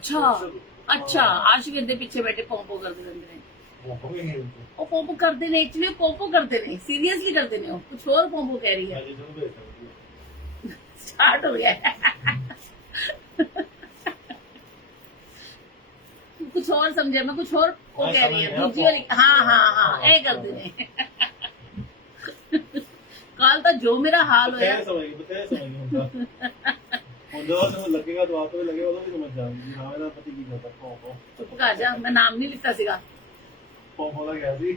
अच्छा अच्छा, आशिक कहते पीछे बैठे पोंपो करते रहते हैं। वो पोंपो करते नहीं, एक्चुअली पोंपो करते नहीं, सीरियसली करते नहीं, कुछ और पोंपो कह रही है। स्टार्ट हो गया कुछ और समझे, मैं कुछ और वो कह रही है दूसरी वाली। हाँ हाँ हाँ, ये करते नहीं। कल तो जो मेरा हाल होया लगेगा तो आपको लगेगा तो समझ जाओगे हाँ मेरा पति की करता पोंपो। चुप कर जा, मैं नाम नहीं लिखता सीगा। पोंपो का क्या जी।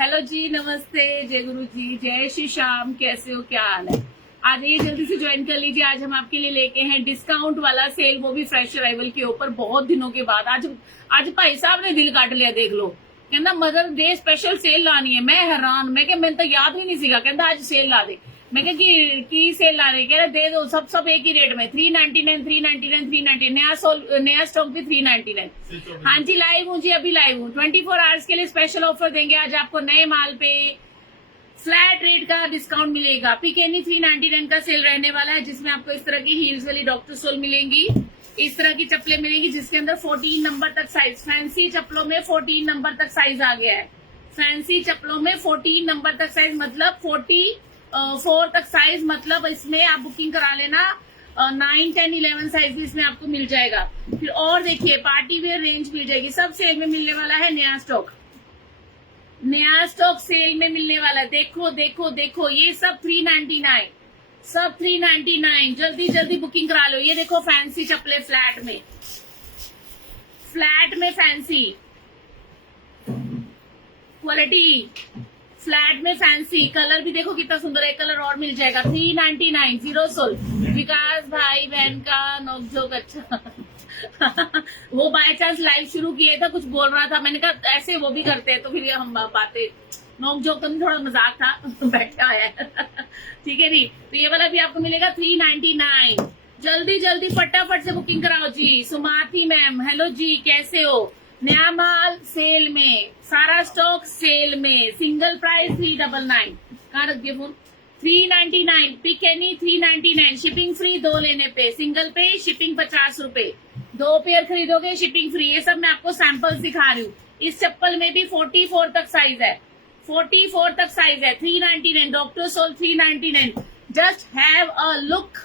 हेलो जी, नमस्ते, जय गुरु जी, जय श्री श्याम, कैसे हो, क्या हाल है? आ जाइए जल्दी से ज्वाइन कर लीजिए। आज हम आपके लिए लेके हैं डिस्काउंट वाला सेल, वो भी फ्रेश अराइवल के ऊपर, बहुत दिनों के बाद। आज भाई साहब ने दिल काट लिया, देख लो। कहना मदर डे स्पेशल सेल लानी है। मैं हैरान, मैं क्या, मैंने तो याद ही नहीं सीखा। कहता आज सेल ला दे। मैं क्या की सेल ला रही, कह रहे दे दो, सब एक ही रेट में, 399 399 399, नया स्टॉक भी 399। हाँ जी, लाइव हूँ जी, अभी लाइव हूँ। 24 आवर्स के लिए स्पेशल ऑफर देंगे आज आपको। नए माल पे फ्लैट रेट का डिस्काउंट मिलेगा। पिकेनी 399 का सेल रहने वाला है, जिसमें आपको इस तरह की हील्स वाली डॉक्टर सोल मिलेंगी, इस तरह की चप्पलें मिलेंगी जिसके अंदर 14 नंबर तक साइज। फैंसी चप्पलों में 14 नंबर तक साइज आ गया है। फैंसी चप्पलों में 14 नंबर तक साइज, मतलब 44 तक साइज, मतलब इसमें आप बुकिंग करा लेना। 9, 10, 11 साइज भी इसमें आपको मिल जाएगा। फिर और देखिए, पार्टी वेयर रेंज मिल जाएगी, सब सेल में मिलने वाला है। नया स्टॉक सेल में मिलने वाला है। देखो देखो देखो, ये सब 399, सब 399। जल्दी जल्दी बुकिंग करा लो। ये देखो फैंसी चप्पलें फ्लैट में फैंसी क्वालिटी, फ्लैट में फैंसी। कलर भी देखो कितना सुंदर है, कलर और मिल जाएगा। 399, 0 सोल। विकास भाई बहन का नोकझोंक, अच्छा। वो बाय चांस लाइव शुरू किए था, कुछ बोल रहा था, मैंने कहा ऐसे वो भी करते हैं, तो फिर हम बातें नोकझोंक तो नहीं, थोड़ा मजाक था। बैठा है ठीक है नहीं। तो ये वाला भी आपको मिलेगा 399। जल्दी जल्दी फटाफट से बुकिंग कराओ जी। सुमाती मैम, हेलो जी, कैसे हो? नया माल सेल में, सारा स्टॉक सेल में, सिंगल प्राइस 399। कहाँ रख दिया फोन? 399, पिक एनी 399, शिपिंग फ्री 2 लेने पे, सिंगल पे शिपिंग 50 रुपए, 2 पेयर खरीदोगे शिपिंग फ्री। ये सब मैं आपको सैंपल दिखा रही हूँ। इस चप्पल में भी 44 तक साइज है, 44 तक साइज है। 399, doctor soul 399। Just have a look,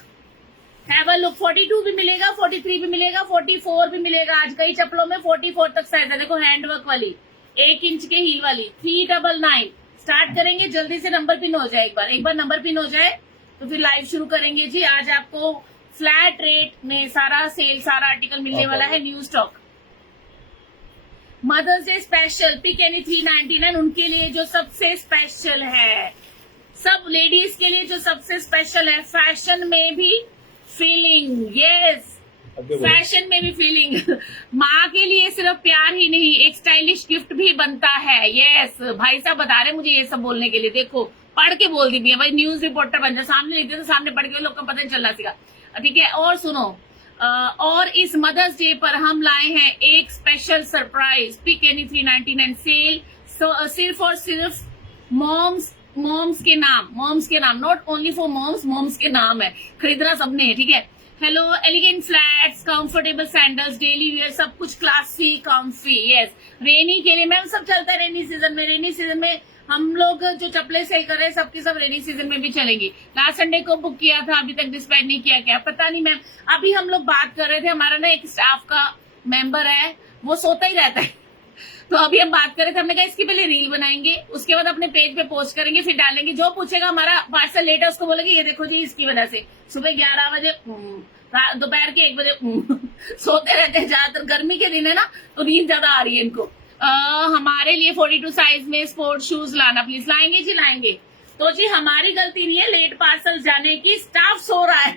42 भी मिलेगा, 43 भी मिलेगा, 44 भी मिलेगा। आज कई चप्पलों में 44 तक साइज है। देखो हैंडवर्क वाली, 1 इंच के हील वाली, 399। स्टार्ट करेंगे, जल्दी से नंबर पिन हो जाए। एक बार नंबर पिन हो जाए तो फिर लाइव शुरू करेंगे जी। आज आपको फ्लैट रेट में सारा सेल, सारा आर्टिकल मिलने वाला है। New stock mother's day special, pick any 399, उनके लिए जो सबसे स्पेशल है, सब लेडीज के लिए जो सबसे स्पेशल है। फैशन में भी फीलिंग, यस, फैशन में भी फीलिंग। माँ के लिए सिर्फ प्यार ही नहीं, एक स्टाइलिश गिफ्ट भी बनता है। यस, भाई साहब बता रहे मुझे ये सब बोलने के लिए। देखो पढ़ के बोल दी भाई, न्यूज रिपोर्टर बन जाए, सामने लिखते तो सामने पढ़ के लोग को पता नहीं चल रहा सीगा। ठीक है, और सुनो, और इस मदर्स डे पर हम लाए हैं एक special surprise. Pick any 399 sale, सिर्फ और सिर्फ मॉम्स के नाम, नॉट ओनली फॉर मॉम्स के नाम है। खरीदना सबने है, ठीक है। Hello, elegant flats, comfortable sandals, daily wear, सब कुछ क्लासी कॉम्फी। यस, रेनी के लिए मैम सब चलता है। रेनी सीजन में हम लोग जो चप्पलें सेल कर रहे हैं, सबकी सब रेनी सीजन में भी चलेंगी। लास्ट संडे को बुक किया था, अभी तक डिस्पैच नहीं किया, क्या पता नहीं मैम। अभी हम लोग बात कर रहे थे, हमारा ना एक स्टाफ का मेंबर है, वो सोता ही रहता है। तो अभी हम बात कर रहे थे, हमने कहा इसकी पहले रील बनाएंगे, उसके बाद अपने पेज पे पोस्ट करेंगे, फिर डालेंगे। जो पूछेगा हमारा पार्सल लेट है, उसको बोलेंगे ये देखो जी, इसकी वजह से सुबह 11 बजे, दोपहर के 1 बजे सोते रहते हैं। ज्यादातर गर्मी के दिन है ना, तो नींद ज्यादा आ रही है इनको। हमारे लिए 42 साइज में स्पोर्ट शूज लाना प्लीज। लाएंगे जी, लाएंगे। तो जी हमारी गलती नहीं है लेट पार्सल जाने की, स्टाफ सो रहा है,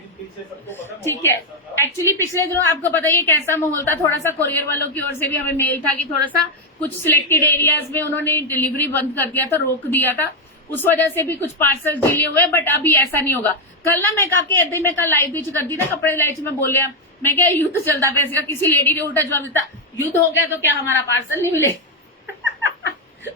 ठीक है। एक्चुअली पिछले दिनों आपको पता ही है कैसा माहौल था। थोड़ा सा कोरियर वालों की ओर से भी हमें मेल था कि थोड़ा सा कुछ सिलेक्टेड एरियाज में उन्होंने डिलीवरी बंद कर दिया था, रोक दिया था, उस वजह से भी कुछ पार्सल डिले हुए। बट अभी ऐसा नहीं होगा। कल ना मैं काके ऐसे मैं कल लाइव भी कर दी ना, कपड़े लाइव में बोलिया, मैं क्या युद्ध चलता पैसे का। किसी लेडी ने उल्टा जवाब दिया, युद्ध हो गया तो क्या हमारा पार्सल नहीं मिले?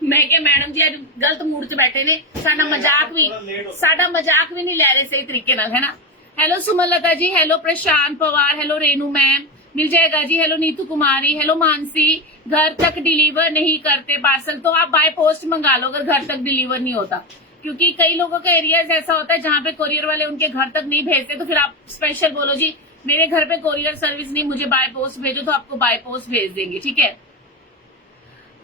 मैं क्या मैडम जी आज गलत मूड च बैठे ने, साडा मजाक भी नहीं ले रहे सही तरीके नाल, है ना। हेलो सुमलता जी, hello Prashant Pawar, hello Renu ma'am, मिल जाएगा जी। हेलो नीतू कुमारी, हेलो मानसी। घर तक डिलीवर नहीं करते पार्सल, तो आप बाय पोस्ट मंगा लो अगर घर तक डिलीवर नहीं होता, क्योंकि कई लोगों का एरियाज ऐसा होता है जहां पे कोरियर वाले उनके घर तक नहीं भेजते, तो फिर आप स्पेशल बोलो जी मेरे घर पे कोरियर सर्विस नहीं, मुझे बाय पोस्ट भेजो, तो आपको बाय पोस्ट भेज देंगे, ठीक है।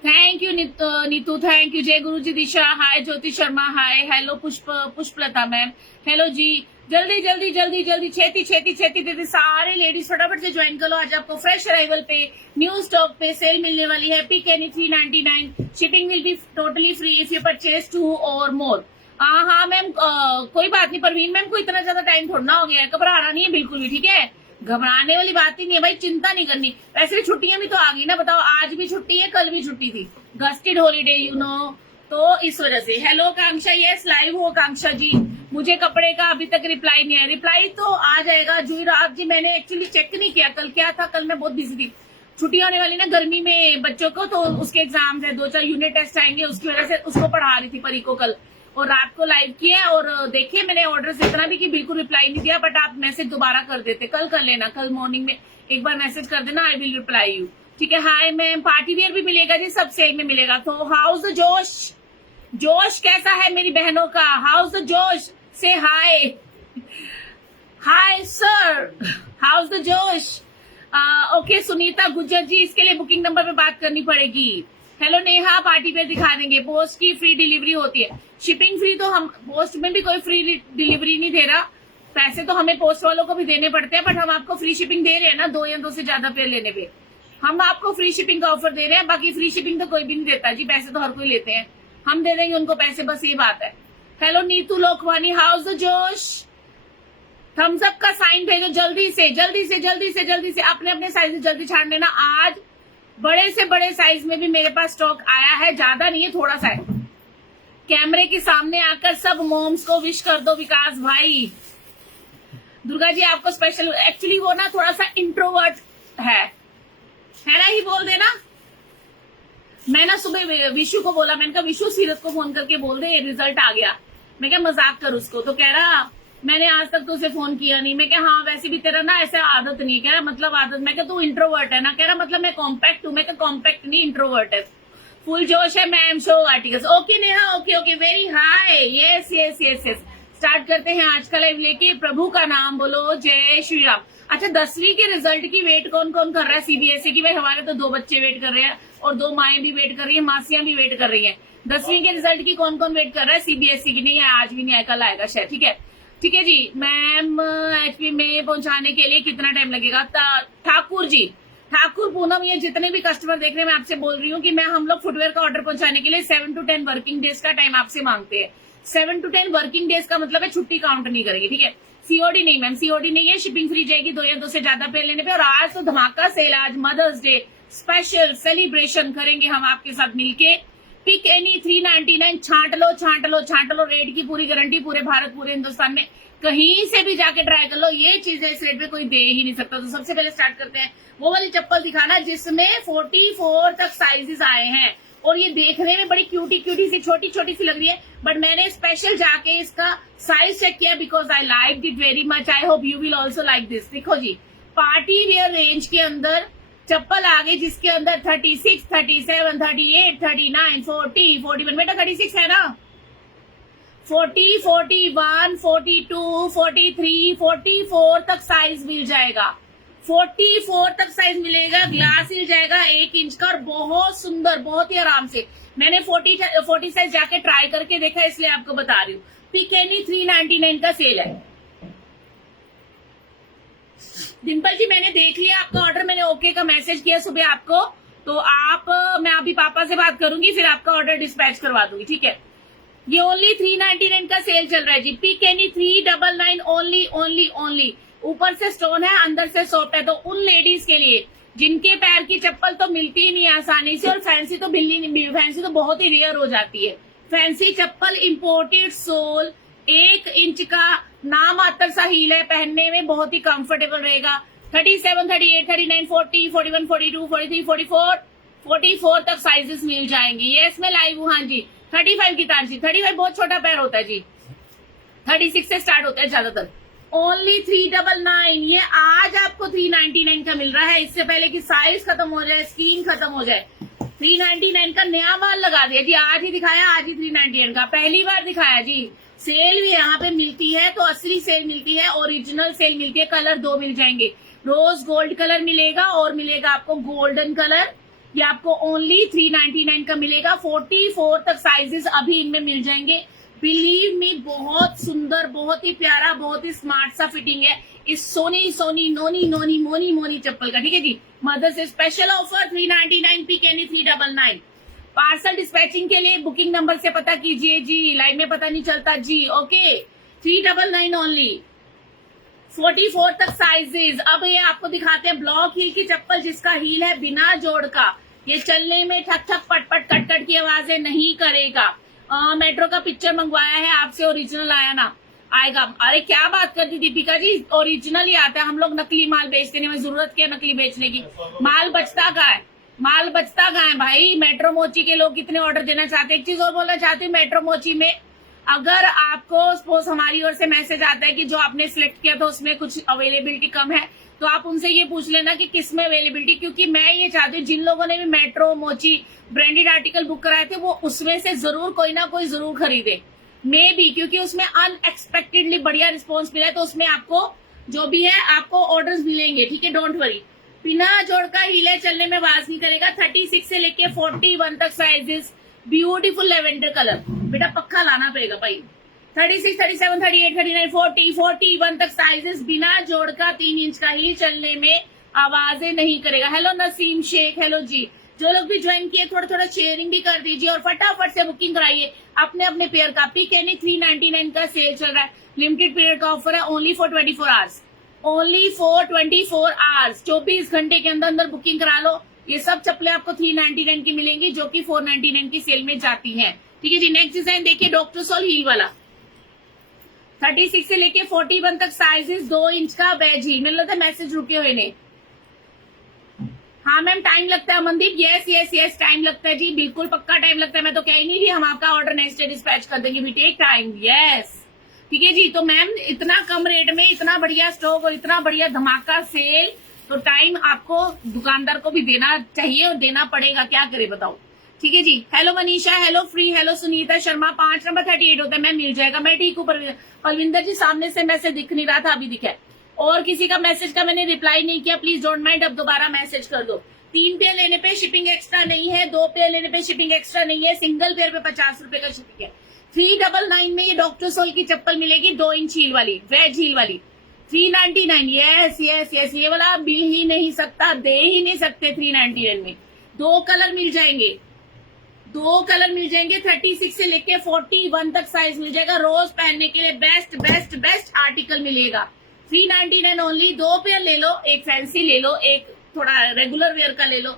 Thank you Neetu, thank you. जय गुरु जी दिशा, हाय ज्योति शर्मा, हाय। हेलो पुष्पलता मैम, हेलो जी। जल्दी जल्दी जल्दी जल्दी, छेती छेती छेती छेती, सारे लेडीज फटाफट से ज्वाइन कर लो। आज आपको फ्रेश अराइवल पे न्यू स्टॉक पे सेल मिलने वाली है। Pick any 399, shipping will be totally free if you purchase 2 और मोर। हाँ मैम, कोई बात नहीं परवीन मैम, को इतना ज्यादा टाइम थोड़ा ना हो गया है, घबराना नहीं है बिल्कुल भी, ठीक है। घबराने वाली बात ही नहीं है भाई, चिंता नहीं करनी। वैसे भी छुट्टियां भी तो आ गई ना, बताओ आज भी छुट्टी है, कल भी छुट्टी थी, गस्टेड हॉलीडे यू नो, तो इस वजह से। हेलो कांक्षा, यस लाइव हो कांक्षा जी। मुझे कपड़े का अभी तक रिप्लाई नहीं है, रिप्लाई तो आ जाएगा जुई रात जी। मैंने एक्चुअली चेक नहीं किया कल क्या था, कल मैं बहुत बिजी थी, छुट्टियां होने वाली ना गर्मी में बच्चों को, तो उसके एग्जाम्स है, 2-4 यूनिट टेस्ट आएंगे, उसकी वजह से उसको पढ़ा रही थी परी को कल, और रात को लाइव किया। और देखिए मैंने ऑर्डर से इतना भी कि बिल्कुल रिप्लाई नहीं दिया, बट आप मैसेज दोबारा कर देते, कल कर लेना, कल मॉर्निंग में एक बार मैसेज कर देना, आई विल रिप्लाई यू, ठीक है। हाय मैम, पार्टी वेयर भी मिलेगा जी, सब सेल में मिलेगा। तो हाउस द जोश, जोश कैसा है मेरी बहनों का, हाउस द जोश से हाय, हाय सर, हाउस द जोश। ओके सुनीता गुज्जर जी, इसके लिए बुकिंग नंबर पे बात करनी पड़ेगी। हेलो नेहा, पार्टी पे दिखा देंगे। पोस्ट की फ्री डिलीवरी होती है, शिपिंग फ्री, तो हम पोस्ट में भी कोई फ्री डिलीवरी नहीं दे रहा, पैसे तो हमें पोस्ट वालों को भी देने पड़ते हैं, बट हम आपको फ्री शिपिंग दे रहे हैं ना, 2 या 2 से ज्यादा पेयर लेने पे हम आपको फ्री शिपिंग का ऑफर दे रहे हैं। बाकी फ्री शिपिंग तो कोई भी नहीं देता जी, पैसे तो हर कोई लेते हैं, हम दे देंगे उनको पैसे, बस ये बात है। Hello Neetu Lokvani, house the जोश, थम्स अप का साइन भेजो जल्दी से जल्दी से जल्दी से जल्दी से, अपने अपने साइज जल्दी छाड़ लेना। आज बड़े से बड़े साइज में भी मेरे पास स्टॉक आया है, ज्यादा नहीं है, थोड़ा सा है। कैमरे के सामने आकर सब मोम्स को विश कर दो विकास भाई। दुर्गा जी आपको स्पेशल, एक्चुअली वो ना थोड़ा सा इंट्रोवर्ट है ना, ही बोल देना। मैं ना सुबह विशु को बोला, मैंने कहा विशु सीरत को फोन करके बोल दे रिजल्ट आ गया, मैं क्या मजाक कर उसको, तो कह रहा मैंने आज तक तो उसे फोन किया नहीं। मैं क्या हाँ वैसे भी तेरा ना ऐसा आदत नहीं, कह रहा मतलब आदत, मैं क्या तू इंट्रोवर्ट है ना, कह रहा मतलब मैं कॉम्पैक्ट हूँ, मैं क्या कॉम्पैक्ट नहीं इंट्रोवर्ट है, फुल जोश है ma'am, show articles. Okay Neha, okay okay, very high, yes yes yes yes. Start करते हैं आज का लाइव लेके, प्रभु का नाम बोलो, जय श्री राम। अच्छा 10वीं के रिजल्ट की वेट कौन कौन कर रहा है सीबीएसई की? भाई हमारे तो 2 बच्चे वेट कर रहे हैं, और 2 माएं भी वेट कर रही है, मासियां भी वेट कर रही है। 10वीं के रिजल्ट की कौन कौन वेट कर रहा है? सीबीएसई की नहीं है, आज भी नहीं आया, कल आएगा शायद, ठीक है। ठीक है जी। मैम एचपी में पहुंचाने के लिए कितना टाइम लगेगा? ठाकुर जी, ठाकुर पूनम, ये जितने भी कस्टमर देख रहे हैं मैं आपसे बोल रही हूँ कि मैं हम लोग फुटवेयर का ऑर्डर पहुंचाने के लिए 7 to 10 वर्किंग डेज का टाइम आपसे मांगते हैं। 7 to 10 वर्किंग डेज का मतलब है छुट्टी काउंट नहीं करेगी, ठीक है। सीओडी नहीं मैम, सीओडी नहीं है, शिपिंग फ्री जाएगी 2 या 2 से ज्यादा पे लेने पे। और आज तो धमाका सेल, आज मदर्स डे स्पेशल सेलिब्रेशन करेंगे हम आपके साथ मिलके। पिक एनी 399, छांट लो छांट लो छांट लो, रेट की पूरी गारंटी, पूरे भारत पूरे हिंदुस्तान में कहीं से भी जाके ट्राई कर लो, ये चीजें इस रेट पे कोई दे ही नहीं सकता। तो सबसे पहले स्टार्ट करते हैं, वो वाली चप्पल दिखाना जिसमें 44 तक साइजेस आए हैं, और ये देखने में बड़ी क्यूटी क्यूटी सी छोटी छोटी सी लग रही है, बट मैंने स्पेशल जाके इसका साइज चेक किया because I like it very much. I hope you will also like this. देखो जी, पार्टी वेयर रेंज के अंदर चप्पल आ गई जिसके अंदर 36, 37, 38, 39, 40, 41, बेटा 36 है ना, 40, 41, 42, 43, 44 तक साइज मिल जाएगा, 44 तक साइज मिलेगा। ग्लास मिल जाएगा 1 इंच का, और बहुत सुंदर, बहुत ही आराम से। मैंने 40 साइज जाके ट्राई करके देखा, इसलिए आपको बता रही हूँ। पिकेनी 399 का सेल है। डिम्पल जी मैंने देख लिया आपका ऑर्डर, मैंने ओके का मैसेज किया सुबह आपको, तो आप मैं अभी पापा से बात करूंगी, फिर आपका ऑर्डर डिस्पैच करवा दूंगी, ठीक है। ये ओनली 399 का सेल चल रहा है जी। पिकेनी 399 ओनली ओनली ओनली। ऊपर से स्टोन है, अंदर से सॉफ्ट है, तो उन लेडीज के लिए जिनके पैर की चप्पल तो मिलती ही नहीं आसानी से, और फैंसी तो फैंसी तो बहुत ही रेयर हो जाती है। फैंसी चप्पल इम्पोर्टेड सोल, 1 इंच का नाम मात्र सा हील है, पहनने में बहुत ही कंफर्टेबल रहेगा। 37, 38, 39, 40, 41, 42, 43, 44 तक साइजेस मिल जाएंगे। ये इसमें लाइव हूँ, हाँ जी। 35 की तानसी, 35 बहुत छोटा पैर होता है जी, 36 से स्टार्ट होता है ज्यादातर। ओनली 399। ये आज आपको 399 का मिल रहा है, इससे पहले कि साइज खत्म हो जाए, स्क्रीन खत्म हो जाए। 399 का नया माल लगा दिया जी, आज ही दिखाया, आज ही 399 का पहली बार दिखाया जी। सेल भी यहाँ पे मिलती है तो असली सेल मिलती है, ओरिजिनल सेल मिलती है। कलर दो मिल जाएंगे, रोज गोल्ड कलर मिलेगा और मिलेगा आपको गोल्डन कलर। ये आपको ओनली 399 का मिलेगा। 44 तक साइजेस अभी इनमें मिल जाएंगे। बिलीव मी, बहुत सुंदर, बहुत ही प्यारा, बहुत ही स्मार्ट सा फिटिंग है इस सोनी सोनी नोनी नोनी मोनी मोनी चप्पल का। ठीक है जी, मदर से special offer 399 PKNE 399। Parcel dispatching के लिए बुकिंग नंबर से पता कीजिए जी, लाइन में पता नहीं चलता जी। Okay, 399 only. 44 तक साइजेस। अब ये आपको दिखाते हैं ब्लॉक हील की चप्पल, जिसका हील है बिना जोड़ का। ये चलने में ठक ठक पट पट कट कट की आवाजें नहीं करेगा। मेट्रो का पिक्चर मंगवाया है आपसे, ओरिजिनल आया ना आएगा। अरे क्या बात करती दीपिका जी, ओरिजिनल ही आता है। हम लोग नकली माल बेचते नहीं, हमें जरूरत क्या नकली बेचने की। माल बचता का है, माल बचता का है भाई। मेट्रो मोची के लोग कितने ऑर्डर देना चाहते हैं। एक चीज और बोलना चाहती हूँ, मेट्रो मोची में अगर आपको सपोज हमारी ओर से मैसेज आता है कि जो आपने सिलेक्ट किया था उसमें कुछ अवेलेबिलिटी कम है, तो आप उनसे ये पूछ लेना कि किस में अवेलेबिलिटी। क्योंकि मैं ये चाहती हूँ जिन लोगों ने भी मेट्रो मोची ब्रांडेड आर्टिकल बुक कराए थे, वो उसमें से जरूर कोई ना कोई जरूर खरीदे। मे बी क्योंकि उसमें अनएक्सपेक्टेडली बढ़िया रिस्पॉन्स मिला है, तो उसमें आपको जो भी है आपको ऑर्डर्स मिलेंगे। ठीक है, डोंट वरी। बिना जोड़ का हीले चलने में आवाज नहीं करेगा। 36 से लेके 41 तक साइजेस। ब्यूटीफुल लेवेंडर कलर, बेटा पक्का लाना पड़ेगा भाई। 36, 37, 38, 39, 40, 41 तक साइजेस। बिना जोड़ का 3 इंच का ही चलने में आवाजें नहीं करेगा। हेलो नसीम शेख, हेलो जी। जो लोग भी ज्वाइन किए थोड़ा थोड़ा शेयरिंग भी कर दीजिए और फटाफट से बुकिंग कराइए अपने अपने पेयर का। PKNE 399 का सेल चल रहा है, लिमिटेड पीरियड का ऑफर है, only for 24 hours. Only for 24 hours. 24 घंटे के अंदर अंदर बुकिंग करा लो। ये सब चप्पलें आपको 399 की मिलेंगी, जो कि 499 की सेल में जाती हैं। ठीक है जी, नेक्स्ट डिजाइन देखिए, डॉक्टर सोल हील वाला। 36 से लेके 41 तक साइजेस। 2 इंच का वेज हील। मिल रहा था मैसेज रुके हुए ने। हाँ मैम, टाइम लगता है Amandeep. Yes yes yes, time लगता है जी, बिल्कुल पक्का टाइम लगता है। मैं तो कह ही नहीं रही हम आपका ऑर्डर नेक्स्ट डे डिस्पैच कर देंगे, वी टेक टाइम। यस, ठीक है जी। तो मैम इतना कम रेट में इतना बढ़िया स्टॉक और इतना बढ़िया धमाका सेल, तो टाइम आपको दुकानदार को भी देना चाहिए और देना पड़ेगा, क्या करे बताओ। ठीक है जी। Hello Manisha, hello free, hello Sunita Sharma. 5 number 38 होता है मैम, मिल जाएगा। मैं ठीक हूँ पलविंदर जी, सामने से मैसेज दिख नहीं रहा था, अभी दिखा। और किसी का मैसेज का मैंने रिप्लाई नहीं किया, प्लीज डोंट माइंड, अब दोबारा मैसेज कर दो। 3 पेयर लेने पे शिपिंग एक्स्ट्रा नहीं है, 2 पेयर लेने पे शिपिंग एक्स्ट्रा नहीं है, सिंगल पेयर पे 50 रुपए का शिपिंग है। 399 में ये डॉक्टर सोल की चप्पल मिलेगी, 2 इंच हील वाली, वेज हील वाली। 399। यस यस यस, ये वाला मिल ही नहीं सकता, दे ही नहीं सकते 399 में। 2 कलर मिल जाएंगे, 2 कलर मिल जाएंगे। 36 से लेके 41 तक साइज मिल जाएगा। रोज पहनने के लिए बेस्ट बेस्ट बेस्ट आर्टिकल मिलेगा। 399 ओनली। 2 पेयर ले लो, एक फैंसी ले लो, एक थोड़ा रेगुलर वेयर का ले लो।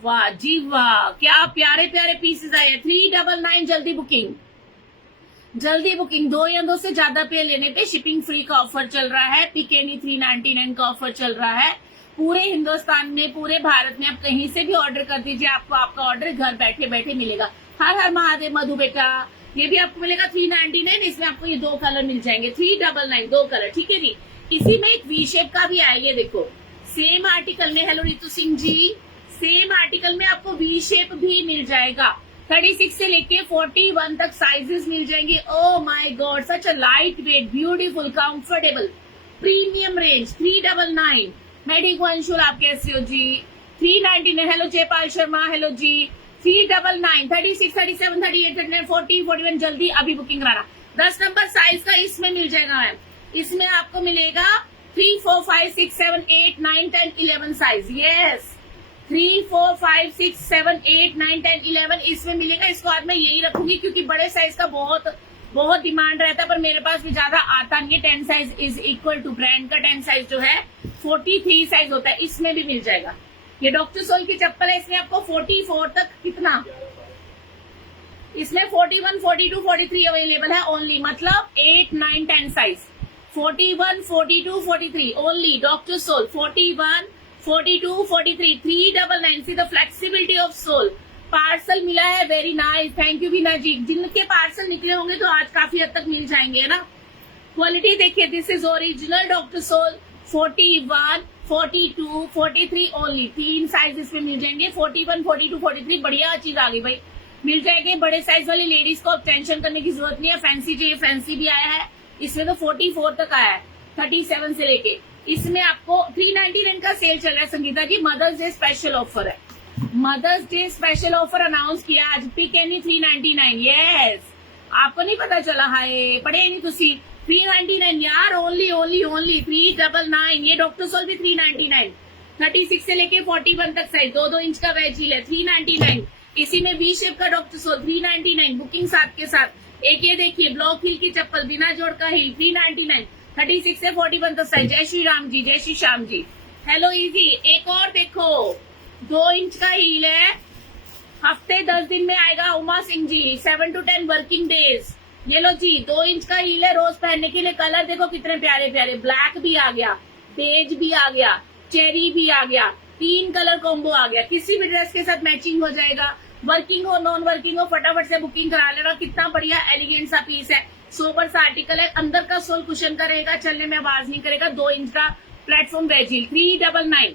वाह जी वाह, क्या प्यारे प्यारे पीसेस आए हैं। 399, जल्दी बुकिंग, जल्दी बुकिंग। 2 या 2 से ज्यादा पेयर लेने पे शिपिंग फ्री का ऑफर चल रहा है। PKNE 399 का ऑफर चल रहा है पूरे हिंदुस्तान में, पूरे भारत में। आप कहीं से भी ऑर्डर कर दीजिए, आपको आपका ऑर्डर घर बैठे बैठे मिलेगा। हर हर महादेव मधु बेटा। ये भी आपको मिलेगा 399, इसमें आपको ये 2 कलर मिल जाएंगे। 399, 2 कलर। ठीक है जी। इसी में एक वी शेप का भी आएगा, देखो सेम आर्टिकल में। Hello Ritu Singh ji, same article में आपको वी शेप भी मिल जाएगा। 36 से लेके 41 तक साइजेस मिल जाएंगे। Oh my God, such a light weight, beautiful, comfortable, premium range. 399। मैं ठीक हूँ अंशुल, आप कैसे हो जी। 399। हेलो जयपाल शर्मा, हेलो जी। 399, 36, 37, 38, 39, 40, 41, जल्दी अभी बुकिंग कराना। 10 नंबर साइज का इसमें मिल जाएगा मैम। इसमें आपको मिलेगा 3, 4, 5, 6, 7, 8, 9, 10, 11 साइज। यस, 3, 4, 5, 6, 7, 8, 9, 10, 11 इसमें मिलेगा। इसको आज मैं यही रखूंगी क्योंकि बड़े साइज का बहुत बहुत डिमांड रहता है, पर मेरे पास भी ज्यादा आता नहीं है। 10 size is equal to brand का 10 साइज जो है 43 साइज होता है, इसमें भी मिल जाएगा। ये डॉक्टर सोल की चप्पल है, इसमें आपको 44 तक कितना, इसमें 41, 42, 43 अवेलेबल है ओनली, मतलब 8, 9, 10 size. 41, 42, 43 only doctor sole. 41, 42, 43, 399। See the flexibility of sole. Parcel मिला है, very nice, thank you Bina ji. जिनके पार्सल निकले होंगे तो आज काफी हद तक मिल जाएंगे, है ना। क्वालिटी देखिए, this is original doctor sole 41, 42, 43 only, 3 size इसमें मिल जाएंगे। 41, 42, 43 बढ़िया चीज आ गई भाई, मिल जाएंगे। बड़े साइज वाली लेडीज को अब टेंशन करने की जरूरत नहीं है। फैंसी चाहिए, फैंसी भी आया है, इसमें तो 44 तक आया है, 37 से लेके। इसमें आपको 399 का सेल चल रहा है Sangeeta ji, mother's day special offer है। Mother's day special offer announce किया आज, पिक एनी 399। यस, आपको नहीं पता चला? हाय, पढ़े नहीं तुसी? 399 यार, ओनली ओनली ओनली 399। ये डॉक्टर सोल भी 399, 36 से लेके 41 तक साइज, 2-2 इंच का वेज हील है, 399। इसी में वी शेप का डॉक्टर सोल 399 बुकिंग साथ के साथ। एक ये देखिए ब्लॉक हील की चप्पल, बिना जोड़ का हील, 399, 36 से 41 तक साइज। जय श्री राम जी, जय श्री श्याम जी। हेलो इजी, एक और देखो, 2 इंच का हील है, हफ्ते 10 दिन में आएगा। Uma Singh ji, 7 to 10 working days. ये लो जी, 2 इंच का हील है, रोज पहनने के लिए। कलर देखो कितने प्यारे प्यारे, ब्लैक भी आ गया, बेज भी आ गया, चेरी भी आ गया, 3 कलर कॉम्बो आ गया। किसी भी ड्रेस के साथ मैचिंग हो जाएगा। वर्किंग हो नॉन वर्किंग हो, फटाफट से बुकिंग करा लेना। कितना बढ़िया एलिगेंट सा पीस है, सोबर सा आर्टिकल है। अंदर का सोल कुशन का रहेगा, चलने में आवाज नहीं करेगा। 2 इंच का प्लेटफॉर्म वेज हील, 399,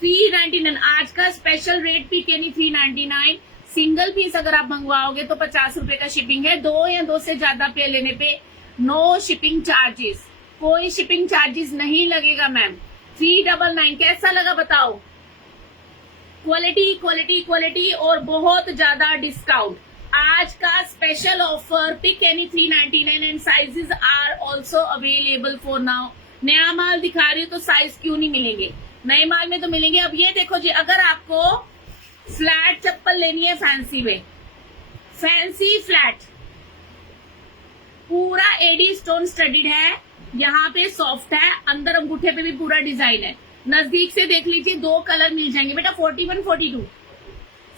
399 आज का स्पेशल रेट। पी केनी 399। सिंगल पीस अगर आप मंगवाओगे तो 50 रुपए का शिपिंग है। 2 या 2 से ज्यादा पे लेने पे नो शिपिंग चार्जेस, कोई शिपिंग चार्जेस नहीं लगेगा मैम। 399 कैसा लगा बताओ? क्वालिटी क्वालिटी क्वालिटी और बहुत ज्यादा डिस्काउंट। आज का special offer, pick any 399 and sizes are also available for now. नया माल दिखा रही हूँ तो साइज क्यों नहीं मिलेंगे? नए माल में तो मिलेंगे। अब ये देखो जी, अगर आपको फ्लैट चप्पल लेनी है फैंसी में, फैंसी फ्लैट, पूरा एडी स्टोन स्टडीड है, यहाँ पे सॉफ्ट है, अंदर अंगूठे पे भी पूरा डिजाइन है। नजदीक से देख लीजिए, 2 कलर मिल जाएंगे बेटा, 41, 42,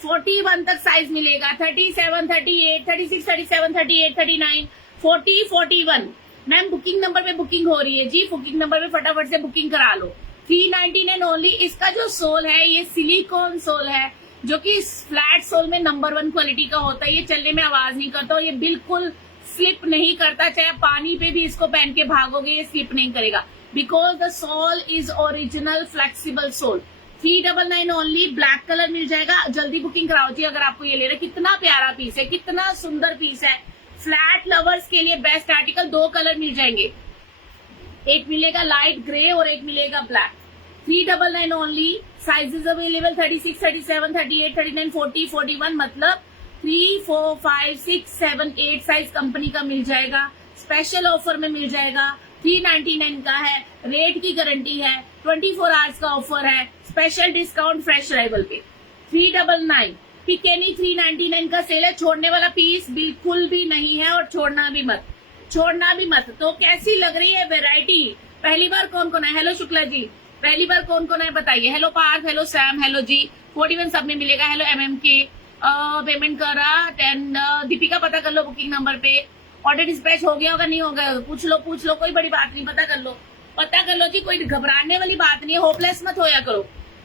41 तक साइज मिलेगा। 37, 38, 36, 37, 38, 39, 40, 41। मैम बुकिंग नंबर पे बुकिंग हो रही है जी, बुकिंग नंबर पे फटाफट से बुकिंग करा लो। 399 ओनली। इसका जो सोल है ये सिलिकॉन सोल है, जो कि फ्लैट सोल में नंबर 1 क्वालिटी का होता है। ये चलने में आवाज नहीं करता और ये बिल्कुल स्लिप नहीं करता, चाहे पानी पे भी इसको पहन के भागोगे ये स्लिप नहीं करेगा, because the sole is original flexible sole. 399 only. Black colour मिल जाएगा, जल्दी बुकिंग कराओ जी अगर आपको ये ले रहे। कितना प्यारा पीस है, कितना सुंदर पीस है। फ्लैट लवर्स के लिए बेस्ट आर्टिकल। 2 कलर मिल जाएंगे, एक मिलेगा लाइट ग्रे और एक मिलेगा ब्लैक। 399 ओनली। साइजेस अवेलेबल 36, 37, 38, 39, 40, 41, मतलब 3, 4, 5, 6, 7, 8 साइज कंपनी का मिल जाएगा। स्पेशल ऑफर में मिल जाएगा। 399 का है, रेट की गारंटी है, 24 आवर्स का ऑफर है, स्पेशल डिस्काउंट फ्रेश अराइवल पे। 399 पिकेनी 399 का सेल है। छोड़ने वाला पीस बिल्कुल भी नहीं है और छोड़ना भी मत, छोड़ना भी मत। तो कैसी लग रही है वेराइटी? पहली बार कौन कौन है? हेलो शुक्ला जी, पहली बार कौन कौन है बताइए। Hello Parth, hello Sam, hello ji. 41 सब में मिलेगा। हेलो MMK, पेमेंट करा 10। दीपिका पता कर लो बुकिंग नंबर पे, ऑर्डर डिस्पैच हो गया होगा नहीं होगा, पूछ लो कोई बड़ी बात नहीं, पता कर लो जी, कोई घबराने वाली बात नहीं है। होपलेस मत होया करो,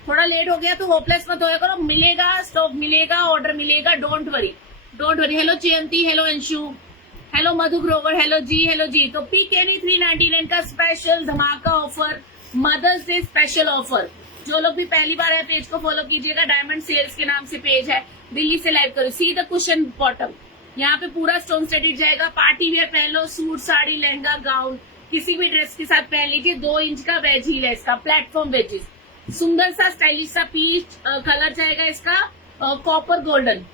थोड़ा लेट हो गया तो होपलेस मत होया करो। मिलेगा, स्टॉक मिलेगा, ऑर्डर मिलेगा, don't worry, don't worry. Hello Jayanti, hello Anshu, hello Madhu Grover, hello जी। तो पिकेनी 399 का स्पेशल धमाका offer, mother's day special offer. जो लोग भी पहली बार है पेज को फॉलो कीजिएगा, डायमंड सेल्स के नाम से पेज है, दिल्ली से लाइव करो। सी द कुशन बॉटम, यहाँ पे पूरा स्टोन स्टेटेड जाएगा। पार्टी वेयर पहन लो, सूट, साड़ी, लहंगा, गाउन, किसी भी ड्रेस के साथ पहन लीजिए। 2 इंच का वेज हील है इसका, प्लेटफॉर्म वेजेस, सुंदर सा स्टाइलिश सा पीच कलर जाएगा इसका, कॉपर गोल्डन।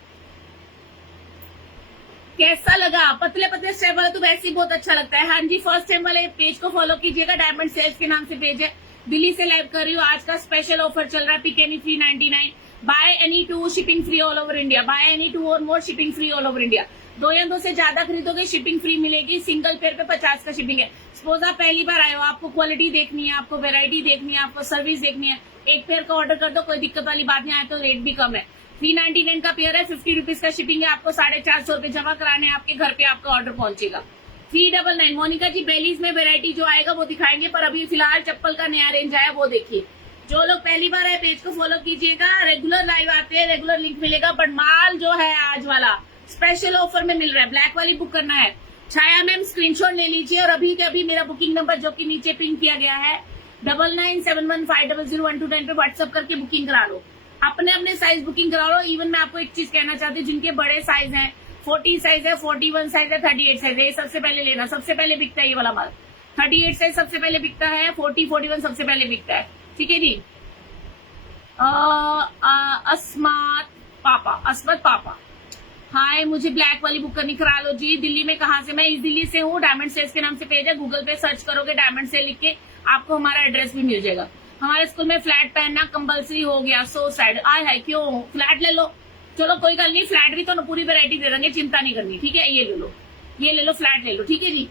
कैसा लगा? पतले पतले स्टेप वाला तो वैसे ही बहुत अच्छा लगता है। हाँ जी, फर्स्ट टाइम वाले पेज को फॉलो कीजिएगा, डायमंड सेल्स के नाम से पेज है, दिल्ली से लाइव कर रही हूँ। आज का स्पेशल ऑफर चल रहा है, पिकेनी 399। Buy any 2 shipping free all over India, buy any 2 और more shipping free all over India. 2 या 2 से ज्यादा खरीदोगे शिपिंग फ्री मिलेगी। सिंगल पेयर पे 50 का शिपिंग है। सपोज आप पहली बार आए हो, आपको क्वालिटी देखनी है, आपको वेरायटी देखनी है, आपको सर्विस देखनी है, एक पेयर का ऑर्डर कर दो, कोई दिक्कत वाली बात नहीं। आए तो रेट भी कम है। 399 का पेयर है, 50 रुपीज का शिपिंग है। आपको 450 रुपए जमा कराने, आपके घर पे आपका ऑर्डर पहुंचेगा। 399। मोनिका जी बेलीज में वेरायटी जो आएगा वो दिखाएंगे, पर अभी फिलहाल चप्पल का नया रेंज आया वो देखिए। जो लोग पहली बार है पेज को फॉलो कीजिएगा, रेगुलर लाइव आते हैं, रेगुलर लिंक मिलेगा, बट माल जो है आज वाला स्पेशल ऑफर में मिल रहा है। ब्लैक वाली बुक करना है छाया मैम स्क्रीनशॉट ले लीजिए और अभी के अभी मेरा बुकिंग नंबर जो कि नीचे पिन किया गया है 9971500129 पे व्हाट्सएप करके बुकिंग करा लो। अपने अपने साइज बुकिंग करा लो। इवन मैं आपको एक चीज कहना चाहती हूँ, जिनके बड़े साइज हैं, 40 साइज है, 41 साइज है, 38 साइज है, ये सबसे पहले लेना। सबसे पहले बिकता है ये वाला माल। 38 साइज सबसे पहले बिकता है, 40 41 सबसे पहले बिकता है। ठीक है जी। अस्मत पापा हाय, मुझे ब्लैक वाली बुक करनी, करा लो जी। दिल्ली में कहाँ से? मैं इस दिल्ली से हूँ। डायमंड सेल्स के नाम से पेज है, गूगल पे सर्च करोगे डायमंड सेल लिख के आपको हमारा एड्रेस भी मिल जाएगा। हमारे स्कूल में फ्लैट पहनना कंपलसरी हो गया। So sad. आय है क्यों? फ्लैट ले लो। चलो कोई गल नहीं, फ्लैट भी तो पूरी वैरायटी दे देंगे, चिंता नहीं करनी। ठीक है, ये ले लो, ये ले लो, फ्लैट ले लो। ठीक है जी।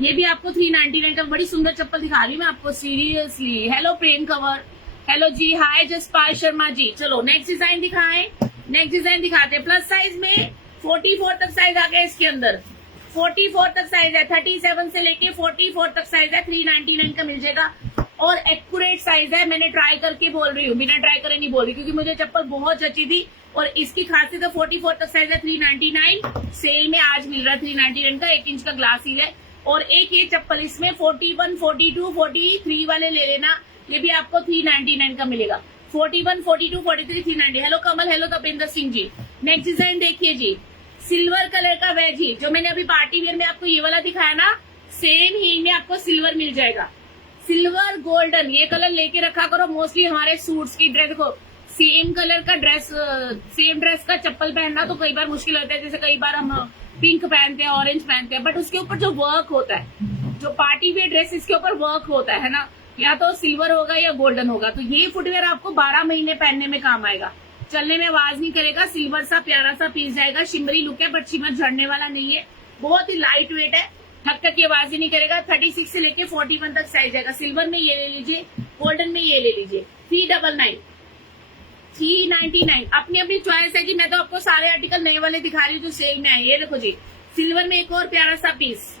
ये भी आपको 399 का बड़ी सुंदर चप्पल दिखा रही हूँ मैं आपको, सीरियसली। हेलो प्रेम कंवर, हेलो जी, हाय जसपाल शर्मा जी। चलो नेक्स्ट डिजाइन दिखाएं, नेक्स्ट डिजाइन दिखाते हैं। प्लस साइज में 44 तक साइज आ गया इसके अंदर, 44 तक साइज है। 37 से लेके 44 तक साइज है, 399 का मिल जाएगा। और एक्यूरेट साइज है, मैंने ट्राई करके बोल रही हूँ, बिना ट्राई करे नहीं बोल रही, क्योंकि मुझे चप्पल बहुत जची थी। और इसकी खासियत है 44 तक साइज है, 399 सेल में आज मिल रहा है 399 का। 1 इंच का ग्लास हील है। और एक ये चप्पल इसमें 41, 42, 43 वाले ले लेना, ये भी आपको 399 का मिलेगा। 41, 42, 43, 390। हेलो कमल, hello Tapendra Singh ji. Next design देखिए जी, सिल्वर कलर का वेज ही, जो मैंने अभी पार्टी वेयर में आपको ये वाला दिखाया ना, सेम ही में आपको सिल्वर मिल जाएगा। सिल्वर गोल्डन, ये कलर लेके रखा करो। मोस्टली हमारे सूट्स की ड्रेस को सेम कलर का ड्रेस, सेम ड्रेस का चप्पल पहनना तो कई बार मुश्किल होता है। जैसे कई बार हम पिंक पहनते हैं, ऑरेंज पहनते हैं, बट उसके ऊपर जो वर्क होता है, जो पार्टी वेयर ड्रेस, इसके ऊपर वर्क होता है ना, या तो सिल्वर होगा या गोल्डन होगा। तो ये फुटवेयर आपको 12 महीने पहनने में काम आएगा। चलने में आवाज नहीं करेगा, सिल्वर सा प्यारा सा पीस जाएगा। शिमरी लुक है, बट शिमर झड़ने वाला नहीं है, बहुत ही लाइट वेट है, ठक ठक की आवाज ही नहीं करेगा। 36 से लेके 41 तक साइज आएगा। सिल्वर में ये ले लीजिए, गोल्डन में ये ले लीजिए। 399, 399 अपनी अपनी चॉइस है जी। मैं तो आपको सारे आर्टिकल नए वाले दिखा रही हूँ जो सेल में है। ये देखो जी, सिल्वर में एक और प्यारा सा पीस,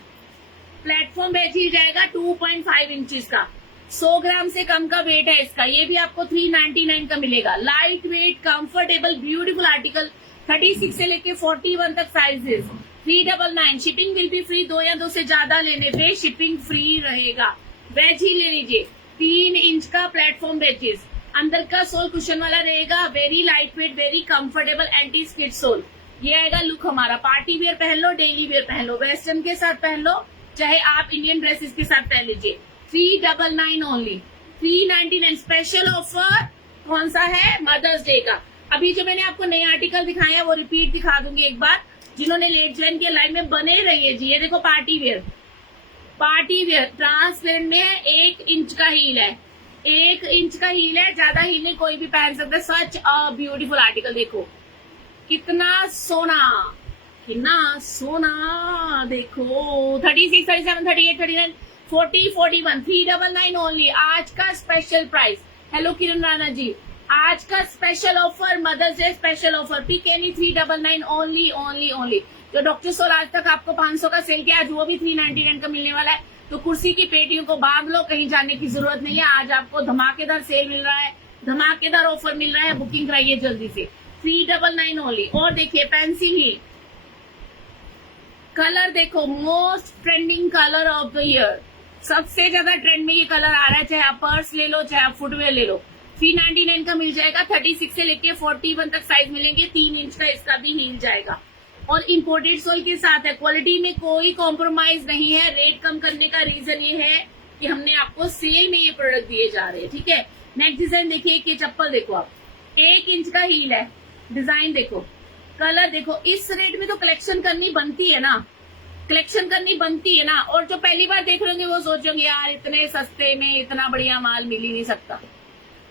प्लेटफॉर्म बेच ही जाएगा 2.5 इंचेस का, 100 ग्राम से कम का वेट है इसका। ये भी आपको 399 का मिलेगा। Light weight, comfortable, beautiful article. 36 से लेके 41 तक sizes. 399। Shipping will B free, 2 या 2 से ज्यादा लेने पे शिपिंग फ्री रहेगा। वेज ही ले लीजिए, 3 इंच का प्लेटफॉर्म बेचेस। अंदर का सोल कुशन वाला रहेगा, very light weight, very comfortable, anti skid sole. ये आएगा लुक हमारा। पार्टी वेयर पहन लो, डेली वेयर पहन लो, वेस्टर्न के साथ पहन लो, चाहे आप इंडियन ड्रेसेस के साथ पहन लीजिए। 399 ओनली। 399 स्पेशल ऑफर कौन सा है? मदर्स डे का। अभी जो मैंने आपको नए आर्टिकल दिखाए हैं वो रिपीट दिखा दूंगी एक बार। जिन्होंने लेट ज्वाइन किया लाइन में बने रहिए जी। ये देखो party wear, party wear transparent में है, 1 इंच का हील है, 1 इंच का हील है, ज्यादा हील नहीं, कोई भी पहन सकता है। Such a beautiful article. देखो कितना सोना, कितना सोना। देखो 36, 37, 38, 39, 40, 41, 399 ओनली। आज का special price. Hello Kiran Rana ji, आज का special offer, mother's day special offer. Pick any 399 only, only, only. जो डॉक्टर सोल आज तक आपको 500 का सेल किया, आज वो भी 399 का मिलने वाला है। तो कुर्सी की पेटियों को बांध लो, कहीं जाने की जरूरत नहीं है। आज आपको धमाकेदार सेल मिल रहा है, धमाकेदार ऑफर मिल रहा है। बुकिंग कराइए जल्दी से। 399 ओनली। और देखिए पेंसिल ही कलर, देखो most trending colour of the year. सबसे ज्यादा ट्रेंड में ये कलर आ रहा है, चाहे आप पर्स ले लो, चाहे आप फुटवेयर ले लो। 399 का मिल जाएगा। 36 से लेके 41 तक साइज मिलेंगे। 3 इंच का इसका भी हील जाएगा। और इम्पोर्टेड सोल के साथ है। क्वालिटी में कोई कॉम्प्रोमाइज नहीं है। रेट कम करने का रीजन ये है कि हमने आपको सेल में ये प्रोडक्ट दिए जा रहे हैं। ठीक है। नेक्स्ट डिजाइन देखिए, ये चप्पल देखो आप, 1 इंच का हील है। डिजाइन देखो, कलर देखो। इस रेट में तो कलेक्शन करनी बनती है ना, कलेक्शन करनी बनती है ना। और जो पहली बार देख रहे होंगे वो सोचेंगे यार इतने सस्ते में इतना बढ़िया माल मिल ही नहीं सकता।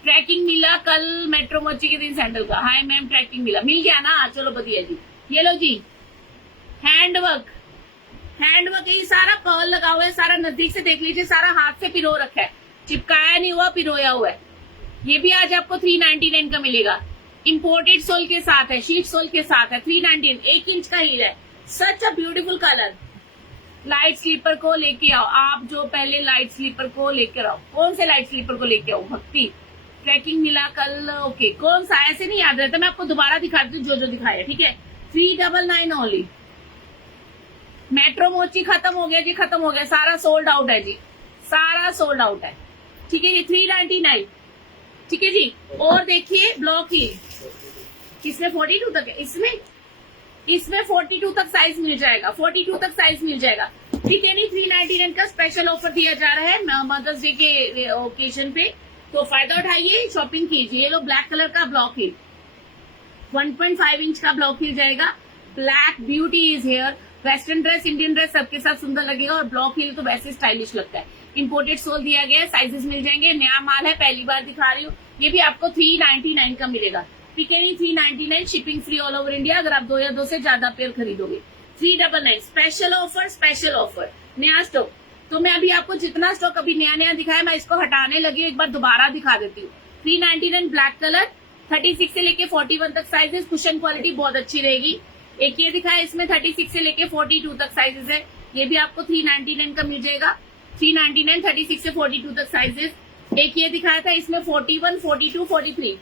ट्रैकिंग मिला कल मेट्रो मोची के दिन सैंडल का। हाय मैम, ट्रैकिंग मिला, मिल गया ना, चलो बढ़िया जी। ये लो जी, हैंडवर्क, हैंडवर्क ये सारा पर्ल लगा हुआ है, सारा नजदीक से देख लीजिए, सारा हाथ से पिरो रखा है, चिपकाया नहीं हुआ, पिरोया हुआ है। ये भी आज आपको 399 का मिलेगा। इंपोर्टेड सोल के साथ है, शीट सोल के साथ है। 399, 1 इंच का हील है। Such a beautiful colour. Light slipper को लेके आओ आप, जो पहले लाइट स्लीपर को लेकर आओ। कौन से लाइट स्लीपर को लेके आओ? भक्ति, ट्रैकिंग मिला कल, ओके। कौन सा ऐसे नहीं याद रहता, मैं आपको दोबारा दिखाती हूँ जो जो दिखाया। ठीक है। 399 ओनली। मेट्रो मोची खत्म हो गया जी, खत्म हो गया, सारा सोल्ड आउट है जी, सारा सोल्ड आउट है। ठीक है जी, 399। ठीक है जी। और देखिए ब्लॉक ही इसमें 42 तक है, इसमें 42 तक साइज मिल जाएगा, 42 तक साइज मिल जाएगा। ठीक है नहीं, 399 का स्पेशल ऑफर दिया जा रहा है मदर्स डे के ओकेजन पे, तो फायदा उठाइए, शॉपिंग कीजिए। ये लो ब्लैक कलर का ब्लॉक हिल, 1.5 इंच का ब्लॉक हिल जाएगा। Black beauty is here. Western dress, Indian dress सबके साथ सुंदर लगेगा, और ब्लॉक हिल तो वैसे स्टाइलिश लगता है। इंपोर्टेड सोल दिया गया है, साइजेस मिल जाएंगे, नया माल है, पहली बार दिखा रही हूँ। ये भी आपको 399 का मिलेगा। पिकेनी 399, shipping free all over India, अगर आप 2 या 2 से ज्यादा पेयर खरीदोगे। 399 स्पेशल ऑफर, स्पेशल ऑफर, नया स्टॉक। तो मैं अभी आपको जितना स्टॉक अभी नया नया दिखाया, मैं इसको हटाने लगी हूँ, एक बार दोबारा दिखा देती हूँ। 399 ब्लैक कलर, 36 से लेके 41 तक साइजेस, कुशन क्वालिटी बहुत अच्छी रहेगी। एक ये दिखाया, इसमें 36 से लेके 42 तक साइजेस है, ये भी आपको 399 का मिल जाएगा। 399, 36 से 42 तक साइजेस। एक ये दिखाया था, इसमें 41, 42, 43।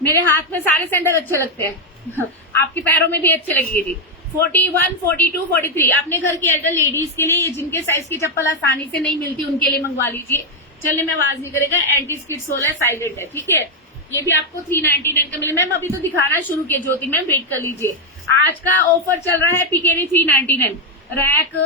मेरे हाथ में सारे सैंडल अच्छे लगते हैं आपके पैरों में भी अच्छे लगेंगे जी। 41, 42, 43 अपने घर की एल्डर लेडीज के लिए, जिनके साइज की चप्पल आसानी से नहीं मिलती, उनके लिए मंगवा लीजिए। चलने में आवाज नहीं करेगा, एंटी स्किड सोल है, साइलेंट है। ठीक है, ये भी आपको 399 का मिले। मैम अभी तो दिखाना शुरू किया, ज्योति मैम वेट कर लीजिए। आज का ऑफर चल रहा है पिकेनी 399। रैक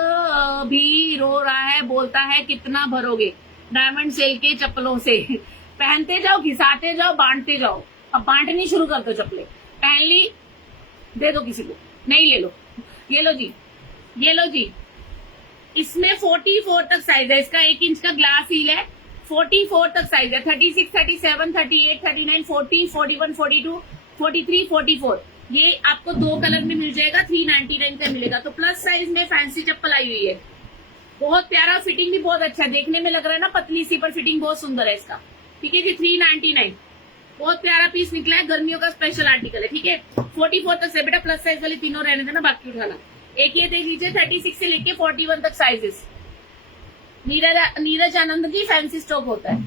भी रो रहा है, बोलता है कितना भरोगे डायमंड सेल के चप्पलों से पहनते जाओ, घिसाते जाओ, बांटते जाओ। अब बांटनी शुरू कर दो चप्पलें, पहन ली, दे दो किसी को, नहीं ले लो, ये लो जी, ये लो जी। इसमें 44 तक साइज है, इसका 1 इंच का ग्लास हील है, 44 तक साइज है। 36, 37, 38, 39, 40, 41, 42, 43, 44 ये आपको 2 कलर में मिल जाएगा। 399 का मिलेगा। तो प्लस साइज में फैंसी चप्पल आई हुई है, बहुत प्यारा, फिटिंग भी बहुत अच्छा है, देखने में लग रहा है ना पतली सी, पर फिटिंग बहुत सुंदर है इसका। ठीक है जी, 399 बहुत प्यारा पीस निकला है, गर्मियों का स्पेशल आर्टिकल है। ठीक है, 44 तक से बेटा प्लस साइज वाले तीनों रहने देना, बाकी उठाना। एक ये देख लीजिए, 36 से लेके 41 तक साइजेस। नीरज आनंद की फैंसी स्टॉक होता है,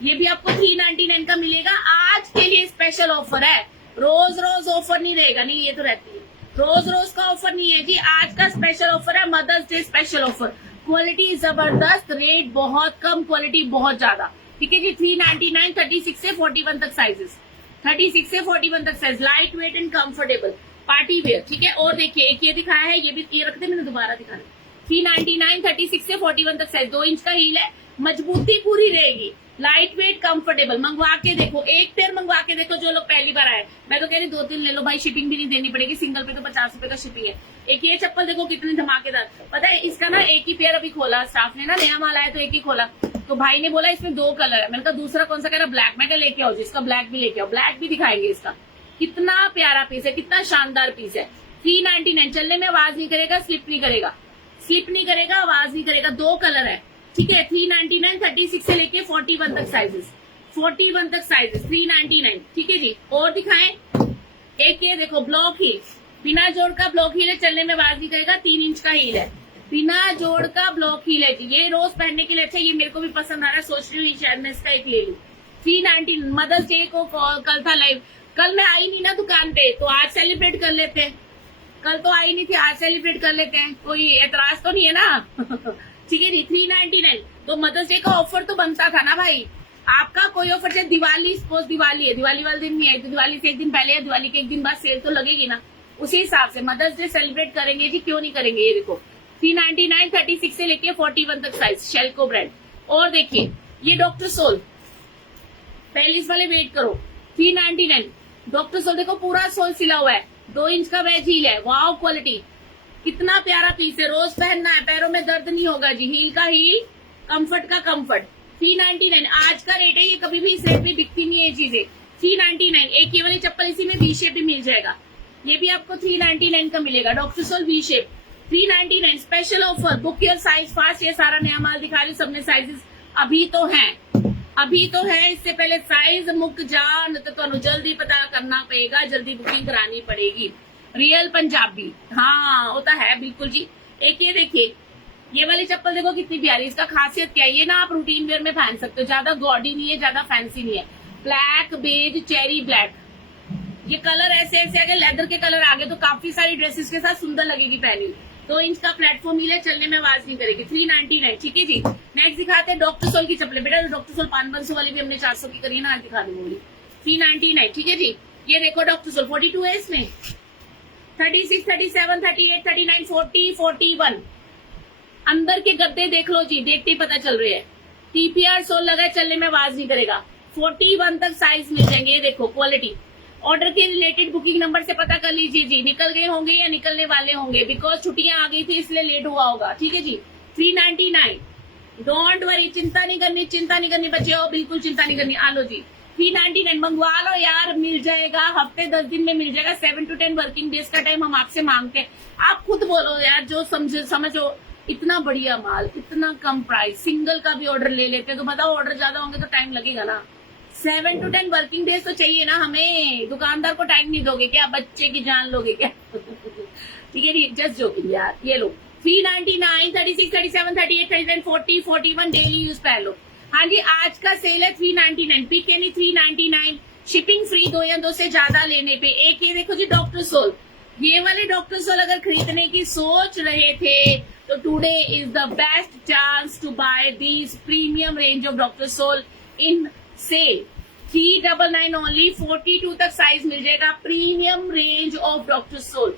ये भी आपको 399 का मिलेगा। आज के लिए स्पेशल ऑफर है, रोज रोज ऑफर नहीं रहेगा, नहीं ये तो रहती है, रोज रोज का ऑफर नहीं है जी, आज का स्पेशल ऑफर है, mother's day special offer. Quality जबरदस्त, रेट बहुत कम, क्वालिटी बहुत ज्यादा। ठीक है जी, 399, 36 से 41 तक साइजेस, 36 से 41 तक size, light weight and comfortable party wear. ठीक है, और देखिए एक ये दिखाया है, ये भी ये रखते मैंने दोबारा दिखाना। 399, 36 से 41 तक साइज, 2 इंच का हील है, मजबूती पूरी रहेगी, लाइट वेट कंफर्टेबल। मंगवा के देखो, एक पेयर मंगवा के देखो जो लोग पहली बार आए, मैं तो कह रही 2-3 ले लो भाई, शिपिंग भी नहीं देनी पड़ेगी, सिंगल पे तो 50 रुपए का शिपिंग है। एक ये चप्पल देखो कितनी धमाकेदार, पता है इसका ना एक ही पेयर अभी खोला स्टाफ ने ना, नया माल आया तो एक ही खोला, तो भाई ने बोला इसमें 2 कलर है, मैंने कहा दूसरा कौन सा, कह रहा ब्लैक। मैं कहा लेके आओ जिसका ब्लैक भी लेके आओ, ब्लैक भी दिखाएंगे इसका। कितना प्यारा पीस है, कितना शानदार पीस है। 399, चलने में आवाज नहीं करेगा, स्लिप नहीं करेगा, स्लिप नहीं करेगा, आवाज नहीं करेगा, 2 कलर है। ठीक है, 399, 36 से लेके 41 तक साइजेस, 41 तक साइजेस, 399। ठीक है जी, और दिखाएं, एक ये देखो ब्लॉक हील, बिना जोड़ का ब्लॉक हील है, चलने में आवाज नहीं करेगा, 3 इंच का हील है, बिना जोड़ का ब्लॉक हील है जी, ये रोज पहनने के लिए अच्छा, ये मेरे को भी पसंद आ रहा है, सोच रही हूँ शायद मैं इसका एक ले लूं। 399, मदर्स डे को कल था लाइव, कल मैं आई नहीं ना दुकान पे, तो आज सेलिब्रेट कर लेते हैं, कल तो आई नहीं थी, आज सेलिब्रेट कर लेते हैं, कोई एतराज तो नहीं है ना ठीक है जी, 399। तो मदर्स डे का ऑफर तो बनता था ना भाई, आपका कोई ऑफर चाहे दिवाली, सपोज दिवाली है, दिवाली वाले दिन नहीं आई तो दिवाली से 1 दिन पहले या दिवाली के 1 दिन बाद सेल तो लगेगी ना, उसी हिसाब से मदर्स डे सेलिब्रेट करेंगे जी, क्यों नहीं करेंगे। ये देखो 399, 36 से लेके 41 तक साइज, शेल्को ब्रांड। और देखिए ये डॉक्टर सोल, पहले इस वाले वेट करो, 399 डॉक्टर सोल, देखो पूरा सोल सिला हुआ है, 2 इंच का वेज हील है, वाव क्वालिटी, कितना प्यारा पीस है, रोज पहनना है, पैरों में दर्द नहीं होगा जी, हील का हील, कंफर्ट का कंफर्ट। 399 आज का रेट है, ये कभी भी इस रेट में बिकती नहीं है ये चीजें। 399, एक ये वाली चप्पल इसी में वी शेप भी मिल जाएगा, ये भी आपको 399 का मिलेगा, doctor soul V shape, 399 special offer. Book your size fast, ये सारा नया माल दिखा रही हूँ, सबने साइजेस अभी तो हैं, अभी तो है, इससे पहले साइज मुक जान तो तुहानू जल्दी पता करना पड़ेगा, जल्दी बुकिंग करानी पड़ेगी। रियल पंजाबी, हाँ होता है बिल्कुल जी। एक ये देखिए, ये वाली चप्पल देखो कितनी प्यारी, इसका खासियत क्या है, ये ना आप रूटीन वेयर में पहन सकते हो, ज्यादा गॉडी नहीं है, ज्यादा फैंसी नहीं है। ब्लैक, बेज, चेरी ब्लैक, ये कलर ऐसे ऐसे अगर लेदर के कलर आ गए तो काफी सारी ड्रेसेस के साथ सुंदर लगेगी पहनी। 2 इंच का प्लेटफॉर्म हील है, चलने में आवाज नहीं करेगी। 399, ठीक है जी। नेक्स्ट दिखाते हैं डॉक्टर सोल की चप्पलें। बेटा डॉक्टर सोल 500 वाली भी हमने 400 की करी है ना, आज दिखा दूंगी बोली। 399, ठीक है जी। ये देखो डॉक्टर सोल 42 है इसमें, 36, 37, 38, 39, 40, 41। अंदर के गद्दे देख लो जी, देखते ही पता चल रहे हैं। TPR सोल लगा है, चलने में आवाज नहीं करेगा। 41 तक साइज मिल जाएंगे। ये देखो क्वालिटी। ऑर्डर के रिलेटेड बुकिंग नंबर से पता कर लीजिए जी, निकल गए होंगे या निकलने वाले होंगे, बिकॉज छुट्टियां आ गई थी इसलिए लेट हुआ होगा, ठीक है जी। 399, डोंट वरी, चिंता नहीं करनी बच्चे हो, बिल्कुल चिंता नहीं करनी। आ लो जी 399 मंगवा लो यार, मिल जाएगा, हफ्ते 10 दिन में मिल जाएगा। 7 to 10 वर्किंग डेज का टाइम हम आपसे मांगते हैं। आप खुद बोलो यार, जो समझो, इतना बढ़िया माल, इतना कम प्राइस, सिंगल का भी ऑर्डर ले लेते तो बताओ, ऑर्डर ज्यादा होंगे तो टाइम लगेगा ना। 7 to 10 वर्किंग डेज तो चाहिए ना हमें। दुकानदार को टाइम नहीं दोगे क्या? बच्चे की जान लोगे क्या? ठीक है, जस्ट जोकिंग यार। ये लो 399, 36, 37, 38, 39, 40, 41 डेली यूज पहन लो। हाँ जी, आज का सेल है 399, पिक एनी 399, शिपिंग फ्री 2 या 2 से ज्यादा लेने पे। एक ये देखो जी डॉक्टर सोल, ये वाले डॉक्टर सोल अगर खरीदने की सोच रहे थे तो today is the best chance to buy these premium range of doctor sole in sale. 399 only, 42 तक साइज मिल जाएगा। Premium range of doctor sole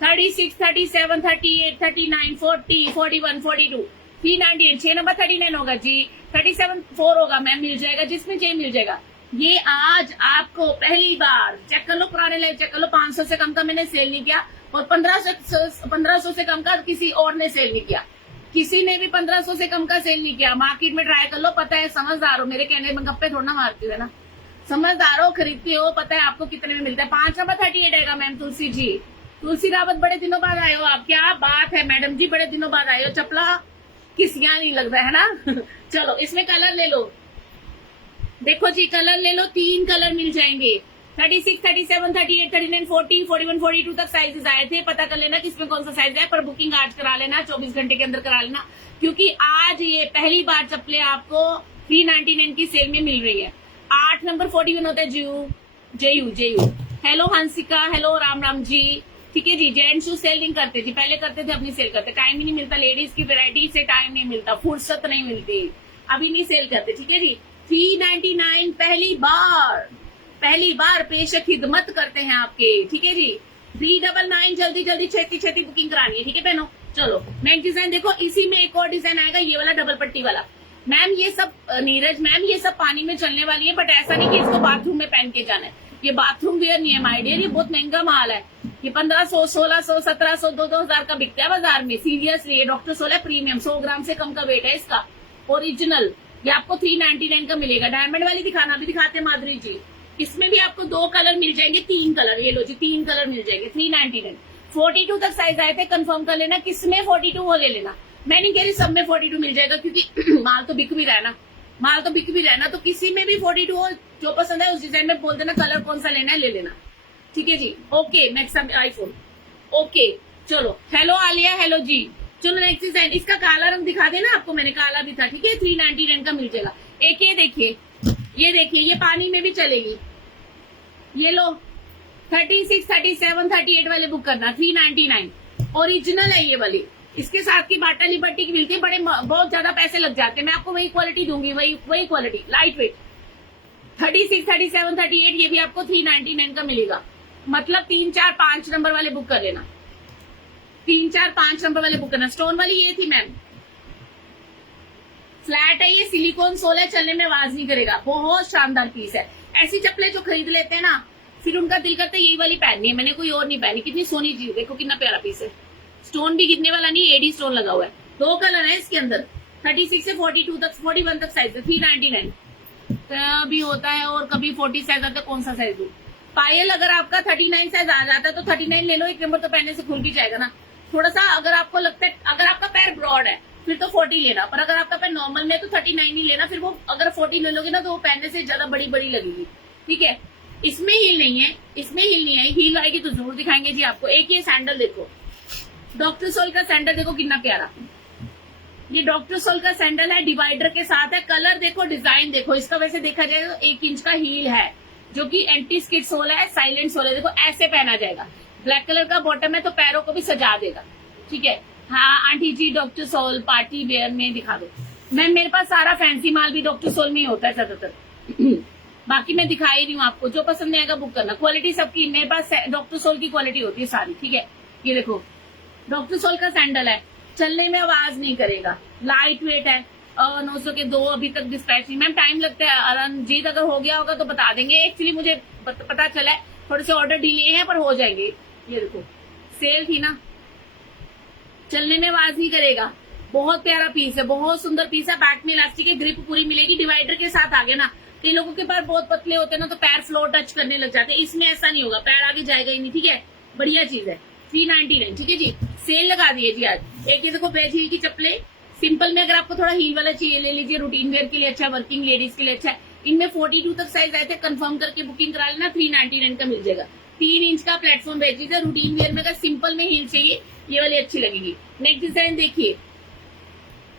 36, 37, 38, 39, 40, 41, 42, 398, 6 number 39 होगा जी। 37 4 होगा मैम, मिल जाएगा, जिसमें चाहिए मिल जाएगा। ये आज आपको पहली बार, चेक कर लो पुराने लाइव, चेक कर लो, 500 से कम का मैंने सेल नहीं किया और 1500 से कम का किसी और ने सेल नहीं किया। किसी ने भी 1500 से कम का सेल नहीं किया। मार्केट में ट्राई कर लो, पता है, समझदार हो, मेरे कहने में गप्पे थोड़ा ना मारती है ना, समझदार हो, खरीदती हो, पता है आपको कितने में मिलता है। 5 नंबर 38 आएगा मैम। तुलसी जी, तुलसी रावत, बड़े दिनों बाद आए हो आप, क्या बात है मैडम जी, बड़े दिनों बाद आए हो। चपला किसिया नहीं लग रहा है ना। चलो इसमें कलर ले लो, देखो जी कलर ले लो, 3 कलर मिल जाएंगे। 36, 37, 38, 39, 40, 41, 42 तक साइजेस आए थे। पता कर लेना किसमें कौन सा साइज है, पर बुकिंग आज करा लेना, 24 घंटे के अंदर करा लेना, क्योंकि आज ये पहली बार चप्पलें आपको 399 की सेल में मिल रही है। 8 नंबर 41 होता है जयू। हेलो हंसिका, हेलो राम जी, ठीक है जी। जेंट्स शूज सेल नहीं करते जी, पहले करते थे, अपनी सेल करते, टाइम ही नहीं मिलता, लेडीज की वैरायटी से टाइम नहीं मिलता, फुर्सत नहीं मिलती, अभी नहीं सेल करते, ठीक है जी। 399 पहली बार पेश खिदमत करते हैं आपके, ठीक है जी। 399 जल्दी छेती बुकिंग करानी है, ठीक है बहनों। चलो नेक्स्ट डिजाइन देखो, इसी में एक और डिजाइन आएगा, ये वाला डबल पट्टी वाला। मैम ये सब, नीरज मैम ये सब पानी में चलने वाली है, बट ऐसा नहीं कि इसको बाथरूम में पहन के जाना है। ये बाथरूम वेयर नहीं है माय डियर, ये बहुत महंगा माल है। ये 1500, 1600, 1700, 2000 का बिकता है बाजार में। सीरियसली, ये डॉक्टर सोल है प्रीमियम, 100 ग्राम से कम का वेट है इसका, ओरिजिनल। ये आपको 399 का मिलेगा। डायमंड वाली दिखाना, अभी दिखाते हैं माधुरी जी। इसमें भी आपको 2 कलर मिल जाएंगे, 3 कलर, ये लो जी 3 कलर मिल जाएंगे। 399, 42 तक साइज आए थे, कंफर्म कर लेना किसमें 42 वो ले लेना। मैं नहीं कह रही सब में 42 मिल जाएगा, क्योंकि माल तो बिक भी रहा है ना, तो किसी में भी 42 हो, जो पसंद है उस डिजाइन में बोल देना, कलर कौन सा लेना है ले लेना, ठीक है जी। ओके मैक्सिम आईफोन, ओके चलो। हेलो आलिया, हेलो जी। चलो नेक्स्ट डिजाइन, इसका काला रंग दिखा देना आपको, मैंने काला भी था, ठीक है। 399 का मिल जाएगा। एक ये देखिए, ये पानी में भी चलेगी, ये लो। 36, 37, 38 वाले बुक करना, 399 ओरिजिनल है ये वाली। इसके साथ की बाटा लिबर्टी की मिलती है, बहुत ज्यादा पैसे लग जाते हैं, मैं आपको वही क्वालिटी दूंगी, वही क्वालिटी, लाइट वेट। 36, 37, 38 ये भी आपको 399 का मिलेगा। मतलब 3, 4, 5 नंबर वाले बुक कर लेना, 3, 4, 5 नंबर वाले बुक करना। स्टोन वाली ये थी मैम, फ्लैट है, ये सिलिकॉन सोल है, चलने में आवाज नहीं करेगा, बहुत शानदार पीस है। ऐसी चप्पलें जो खरीद लेते हैं ना, फिर उनका दिल करता है यही वाली पहननी है, मैंने कोई और नहीं पहनी। कितनी सोनी चीज, देखो कितना प्यारा पीस है, स्टोन भी गिरने वाला नहीं, एडी स्टोन लगा हुआ है। 2 कलर है इसके अंदर, 36 से 42 तक, 41 तक साइज है। 399 कभी होता है और कभी 40 साइज आता है, कौन सा साइज दू। पायल अगर आपका 39 साइज आ जाता है तो 39 ले लो, 1 नंबर तो पहनने से खुल भी जाएगा ना। थोड़ा सा अगर आपको लगता है, अगर आपका पैर ब्रॉड है फिर तो 40 लेना, पर अगर आपका पैर नॉर्मल में तो 39 ही लेना। फिर वो अगर 40 ले लोगे ना तो वो पहनने से ज्यादा बड़ी लगेगी, ठीक है। इसमें हील नहीं है, हील आएगी तो जरूर दिखाएंगे जी आपको। एक ये सैंडल देखो, डॉक्टर सोल का सैंडल देखो कितना प्यारा, ये डॉक्टर सोल का सैंडल है, डिवाइडर के साथ है। कलर देखो, डिजाइन देखो, इसका वैसे देखा जाए तो 1 इंच का हील है, जो कि एंटी स्किड सोल है, साइलेंट सोल है। देखो ऐसे पहना जाएगा, ब्लैक कलर का बॉटम है तो पैरों को भी सजा देगा, ठीक है। हाँ आंटी जी, डॉक्टर सोल पार्टी वेयर में दिखा दो। मैम मेरे पास सारा फैंसी माल भी डॉक्टर सोल में ही होता है ज्यादातर। बाकी मैं दिखा ही रही हूँ आपको, जो पसंद नहीं आएगा बुक करना। क्वालिटी सबकी मेरे पास डॉक्टर सोल की क्वालिटी होती है सारी, ठीक है। ये देखो डॉक्टर सोल का सैंडल है, चलने में आवाज नहीं करेगा, लाइट वेट है, 900 के 2 अभी तक डिस्पैच नहीं। मैम टाइम लगता है, अरनजीत अगर हो गया होगा तो बता देंगे। एक्चुअली मुझे पता चला है थोड़े से ऑर्डर डिले हैं पर हो जाएंगे। ये देखो सेल थी ना, चलने में आवाज नहीं करेगा, बहुत प्यारा पीस है, बहुत सुंदर पीस है। बैक में इलास्टिक है, ग्रिप पूरी मिलेगी, डिवाइडर के साथ आगे ना। कई लोगों के पैर बहुत पतले होते हैं ना, तो पैर फ्लोर टच करने लग जाते हैं, इसमें ऐसा नहीं होगा, पैर आगे जाएगा ही नहीं, ठीक है। बढ़िया चीज है, 399, ठीक है जी। सेल लगा दिए जी आज। एक ये देखो बेज हील की चप्पलें, सिंपल में अगर आपको थोड़ा हील वाला चाहिए ले लीजिए, रूटीन वेयर के लिए अच्छा है, वर्किंग लेडीज के लिए अच्छा है। इनमें 42 तक साइज आए थे, कंफर्म करके बुकिंग करा लेना, 399 का मिल जाएगा। 3 इंच का प्लेटफॉर्म बेचीज है, रूटीन वेयर में अगर सिंपल में हील चाहिए ये वाली अच्छी लगेगी। नेक्स्ट डिजाइन देखिए,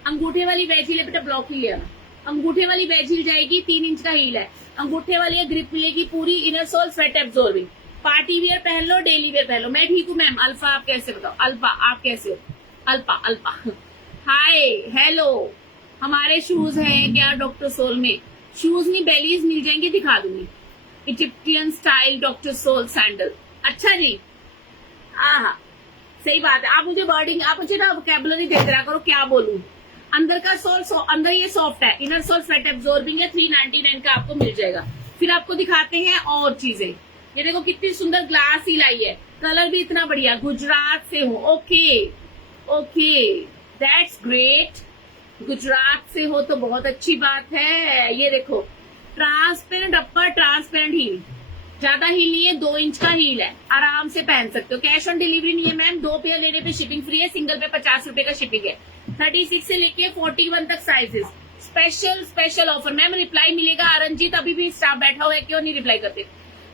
अंगूठे वाली बेज हील है बेटा, ब्लॉक ही ले आना। अंगूठे वाली बेज हील जाएगी, 3 इंच का हील है, अंगूठे वाली ग्रिप मिलेगी पूरी, inner sole sweat absorbing. Party wear पहन लो, डेली वेयर पहन लो। मैं ठीक हूँ मैम। अल्फा आप कैसे, बताओ अल्फा आप कैसे हो? Alpha alpha hi hello. हमारे शूज हैं क्या डॉक्टर सोल में? शूज नहीं बेलीज मिल जाएंगे, दिखा दूंगी। Egyptian style doctor soul sandal, अच्छा जी। आहा सही बात है। आप मुझे वर्डिंग, आप मुझे ना वोकैबुलरी देते रहा करो, क्या बोलूं। अंदर का सोल अंदर ये सॉफ्ट है, इनर सोल स्वेट एब्जॉर्बिंग है, 399 का आपको मिल जाएगा। फिर आपको दिखाते हैं और चीजें। ये देखो कितनी सुंदर ग्लास ही लाई है, कलर भी इतना बढ़िया। गुजरात से हो, okay okay that's great. Gujarat से हो तो बहुत अच्छी बात है। ये देखो ट्रांसपेरेंट अपर, ट्रांसपेरेंट हील, ज्यादा हील नहीं है, 2 इंच का हील है, आराम से पहन सकते हो। कैश ऑन डिलीवरी नहीं है मैम, 2 पेयर लेने पे शिपिंग फ्री है, सिंगल पे 50 रुपए का शिपिंग है। 36 से लेके 41 तक sizes, special special offer. Ma'am reply मिलेगा, अरनजीत अभी भी स्टाफ बैठा हुआ है, क्यों नहीं रिप्लाई करते?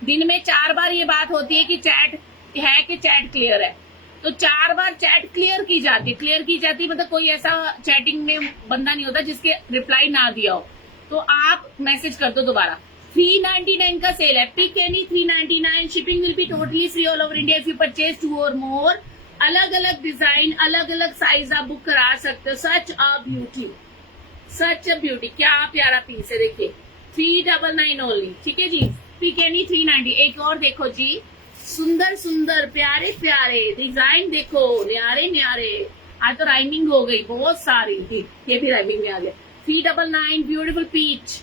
दिन में 4 बार ये बात होती है कि चैट है कि चैट क्लियर है, तो 4 बार चैट क्लियर की जाती है। क्लियर की जाती है मतलब कोई ऐसा चैटिंग में बंदा नहीं होता जिसके रिप्लाई ना दिया हो, तो आप मैसेज कर दो दोबारा। 399 का सेल है, pick any 399, shipping will be totally free all over India if you purchase 2 और मोर। अलग अलग डिजाइन, अलग अलग साइज आप बुक करा सकते हो। सच a beauty, such a beauty, क्या प्यारा पीस है, देखिए 399 ओनली, ठीक है जी। Pick any 390। एक और देखो जी, सुंदर सुंदर प्यारे प्यारे डिजाइन देखो, न्यारे न्यारे। आज तो राइमिंग हो गई बहुत सारी, ये भी राइमिंग में आ गया। 399 beautiful peach,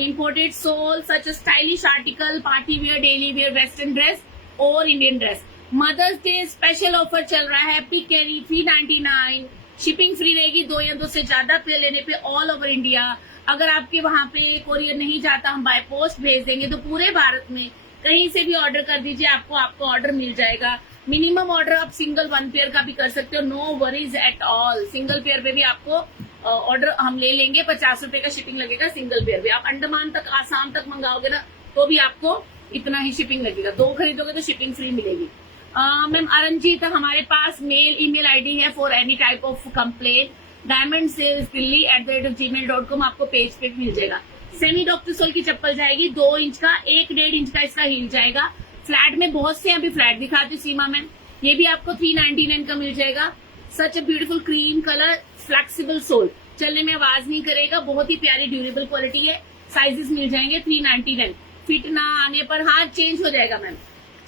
imported soul, such a stylish article, party wear, daily wear, western dress और Indian dress. Mother's day special offer चल रहा है, पिक कैरी 399, शिपिंग फ्री रहेगी 2 या 2 से ज्यादा पे लेने पे ऑल ओवर इंडिया। अगर आपके वहां पे कोरियर नहीं जाता, हम बाय पोस्ट भेज देंगे, तो पूरे भारत में कहीं से भी ऑर्डर कर दीजिए, आपको ऑर्डर मिल जाएगा। मिनिमम ऑर्डर आप सिंगल 1 पेयर का भी कर सकते हो, no worries at all. Single pair पे भी आपको ऑर्डर हम ले लेंगे, 50 रुपए का शिपिंग लगेगा सिंगल पेयर पे। आप अंडमान तक, आसाम तक मंगाओगे ना, तो भी आपको इतना ही शिपिंग लगेगा। 2 खरीदोगे तो शिपिंग फ्री मिलेगी। मैम अरनजीत, हमारे पास मेल ईमेल आईडी है for any type of complaint, diamondsalesdelhi@gmail.com, आपको पेज पे मिल जाएगा। सेमी डॉक्टर सोल की चप्पल जाएगी, 2 इंच का, 1.5 इंच का इसका हील जाएगा। फ्लैट में बहुत से अभी फ्लैट दिखाती हूँ सीमा मैम, ये भी आपको 399 का मिल जाएगा। Such a beautiful cream colour, flexible sole, चलने में आवाज नहीं करेगा, बहुत ही प्यारी ड्यूरेबल क्वालिटी है। साइजेस मिल जाएंगे 399। फिट ना आने पर हाँ चेंज हो जाएगा मैम,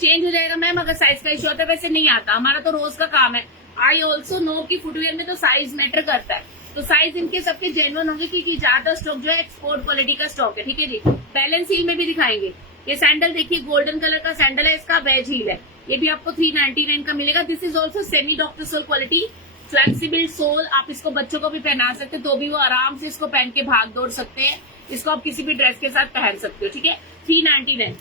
चेंज हो जाएगा मैम, अगर साइज का इश्यू होता है। वैसे नहीं आता, हमारा तो रोज का काम है। आई ऑल्सो नो कि फुटवेयर में तो साइज मैटर करता है, तो साइज इनके सबके जेन्युइन होंगे, क्योंकि ज्यादा स्टॉक जो है एक्सपोर्ट क्वालिटी का स्टॉक है, ठीक है जी। बैलेंस हील में भी दिखाएंगे। ये सैंडल देखिए, गोल्डन कलर का सैंडल है, इसका वेज हील है, ये भी आपको 399 का मिलेगा। This is also semi doctor sole quality, flexible sole. आप इसको बच्चों को भी पहना सकते हैं, तो भी वो आराम से इसको पहन के भाग दौड़ सकते हैं। इसको आप किसी भी ड्रेस के साथ पहन सकते हो, ठीक है। 399।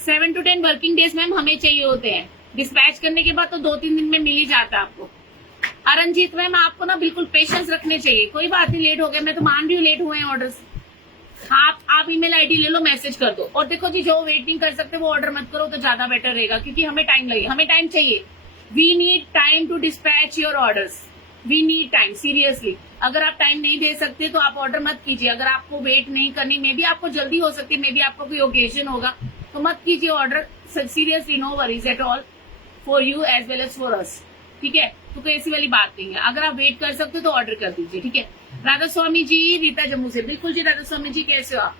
7 to 10 वर्किंग डेज मैम हमें चाहिए होते हैं, डिस्पैच करने के बाद तो 2-3 दिन में मिल ही जाता है आपको। अरनजीत मैम आपको ना बिल्कुल पेशेंस रखने चाहिए, कोई बात नहीं, लेट हो गया, मैं तो मान रही हूँ लेट हुए हैं ऑर्डर्स। आप ईमेल आईडी ले लो, मैसेज कर दो। और देखो जी, जो वेट नहीं कर सकते वो ऑर्डर मत करो, तो ज्यादा बेटर रहेगा, क्योंकि हमें टाइम लगेगा, हमें टाइम चाहिए। We need time to dispatch your orders, we need time, seriously. अगर आप टाइम नहीं दे सकते तो आप ऑर्डर मत कीजिए। अगर आपको वेट नहीं करनी, मे बी आपको जल्दी हो सकती है, मे बी आपको कोई ओकेजन होगा, तो मत कीजिए order, seriously no worries at all. For you as well as for us. ठीक है, तो कोई ऐसी वाली बात नहीं है। अगर आप वेट कर सकते हो तो ऑर्डर कर दीजिए। ठीक है, राधा स्वामी जी, रीता जम्मू से, बिल्कुल जी राधा स्वामी जी, कैसे हो आप?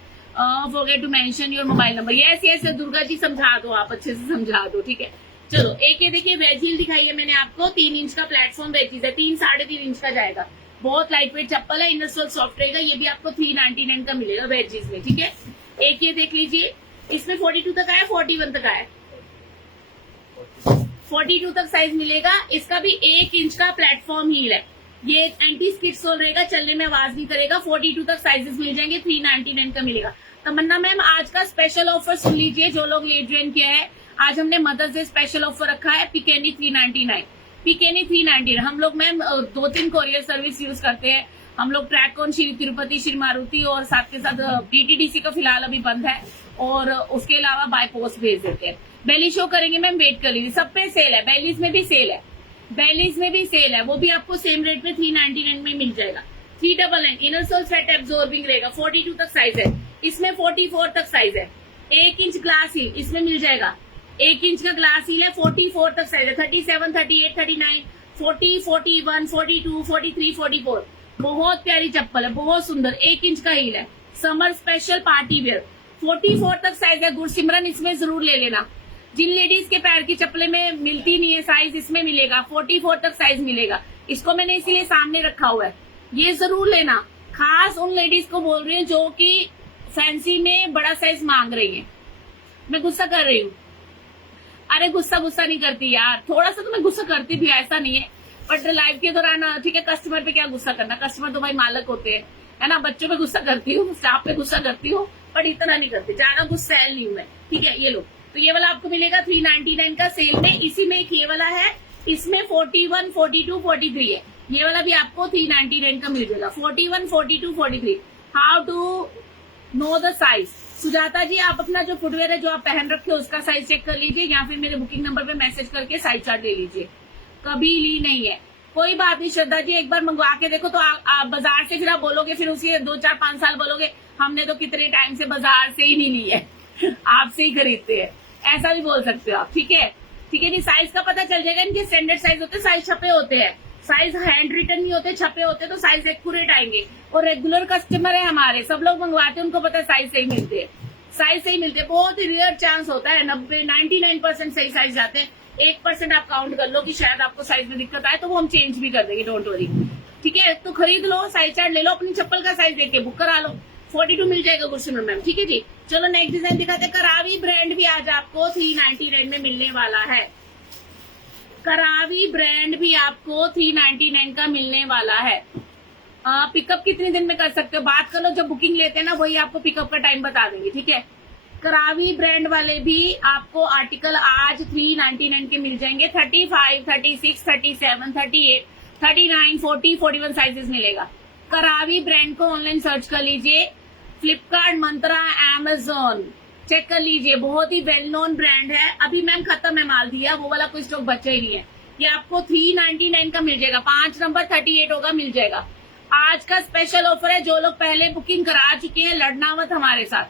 Forget to mention your mobile number. Yes yes Durga ji, समझा दो आप, अच्छे से समझा दो। ठीक है, चलो एक ये देखिए वेज हील दिखाई है मैंने आपको, 3 इंच का प्लेटफॉर्म वेजीज है, 3-3.5 इंच का जाएगा। बहुत लाइट वेट चप्पल है, इनर सोल सॉफ्ट रहेगा। ये भी आपको 399 का मिलेगा वेजीज में। ठीक है, एक ये देख लीजिए, इसमें 42 तक आया, 41 तक आया, 42 तक साइज मिलेगा। इसका भी 1 इंच का प्लेटफॉर्म हील है। ये एंटी स्किड सोल रहेगा, चलने में आवाज नहीं करेगा। 42 तक साइजेस मिल जाएंगे, 399 का मिलेगा। तमन्ना मैम, आज का स्पेशल ऑफर सुन लीजिए, जो लोग लेट ज्वाइन किया है। आज हमने मदर्स डे स्पेशल ऑफर रखा है, पिकेनी 399, पिकेनी 399। हम लोग मैम 2-3 कोरियर सर्विस यूज करते हैं। हम लोग ट्रैकॉन, श्री तिरुपति, श्री मारुति, और साथ के साथ डीटीडीसी का फिलहाल अभी बंद है, और उसके अलावा बाय पोस्ट भेज देते हैं। बेली शो करेंगे मैम, वेट कर लीजिए। सब पे सेल है, बेलीज में भी सेल है, बेलीज में भी सेल है, वो भी आपको सेम रेट में 399 में मिल जाएगा। 399 इनर सोल स्वेट एब्जॉर्बिंग रहेगा, 42 तक साइज है। इसमें 44 तक साइज है। 1 इंच ग्लास हील इसमें मिल जाएगा, 1 इंच का ग्लास हील है, 44 तक साइज है। 37, 38, 39, 40, 41, 42, 43, 44। बहुत प्यारी चप्पल है, बहुत सुंदर, 1 इंच का हील है, समर स्पेशल पार्टी वेयर। 44 तक साइज है। गुरसिमरन, इसमें जरूर ले लेना। जिन लेडीज के पैर की चप्पलें में मिलती नहीं है साइज, इसमें मिलेगा, 44 तक साइज मिलेगा। इसको मैंने इसीलिए सामने रखा हुआ है, ये जरूर लेना। खास उन लेडीज को बोल रही हूँ जो कि फैंसी में बड़ा साइज मांग रही है। मैं गुस्सा कर रही हूँ? अरे गुस्सा नहीं करती यार, थोड़ा सा तो मैं गुस्सा करती भी, ऐसा नहीं है, बट लाइफ के दौरान ठीक है, कस्टमर पे क्या गुस्सा करना, कस्टमर तो भाई मालक होते हैं, है ना। बच्चों पे गुस्सा करती हूँ, स्टाफ पे गुस्सा करती हूँ, बट इतना नहीं करती, ज्यादा गुस्सैल नहीं हूँ मैं। ठीक है, ये लो, तो ये वाला आपको मिलेगा 399 का सेल में। इसी में एक ये वाला है, इसमें 41, 42, 43 है। ये वाला भी आपको 399 का मिल जाएगा, 41, 42, 43। How to know the size? Sujata ji, आप अपना जो फुटवेयर है जो आप पहन रखे हो उसका साइज चेक कर लीजिए, या फिर मेरे बुकिंग नंबर पे मैसेज करके साइज चार्ट ले लीजिए। कभी ली नहीं है, कोई बात नहीं श्रद्धा जी, एक बार मंगवा के देखो। तो आप बाजार से फिर आप बोलोगे, फिर उसके 2-4-5 साल बोलोगे हमने तो कितने टाइम से बाजार से ही नहीं ली है, आपसे ही खरीदते हैं, ऐसा भी बोल सकते हो आप। ठीक है, ठीक है जी। साइज का पता चल जाएगा, इनके स्टैंडर्ड साइज होते हैं, साइज छपे होते हैं, साइज हैंड रिटन नहीं होते, छपे होते, तो साइज एक्यूरेट आएंगे। और रेगुलर कस्टमर है हमारे, सब लोग मंगवाते हैं, उनको पता है साइज सही मिलते हैं, साइज सही मिलते हैं। बहुत ही रेयर चांस होता है, 99% सही साइज जाते हैं। 1% आप काउंट कर लो कि शायद आपको साइज में दिक्कत आए, तो वो हम चेंज भी कर देंगे, डोंट वरी। ठीक है, तो खरीद लो, साइज चार्ट ले लो, अपनी चप्पल का साइज देख के बुक करा लो। 42 मिल जाएगा गुरसिमरन मैम। ठीक है जी, चलो नेक्स्ट डिजाइन दिखाते हैं। करावी ब्रांड भी आज आपको 399 में मिलने वाला है। करावी ब्रांड भी आपको 399 का मिलने वाला है। पिकअप कितने दिन में कर सकते हो, बात कर लो, जब बुकिंग लेते हैं ना वही आपको पिकअप का टाइम बता देंगे। ठीक है, करावी ब्रांड वाले भी आपको आर्टिकल आज 399 के मिल जाएंगे। 35, 36, 37, 38, 39, 40, 41 साइजेस मिलेगा। करावी ब्रांड को ऑनलाइन सर्च कर लीजिए, फ्लिपकार्ट, मंत्रा, अमेजोन चेक कर लीजिए, बहुत ही वेल नोन ब्रांड है। अभी मैम खत्म है माल, दिया वो वाला कोई स्टॉक बचा ही नहीं है। ये आपको 399 का मिल जाएगा, 5 नंबर 38 होगा, मिल जाएगा। आज का स्पेशल ऑफर है, जो लोग पहले बुकिंग करा चुके हैं लड़ना मत हमारे साथ।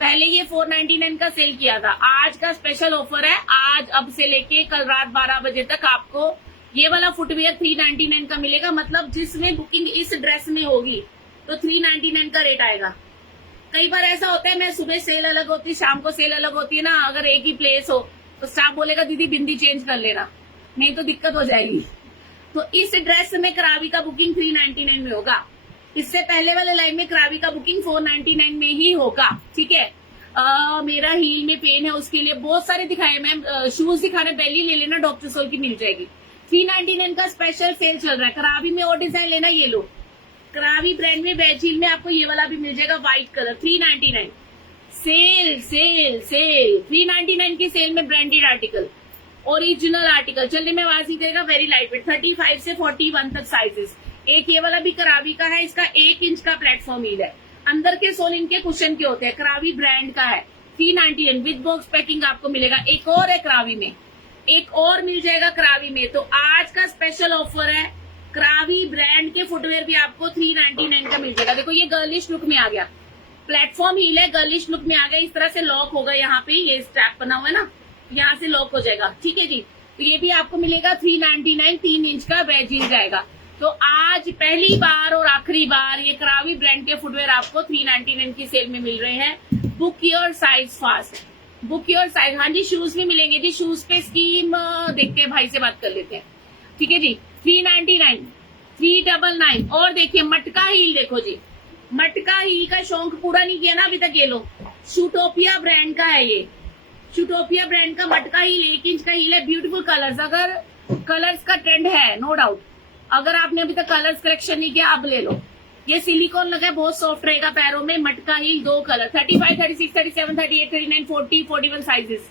पहले ये 499 का सेल किया था, आज का स्पेशल ऑफर है। आज अब से लेके कल रात 12 बजे तक आपको ये वाला फुटवेयर 399 का मिलेगा। मतलब जिसमें बुकिंग इस ड्रेस में होगी तो 399 का रेट आएगा। कई बार ऐसा होता है, मैं सुबह सेल अलग होती है, शाम को सेल अलग होती है ना, अगर एक ही प्लेस हो तो स्टाफ बोलेगा दीदी बिंदी चेंज कर लेना, नहीं तो दिक्कत हो जाएगी। तो इस ड्रेस में करावी का बुकिंग 399 में होगा। इससे पहले वाले लाइन में करावी का बुकिंग 499 में ही होगा। ठीक है, मेरा हील में पेन है, उसके लिए बहुत सारे दिखाए मैम, शूज दिखाने, बेली ले लेना, डॉक्टर सोल की मिल जाएगी। 399 का स्पेशल सेल चल रहा है। करावी में और डिजाइन लेना, ये लो, करावी ब्रांड में वेज हील में आपको ये वाला भी मिल जाएगा, white colour, 399 sale sale sale 399 की सेल में ब्रांडेड आर्टिकल, ओरिजिनल आर्टिकल, चलने में आवाज नहीं देगा, वेरी लाइट वेट, 35 से 41 तक साइजेस। एक ये वाला भी करावी का है, इसका 1 इंच का प्लेटफॉर्म हील है, अंदर के सोल इनके कुशन के होते हैं, करावी ब्रांड का है। 399 विद बॉक्स पैकिंग आपको मिलेगा। एक और है करावी में, एक और मिल जाएगा करावी में। तो आज का स्पेशल ऑफर है, करावी ब्रांड के फुटवेयर भी आपको 399 का मिल जाएगा। देखो ये गर्लिश लुक में आ गया, प्लेटफॉर्म हील है, गर्लिश लुक में आ गया। इस तरह से लॉक होगा, यहाँ पे ये स्ट्रैप बना हुआ है ना, यहाँ से लॉक हो जाएगा। ठीक है जी, तो ये भी आपको मिलेगा 399, 3 इंच का वेज हील जाएगा। तो आज पहली बार और आखिरी बार ये करावी ब्रांड के फुटवेयर आपको 399 की सेल में मिल रहे हैं। Book your size fast, book your size. हाँ जी, शूज भी मिलेंगे जी। शूज पे स्कीम देखते हैं, भाई से बात कर लेते हैं। ठीक है जी, 399, 399। और देखिए मटका हील, देखो जी, मटका हील का शौक पूरा नहीं किया ना अभी तक ये लोग। शूटोपिया ब्रांड का है ये, शूटोपिया ब्रांड का मटका हील 1 इंच का हील है। ब्यूटीफुल कलर्स, अगर कलर्स का ट्रेंड है नो डाउट। अगर आपने अभी तक कलर्स कलेक्शन नहीं किया, अब ले लो। ये सिलिकॉन लगा है, बहुत सॉफ्ट रहेगा पैरों में। मटका हील 2 कलर, 35, 36, 37, 38, 39, 40, 41 साइजेस।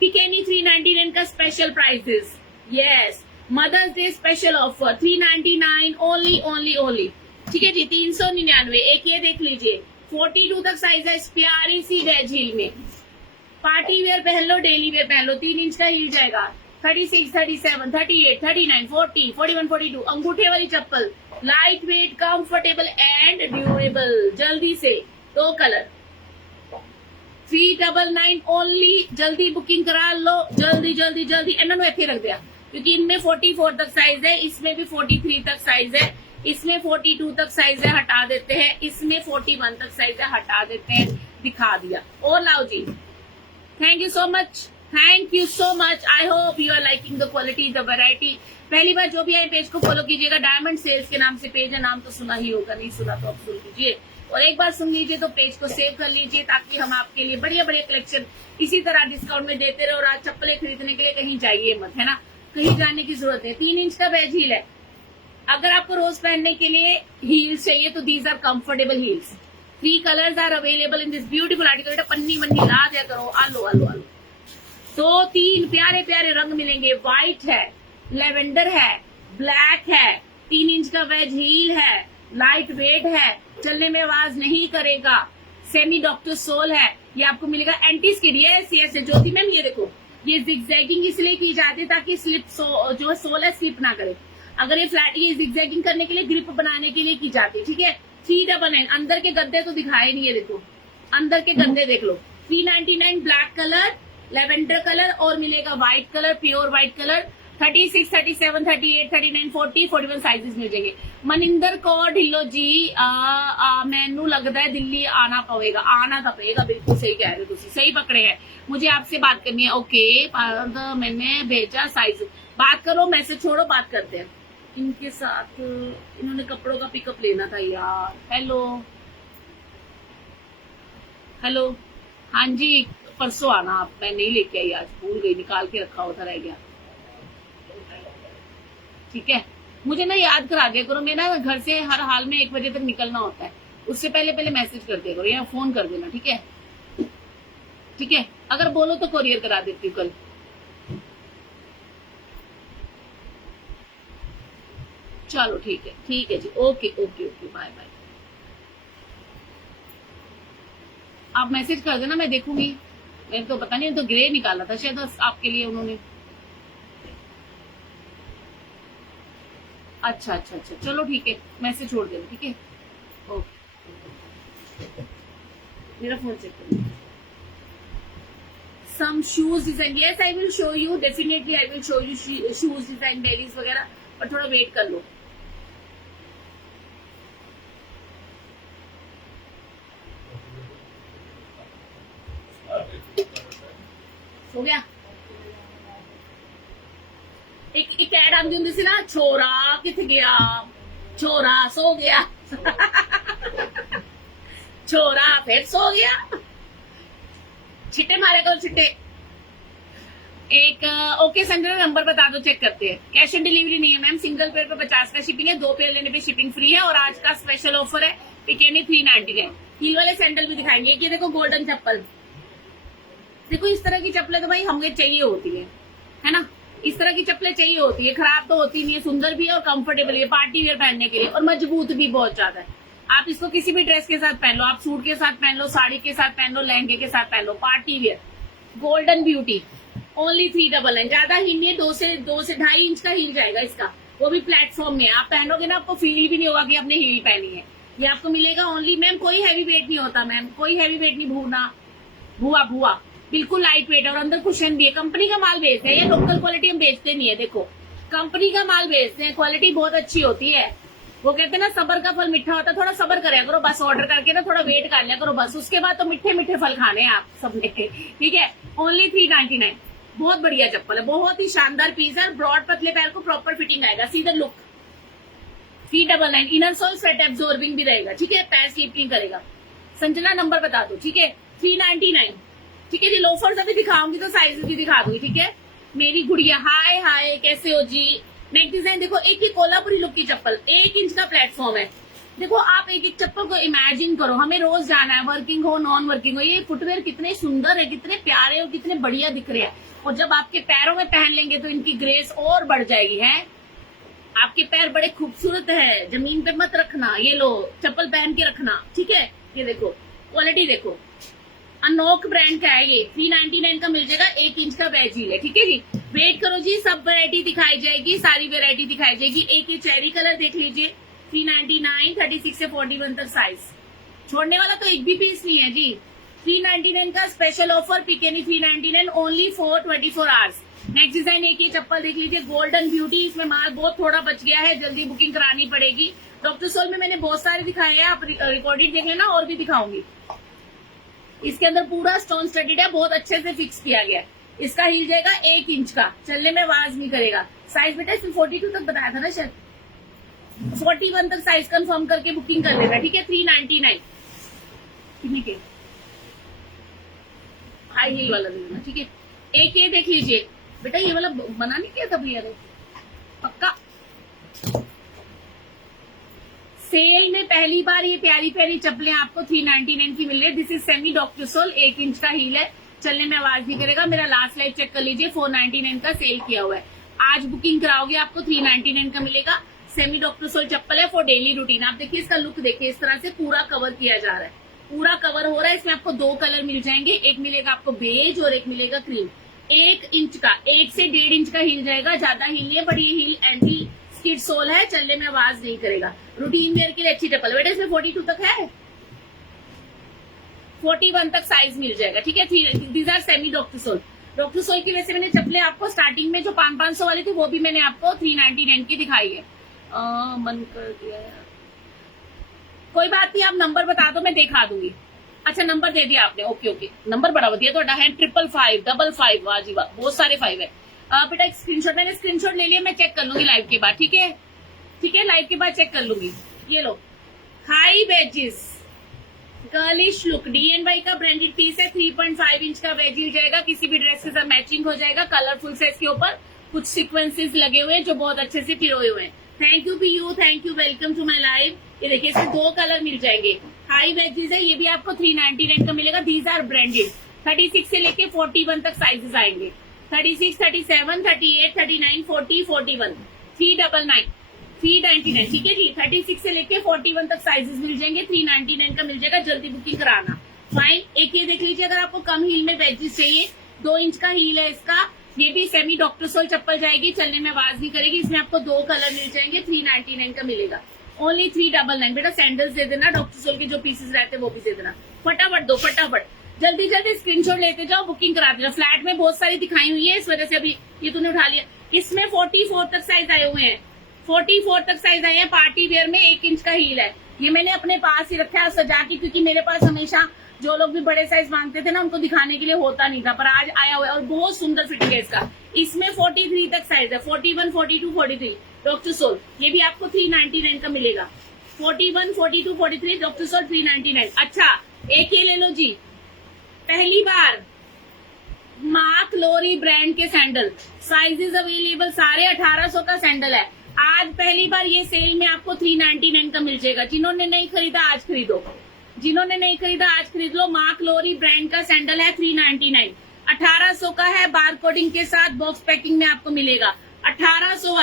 पिकेनी 399 का special prices. Yes, mother's day special offer 399 only. ठीक है जी, 399। एक ये देख लीजिए, 42 तक साइज है इस प्यारी सी वेज हील में। पार्टी वेयर पहन लो, डेली वेयर पहन लो। 3 इंच का हील जाएगा। 36, 37, 38, 39, 40, 41, 42। अंगूठे वाली चप्पल, light weight, comfortable and durable. जल्दी से 2 कलर, 399 ओनली। जल्दी बुकिंग करा लो, जल्दी जल्दी जल्दी। इन्होंने ऐसे रख दिया क्योंकि इनमें 44 तक साइज है, इसमें भी 43 तक साइज है, इसमें 42 तक साइज है, हटा देते हैं। इसमें 41 तक साइज है, हटा देते हैं। दिखा दिया। और लाओ जी, thank you so much, thank you so much. I hope you are liking the quality, the variety. पहली बार जो भी आए पेज को फॉलो कीजिएगा। डायमंड सेल्स के नाम से पेज है, नाम तो सुना ही होगा, नहीं सुना तो आप सुन लीजिए। और एक बार सुन लीजिए तो पेज को सेव कर लीजिए, ताकि हम आपके लिए बढ़िया बढ़िया कलेक्शन इसी तरह डिस्काउंट में देते रहे। और आज चप्पलें खरीदने के लिए कहीं जाइए मत, है ना, कहीं जाने की जरूरत है। 3 इंच का वेज हील है। अगर आपको रोज पहनने के लिए हील्स चाहिए तो these are comfortable heels. 3 colours are available in this beautiful article. पन्नी वन्नी ला दिया करो, आलो आलो आलो। तो 3 प्यारे प्यारे रंग मिलेंगे। व्हाइट है, लेवेंडर है, ब्लैक है, 3 इंच का वेज हील है, लाइट वेट है, चलने में आवाज नहीं करेगा, सेमी डॉक्टर सोल है। ये आपको मिलेगा एंटी स्किड। यस ज्योति मैम, ये देखो, ये जिगजैगिंग इसलिए की जाती है ताकि स्लिप जो सोल है स्लिप ना करे। अगर ये फ्लैट, ये जिगजैगिंग करने के लिए, ग्रिप बनाने के लिए की जाती है। ठीक है, 399। अंदर के गद्दे तो दिखाए नहीं है, देखो अंदर के गद्दे देख लो। 399 ब्लैक कलर, लेवेंडर कलर और मिलेगा white colour, pure white colour. 36, 37, 38, 39, 40, 41 sizes मिल जाएंगे। मनिंदर कौर ढिल्लो जी, मैनू लगता है दिल्ली आना पवेगा। आना तो पड़ेगा, बिल्कुल सही कह रहे हो, सही पकड़े हैं। मुझे आपसे बात करनी है। ओके, मैंने भेजा साइज। बात करो, मैसेज छोड़ो, बात करते हैं। इनके साथ इन्होंने कपड़ों का पिकअप लेना था यार। हेलो हेलो, हाँ जी, परसों आना आप। मैं नहीं लेके आई आज, भूल गई, निकाल के रखा होता रह गया। ठीक है, मुझे ना याद करा दिया करो। मैं ना घर से हर हाल में 1 बजे तक निकलना होता है, उससे पहले मैसेज कर दिया करो या फोन कर देना। ठीक है, ठीक है, अगर बोलो तो कोरियर करा देती हूँ कल। चलो ठीक है जी, okay okay okay, bye bye. आप मैसेज कर देना, मैं देखूंगी। मेरे तो पता नहीं, तो ग्रे निकाला था शायद आपके लिए उन्होंने। अच्छा, चलो ठीक है, मैसेज छोड़ देना। ठीक है, ओके। मेरा फोन चेक करो। Some shoes design, yes I will show you, definitely I will show you shoes design, बेरीज वगैरह, पर थोड़ा वेट कर लो। हो गया। एक ऐड आती ਹੁੰਦੀ ਸੀ ना, छोरा किथे गया, छोरा सो गया। छोरा फिर सो गया। छिट्टे मारे करो, छिट्टे। एक ओके सेंटर नंबर बता दो, चेक करते हैं। कैश ऑन डिलीवरी नहीं है मैम, सिंगल पेयर पे 50 का शिपिंग है, 2 पेयर लेने पे शिपिंग फ्री है। और आज का स्पेशल ऑफर है पिकेनी 399। हील वाले सैंडल भी दिखाएंगे। ये देखो गोल्डन चप्पल, देखो इस तरह की चप्पलें तो भाई हमें चाहिए होती है ना, इस तरह की चप्पलें चाहिए होती है। खराब तो होती नहीं है, सुंदर भी है और कंफर्टेबल है, पार्टी वेयर पहनने के लिए, और मजबूत भी बहुत ज्यादा है। आप इसको किसी भी ड्रेस के साथ पहन लो, आप सूट के साथ पहन लो, साड़ी के साथ पहन लो, लहंगे के साथ पहन लो, party wear. Golden beauty only 399। ज्यादा हील नहीं है, 2 से 2.5 इंच का हील जाएगा इसका, वो भी प्लेटफॉर्म में। आप पहनोगे ना, आपको फील भी नहीं होगा कि आपने हील पहनी है। ये आपको मिलेगा ओनली, मैम कोई हैवी वेट नहीं होता, मैम कोई हैवी वेट नहीं। भूआ बिल्कुल लाइट वेट और अंदर कुशन भी है। कंपनी का माल बेचते हैं, ये लोकल क्वालिटी हम बेचते नहीं है। देखो कंपनी का माल बेचते हैं, क्वालिटी बहुत अच्छी होती है। वो कहते हैं ना सबर का फल मीठा होता है, थोड़ा सबर करा करो बस, ऑर्डर करके ना थोड़ा वेट कर लिया करो बस, उसके बाद तो मीठे मीठे फल खाने हैं आप सबने। ठीक है, ओनली 399। बहुत बढ़िया चप्पल है, बहुत ही शानदार पीस है। ब्रॉड पतले पैर को प्रॉपर फिटिंग आएगा, सीधा look. 399 inner sole sweat absorbing भी रहेगा। ठीक है, पैर स्लिप नहीं करेगा। संजना नंबर बता दो। ठीक है, 399। ठीक है जी, लोफर्स अभी दिखाऊंगी तो साइजेस भी दिखा दूंगी। ठीक है मेरी गुड़िया, हाय हाय कैसे हो जी। नेक्स्ट डिजाइन देखो, एक ही कोल्हापुरी लुक की चप्पल, 1 इंच का प्लेटफॉर्म है। देखो आप एक एक चप्पल को इमेजिन करो, हमें रोज जाना है, वर्किंग हो नॉन वर्किंग हो, ये फुटवेयर कितने सुंदर है, कितने प्यारे और कितने बढ़िया दिख रहे हैं। और जब आपके पैरों में पहन लेंगे तो इनकी ग्रेस और बढ़ जाएगी। है आपके पैर बड़े खूबसूरत है, जमीन पे मत रखना, ये लो चप्पल पहन के रखना। ठीक है, ये देखो क्वालिटी देखो, अनोक ब्रांड का है ये, 399 का मिल जाएगा। 1 इंच का वेज हील है। ठीक है जी, वेट करो जी, सब वैरायटी दिखाई जाएगी, सारी वैरायटी दिखाई जाएगी। एक ये चेरी कलर देख लीजिए, 399, 36 से 41 तक साइज, छोड़ने वाला तो एक भी पीस नहीं है जी। 399 का स्पेशल ऑफर, पिकेनी 399 only for 24 hours. Next design एक ये चप्पल देख लीजिए, गोल्डन ब्यूटी, इसमें माल बहुत थोड़ा बच गया है, जल्दी बुकिंग करानी पड़ेगी। डॉक्टर सोल में मैंने बहुत सारे दिखाए हैं, आप रिकॉर्डेड देख लेना, और भी दिखाऊंगी। इसके अंदर पूरा स्टोन स्टडीड है, बहुत अच्छे से फिक्स किया गया है। इसका हील जाएगा 1 इंच का, चलने में आवाज नहीं करेगा। साइज बेटा इसमें 42 तक बताया था ना शायद, 41 तक साइज कंफर्म करके बुकिंग कर लेना। ठीक है, 399 कितने के हाई हील वाला देना। ठीक है, एक ये देख लीजिए बेटा, ये वाला बना नहीं किया था भैया ने पक्का। सेल में पहली बार ये प्यारी प्यारी चप्पलें आपको 399 की मिल रही है। This is semi doctor soul, 1 inch का हील है, चलने में आवाज नहीं करेगा। मेरा लास्ट लाइव चेक कर लीजिए, 499 का सेल किया हुआ है। आज बुकिंग कराओगे आपको 399 का मिलेगा। सेमी डॉक्टर सोल चप्पल है फॉर डेली रूटीन। आप देखिए इसका लुक देखिए, इस तरह से पूरा कवर किया जा रहा है, पूरा कवर हो रहा है। इसमें आपको 2 कलर मिल जाएंगे, एक मिलेगा आपको बेज और एक मिलेगा क्रीम। 1 इंच का, 1 से 1.5 इंच का हील जाएगा, ज्यादा हील नहीं है, बट ये हील एंटी स्किड सोल है, चलने में आवाज नहीं करेगा। रूटीन वेयर के लिए अच्छी चप्पल। बेटा इसमें 42 तक है, 41 तक साइज मिल जाएगा। ठीक है, these are semi doctor sole. Doctor sole की वैसे मैंने चप्पलें आपको स्टार्टिंग में जो 500 वाली थी वो भी मैंने आपको 399 की दिखाई है। मन कर दिया यार, कोई बात नहीं, आप नंबर बता दो मैं दिखा दूंगी। अच्छा नंबर दे दिया आपने, ओके ओके, नंबर बड़ा बढ़िया तो है, 555 55, वाह जी वाह, बहुत सारे 5 है। बेटा एक स्क्रीनशॉट, मैंने स्क्रीनशॉट ले लिया, मैं चेक कर लूंगी लाइव के बाद। ठीक है, ठीक है, लाइव के बाद चेक कर लूंगी। ये लो high wedges, girlish look, DNY का ब्रांडेड पीस है, 3.5 इंच का वेज हिल जाएगा, किसी भी ड्रेस के साथ मैचिंग हो जाएगा। कलरफुल से इसके ऊपर कुछ सीक्वेंसेस लगे हुए हैं जो बहुत अच्छे से पिरोए हुए हैं। Thank you Piyu, thank you, welcome to my live. ये देखिए इसमें 2 कलर मिल जाएंगे, हाई वेजेस है, ये भी आपको 399 का मिलेगा। दीज आर ब्रांडेड, 36 से लेके 41 तक साइजेस आएंगे, 36, 37, 38, 39, 40, 41, 399, 399। ठीक है जी, 36 से लेके 41 तक साइजेस मिल जाएंगे, 399 का मिल जाएगा, जल्दी बुकिंग कराना। फाइन, एक ये देख लीजिए, अगर आपको कम हील में वेजेस चाहिए, 2 इंच का हील है इसका, ये भी सेमी डॉक्टर सोल चप्पल जाएगी, चलने में आवाज नहीं करेगी। इसमें आपको 2 कलर मिल जाएंगे, 399 का मिलेगा, ओनली 399। बेटा सैंडल्स दे देना, डॉक्टर सोल के जो पीसेस रहते हैं वो भी दे देना, फटाफट दो, फटाफट जल्दी जल्दी स्क्रीनशॉट लेते जाओ, बुकिंग करा देना। फ्लैट में बहुत सारी दिखाई हुई है, इस वजह से अभी ये तूने उठा लिया। इसमें 44 तक साइज आए हुए हैं, 44 तक साइज आए हैं। पार्टी वेयर में 1 इंच का हील है, ये मैंने अपने पास ही रखा है सजा के, क्योंकि मेरे पास हमेशा जो लोग भी बड़े साइज मांगते थे ना, उनको दिखाने के लिए होता नहीं था, पर आज आया हुआ है और बहुत सुंदर फिटिंग है इसका। इसमें 43 तक साइज है, 41, 42, 43 डॉक्टर सोल, ये भी आपको 399 का मिलेगा। 41, 42, 43 डॉक्टर सोल 399। अच्छा एक ये ले लो जी, पहली बार माँ क्लोरी ब्रांड के सैंडल, साइजेस अवेलेबल सारे 1800 का सैंडल है। आज पहली बार ये सेल में आपको 399 का मिल जाएगा। जिन्होंने नहीं खरीदा आज खरीदो, जिन्होंने नहीं खरीदा आज खरीद लो। माँ क्लोरी ब्रांड का सैंडल है 399, 1800 का है, बार कोडिंग के साथ बॉक्स पैकिंग में आपको मिलेगा। 1800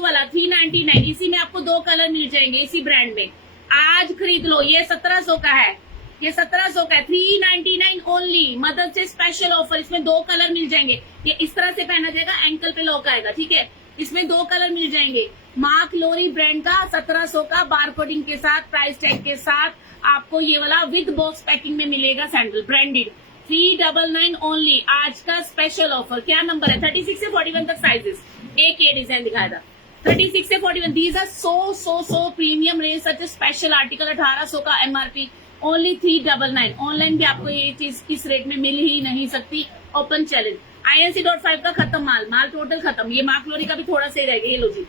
वाला 399, इसी में आपको 2 कलर मिल जाएंगे इसी ब्रांड में, आज खरीद लो। ये 1700 का है, ये 1700 का है, 399 ओनली, मदर से स्पेशल ऑफर। इसमें 2 कलर मिल जाएंगे, ये इस तरह से पहना जाएगा, एंकल पे लॉक आएगा। ठीक है, इसमें 2 कलर मिल जाएंगे। माँ क्लोरी ब्रांड का 1700 का, बार कोडिंग के साथ, प्राइस टैग के साथ आपको ये वाला विद बॉक्स पैकिंग में मिलेगा सैंडल, ब्रांडेड 399 ओनली। आज का स्पेशल ऑफर। क्या नंबर है? 36 से 41 तक साइजेस। एक ये डिजाइन दिखाया था 36 से 41। These are so premium range, such special article. 1800 का एमआरपी, ओनली 399। ऑनलाइन भी आपको ये चीज इस रेट में मिल ही नहीं सकती। Open challenge. INC.5 का खत्म माल टोटल खत्म। ये मार्कलोरी का भी थोड़ा सही रहेगा। ये लो जी,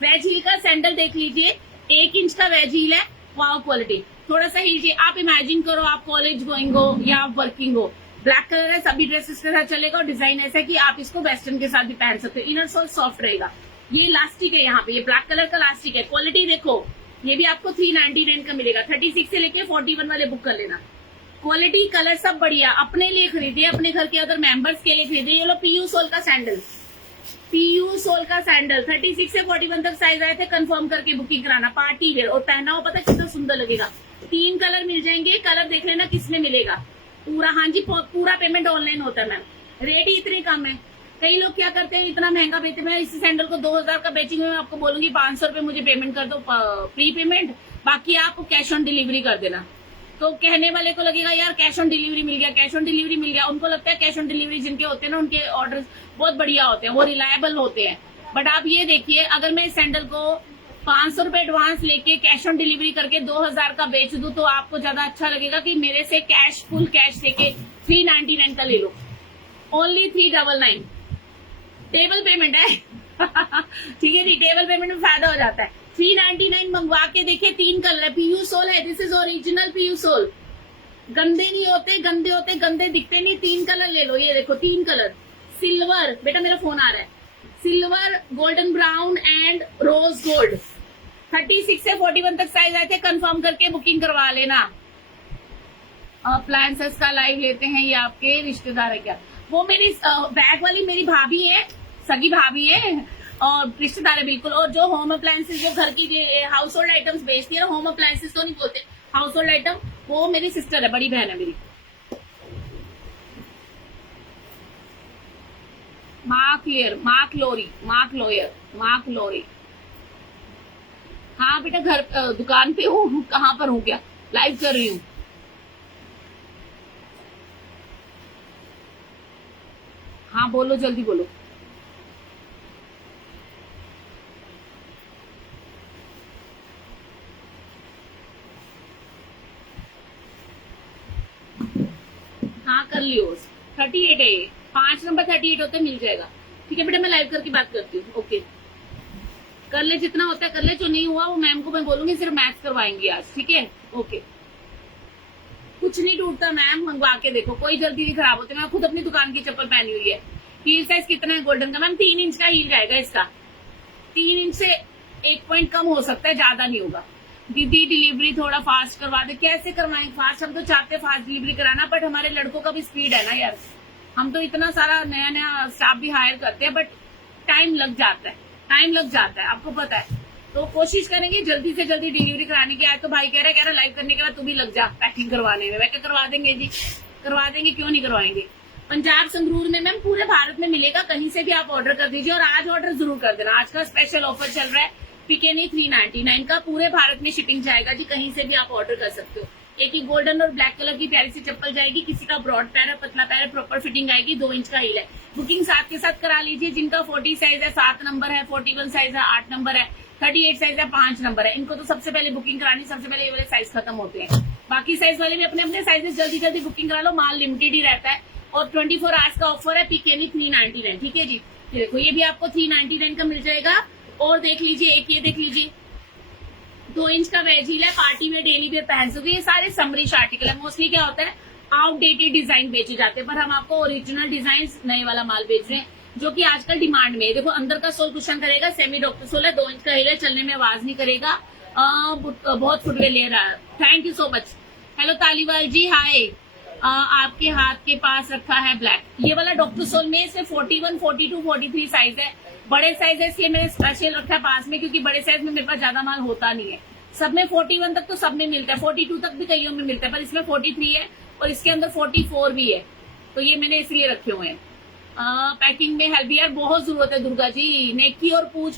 वेज हील का सैंडल देख लीजिए। 1 इंच का वेज हील है, वाव क्वालिटी। थोड़ा सा हील, आप इमेजिन करो आप कॉलेज गोइंग हो या आप वर्किंग हो। ब्लैक कलर है, सभी ड्रेसेस के साथ चलेगा और डिजाइन ऐसा है कि आप इसको वेस्टर्न के साथ भी पहन सकते हो। इनर सोल सॉफ्ट रहेगा। ये इलास्टिक है, यहाँ पे ये ब्लैक कलर का इलास्टिक है। क्वालिटी देखो, ये भी आपको 399 का मिलेगा। 36 से लेके 41 वाले बुक कर लेना। क्वालिटी, कलर सब बढ़िया। अपने लिए खरीदिए, अपने घर के अदर मेंबर्स के लिए खरीदिए। ये लो PU सोल का सैंडल, PU सोल का सैंडल। 36 से 41 तक साइज आए थे। कंफर्म करके बुकिंग कराना। पार्टी वेयर और पहना हो, पता कितना सुंदर लगेगा। 3 कलर मिल जाएंगे। कलर देख लेना किसमें मिलेगा पूरा। हाँ जी, पूरा पेमेंट ऑनलाइन होता है मैम। रेट ही इतने कम है। कई लोग क्या करते हैं, इतना महंगा बेचते हैं। मैं इस सैंडल को 2000 का बेचेंगे, मैं आपको बोलूंगी 500 रुपए मुझे पेमेंट कर दो, प्री पेमेंट। बाकी आप कैश ऑन डिलीवरी कर देना। तो कहने वाले को लगेगा यार कैश ऑन डिलीवरी मिल गया, कैश ऑन डिलीवरी मिल गया। उनको लगता है कैश ऑन डिलीवरी जिनके होते हैं ना, उनके ऑर्डर बहुत बढ़िया होते हैं, वो रिलायबल होते हैं। बट आप ये देखिए, अगर मैं इस सैंडल को 500 रुपए एडवांस लेके कैश ऑन डिलीवरी करके 2000 का बेच दूं, तो आपको ज्यादा अच्छा लगेगा कि मेरे से कैश, फुल कैश लेके 399 का ले लो। ओनली 399। टेबल पेमेंट है ठीक है जी, टेबल पेमेंट में फायदा हो जाता है। 399 मंगवा के देखिए। 3 कलर है। PU सोल है, this is original PU sole. गंदे नहीं होते, गंदे होते, गंदे दिखते नहीं। 3 कलर ले लो। ये देखो 3 कलर। सिल्वर, बेटा मेरा फोन आ रहा है। Silver, golden brown and rose gold. 36 से 41 तक साइज आए थे। कंफर्म करके बुकिंग करवा लेना। अप्लायंसेस का लाइव लेते हैं। ये आपके रिश्तेदार है क्या? वो मेरी बैग वाली मेरी भाभी है, सगी भाभी है और रिश्तेदार है बिल्कुल। और जो होम अप्लायंसेस, जो घर की हाउस होल्ड आइटम्स बेचती है, होम अप्लायंसेस तो नहीं बोलते, हाउस होल्ड आइटम, वो मेरी सिस्टर है, बड़ी बहन है मेरी। मार्क लोरी। हाँ बेटा, घर दुकान पे हूँ। कहाँ पर हूँ? क्या लाइव कर रही हूँ। हाँ बोलो, जल्दी बोलो। हाँ कर लियो। 38 है ये, 5 नंबर 38 होता है, मिल जाएगा। ठीक है बेटा, मैं लाइव करके बात करती हूँ। ओके, कर ले, जितना होता है कर ले। जो नहीं हुआ वो मैम को मैं बोलूंगी, सिर्फ मैथ्स करवाएंगी आज। ठीक है, ओके। कुछ नहीं टूटता मैम, मंगवा के देखो, कोई जल्दी नहीं खराब होते। मैं खुद अपनी दुकान की चप्पल पहनी हुई है। हील साइज कितना है गोल्डन का मैम? 3 इंच का हील जाएगा इसका। 3 इंच से 1 पॉइंट कम हो सकता है, ज्यादा नहीं होगा। दीदी डिलीवरी थोड़ा फास्ट करवा दे। कैसे करवाएं फास्ट? हम तो चाहते हैं फास्ट डिलीवरी कराना, बट हमारे लड़कों का भी स्पीड है ना यार। हम तो इतना सारा नया स्टाफ भी हायर करते हैं, बट टाइम लग जाता है, आपको पता है। तो कोशिश करेंगे जल्दी से जल्दी डिलीवरी कराने की। आज तो भाई कह रहा है लाइव करने के बाद तू भी लग जा पैकिंग करवाने में। मैं क्या, करवा देंगे जी, करवा देंगे, क्यों नहीं करवाएंगे। पंजाब संगरूर में मैम, पूरे भारत में मिलेगा। कहीं से भी आप ऑर्डर कर दीजिए और आज ऑर्डर जरूर कर देना। आज का स्पेशल ऑफर चल रहा है पिकेनी 399 का। पूरे भारत में शिपिंग जाएगा जी, कहीं से भी आप ऑर्डर कर सकते हो। एक ही गोल्डन और ब्लैक कलर की प्यारी सी चप्पल जाएगी। किसी का ब्रॉड पैर है, पतला पैर है, प्रॉपर फिटिंग आएगी। 2 इंच का हील है। बुकिंग साथ के साथ करा लीजिए। जिनका 40 साइज है 7 नंबर है, 41 साइज है 8 नंबर है, 38 साइज है 5 नंबर है। इनको तो सबसे पहले बुकिंग करानी, सबसे पहले ये वाले साइज खत्म होते हैं। बाकी साइज वाले भी अपने अपने साइजेस जल्दी बुकिंग करा लो। माल लिमिटेड ही रहता है और 24 आवर्स का ऑफर है। पिकेनी 399। ठीक है जी, ये देखो, ये भी आपको 399 का मिल जाएगा। और देख लीजिए, एक ये देख लीजिए, 2 इंच का वेज हील है। पार्टी में डेली वेयर पहन सकते। ये सारे समरिश आर्टिकल है। मोस्टली क्या होता है, आउटडेटेड डिजाइन बेचे जाते हैं, पर हम आपको ओरिजिनल डिजाइन, नए वाला माल बेच रहे हैं, जो कि आजकल डिमांड में है। देखो, अंदर का सोल कुशन करेगा, सेमी डॉक्टर सोल है, 2 इंच का हील है, चलने में आवाज नहीं करेगा। बहुत फुटवेयर ले रहा है। Thank you so much. Hello Taliwal ji, hi. आपके हाथ के पास रखा है ब्लैक, ये वाला डॉक्टर सोल में। इसमें 41, 42, 43 साइज है। बड़े साइज है, इसलिए मैंने स्पेशल रखा है पास में, क्योंकि बड़े साइज में मेरे पास ज्यादा माल होता नहीं है। सब में 41 तक तो सब में मिलता है, 42 तक भी कईयों में मिलता है, पर इसमें 43 है और इसके अंदर 44 भी है। तो ये मैंने इसलिए रखे हुए हैं। पैकिंग में हेल्प यार बहुत जरूरत है दुर्गा जी। नेकी और पूछ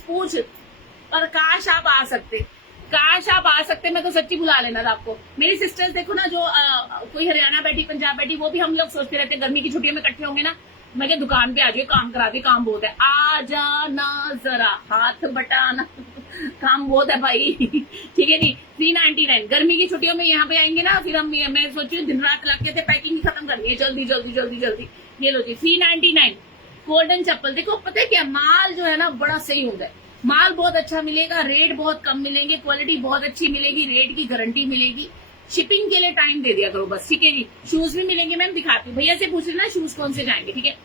पर काश आप आ सकते, काश आप आ सकते, मैं तो सच्ची बुला लेना था आपको। मेरी सिस्टर्स देखो ना, जो कोई हरियाणा बैठी, पंजाब बैठी, वो भी हम लोग सोचते रहते हैं गर्मी की छुट्टियों में इकट्ठे होंगे ना, मैं क्या दुकान पे आ जाइए, काम करा दे, काम बहुत है, आ जाना जरा, हाथ बटाना काम बहुत है भाई ठीक है जी। 399 गर्मी की छुट्टियों में यहाँ पे आएंगे ना, फिर हम, मैं सोच रही हूँ दिन रात लग के थे, पैकिंग ही खत्म करनी है, जल्दी जल्दी जल्दी जल्दी। ये लो जी 399 गोल्डन चप्पल। देखो पता है क्या, माल जो है ना बड़ा सही होता है, माल बहुत अच्छा मिलेगा, रेट बहुत कम मिलेंगे, क्वालिटी बहुत अच्छी मिलेगी, रेट की गारंटी मिलेगी। शिपिंग के लिए टाइम दे दिया करो बस, ठीक है जी। शूज भी मिलेंगे, मैम दिखाती हूँ, भैया से पूछ लेना शूज कौन से जाएंगे, ठीक है।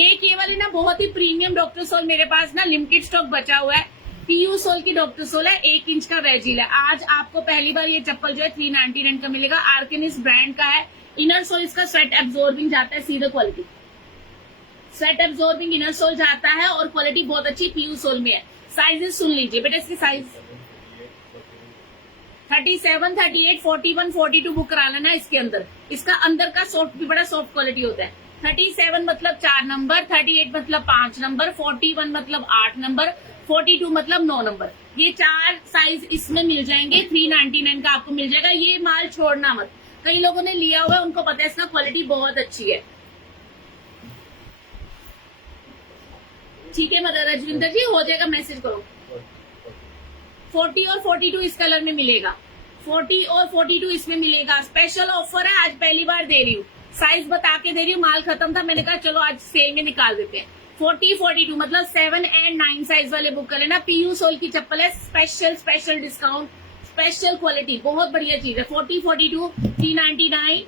एक ये वाली ना बहुत ही प्रीमियम डॉक्टर सोल मेरे पास ना लिमिटेड स्टॉक बचा हुआ है, पीयू सोल की डॉक्टर सोल है, 1 इंच का वेजिल है। आज आपको पहली बार ये चप्पल जो है 399 का मिलेगा, आर्केनिस ब्रांड का है। इनर सोल इसका स्वेट एब्जॉर्बिंग जाता है, सीधा quality sweat absorbing inner sole जाता है, और क्वालिटी बहुत अच्छी पीयू सोल में है। साइजेस सुन लीजिए बेटा, इसकी साइज 37, 38, 41, 42 बुक करा लेना इसके अंदर। इसका अंदर का सॉफ्ट भी बड़ा सॉफ्ट क्वालिटी होता है। 37 मतलब 4 नंबर, 38 मतलब 5 नंबर, 41 मतलब 8 नंबर, 42 मतलब 9 नंबर। ये 4 साइज इसमें मिल जाएंगे। 399 का आपको मिल जाएगा। ये माल छोड़ना मत, कई लोगों ने लिया हुआ है, उनको पता है इसका क्वालिटी बहुत अच्छी है, ठीक है। मदर रजविंदर जी हो जाएगा, मैसेज करो। 40 और 42 इस कलर में मिलेगा, 40 और 42 इसमें मिलेगा। स्पेशल ऑफर है, आज पहली बार दे रही हूँ, साइज बता के दे रही हूँ, माल खत्म था, मैंने कहा चलो आज सेल में निकाल देते हैं। 40, 42 मतलब 7 और 9 साइज वाले बुक कर लेना। पीयू सोल की चप्पल है, स्पेशल डिस्काउंट, स्पेशल क्वालिटी, बहुत बढ़िया चीज है। 40, 42 399,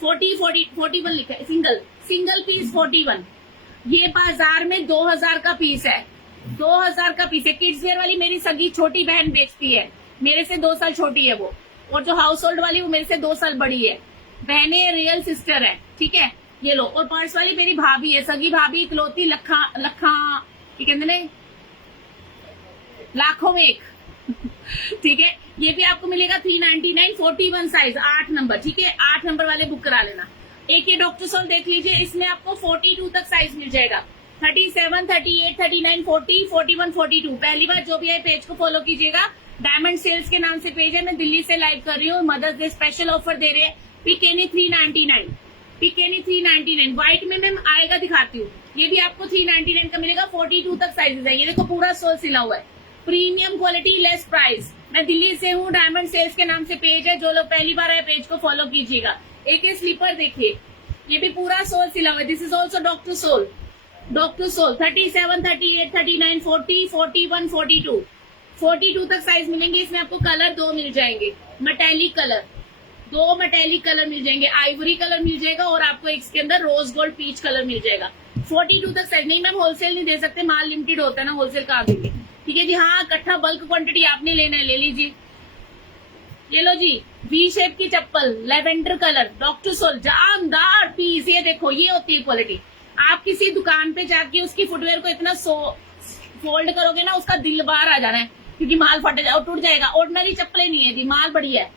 40, 41 लिखा है, सिंगल पीस 41। ये बाजार में 2000 का पीस है, 2000 का पीस है। किड्स वेयर वाली मेरी सगी छोटी बहन बेचती है, मेरे से 2 साल छोटी है वो, और जो हाउस होल्ड वाली वो मेरे से 2 साल बड़ी है। बहनें रियल सिस्टर है, ठीक है। ये लो, और पर्स वाली मेरी भाभी है, सगी भाभी, इकलौती लखा कहते ने लाखों में एक ठीक है। ये भी आपको मिलेगा 399, 41 साइज, 8 नंबर, ठीक है। 8 नंबर वाले बुक करा लेना। एक ये डॉक्टर सोल देख लीजिए, इसमें आपको 42 तक साइज मिल जाएगा। 37, 38, 39, 40, 41, 42। पहली बार जो भी है पेज को फॉलो कीजिएगा, डायमंड सेल्स के नाम से पेज है, मैं दिल्ली से लाइव कर रही हूँ। मदर्स डे स्पेशल ऑफर दे रहे हैं। पिकेनी 399, पिकेनी 399 व्हाइट में मैम आएगा, दिखाती हूँ। ये भी आपको 399 का मिलेगा, 42 तक साइजेस है। ये देखो पूरा सोल सिला हुआ है, प्रीमियम क्वालिटी, लेस प्राइस। मैं दिल्ली से हूँ, डायमंड सेल्स के नाम से पेज है, जो लोग पहली बार आए पेज को फॉलो कीजिएगा। एक स्लीपर देखिए, ये भी पूरा सोल सिला हुआ है। This is also doctor soul, 37, 38, 39, 40, 41, 42, 42 तक साइज मिलेंगे। इसमें आपको कलर 2 मिल जाएंगे, मेटेलिक कलर, 2 मेटेलिक कलर मिल जाएंगे, आइवरी कलर मिल जाएगा, और आपको इसके अंदर रोज गोल्ड पीच कलर मिल जाएगा। 42 तक साइज। नहीं मैम होलसेल नहीं दे सकते, माल लिमिटेड होता है ना, होलसेल कहाँ देंगे, ठीक है जी। हाँ इकट्ठा बल्क क्वांटिटी आपने लेना है, ले लीजिए। ये लो जी, वी शेप की चप्पल, लेवेंडर कलर, डॉक्टर सोल, जानदार पीस। ये देखो, ये होती है क्वालिटी। आप किसी दुकान पे जाके उसकी फुटवेयर को इतना फोल्ड करोगे ना, उसका दिल बाहर आ जाना है, क्योंकि माल फट जाओ, टूट जाएगा। ऑर्डिनरी चप्पलें नहीं है जी, माल बढ़िया है।